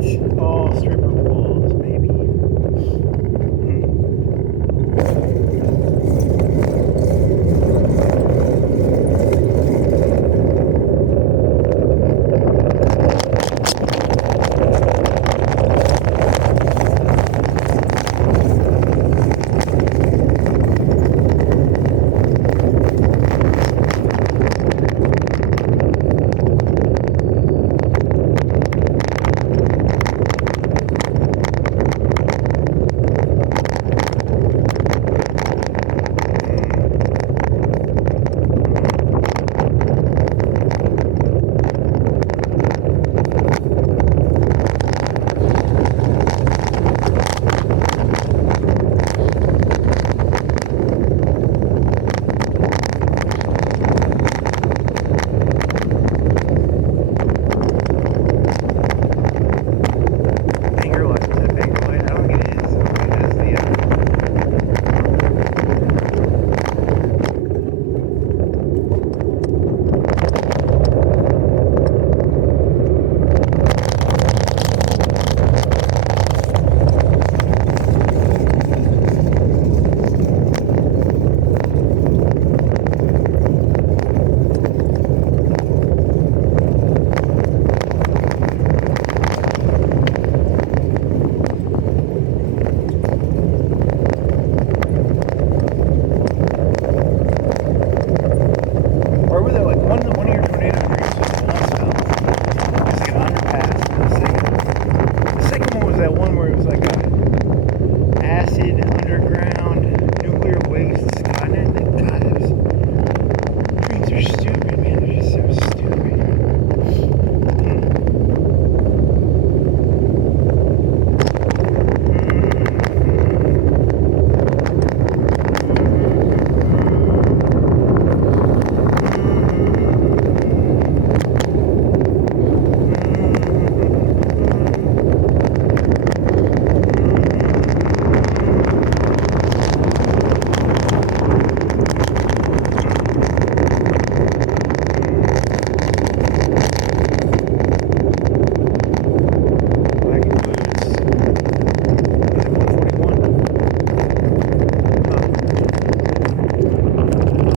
All stripper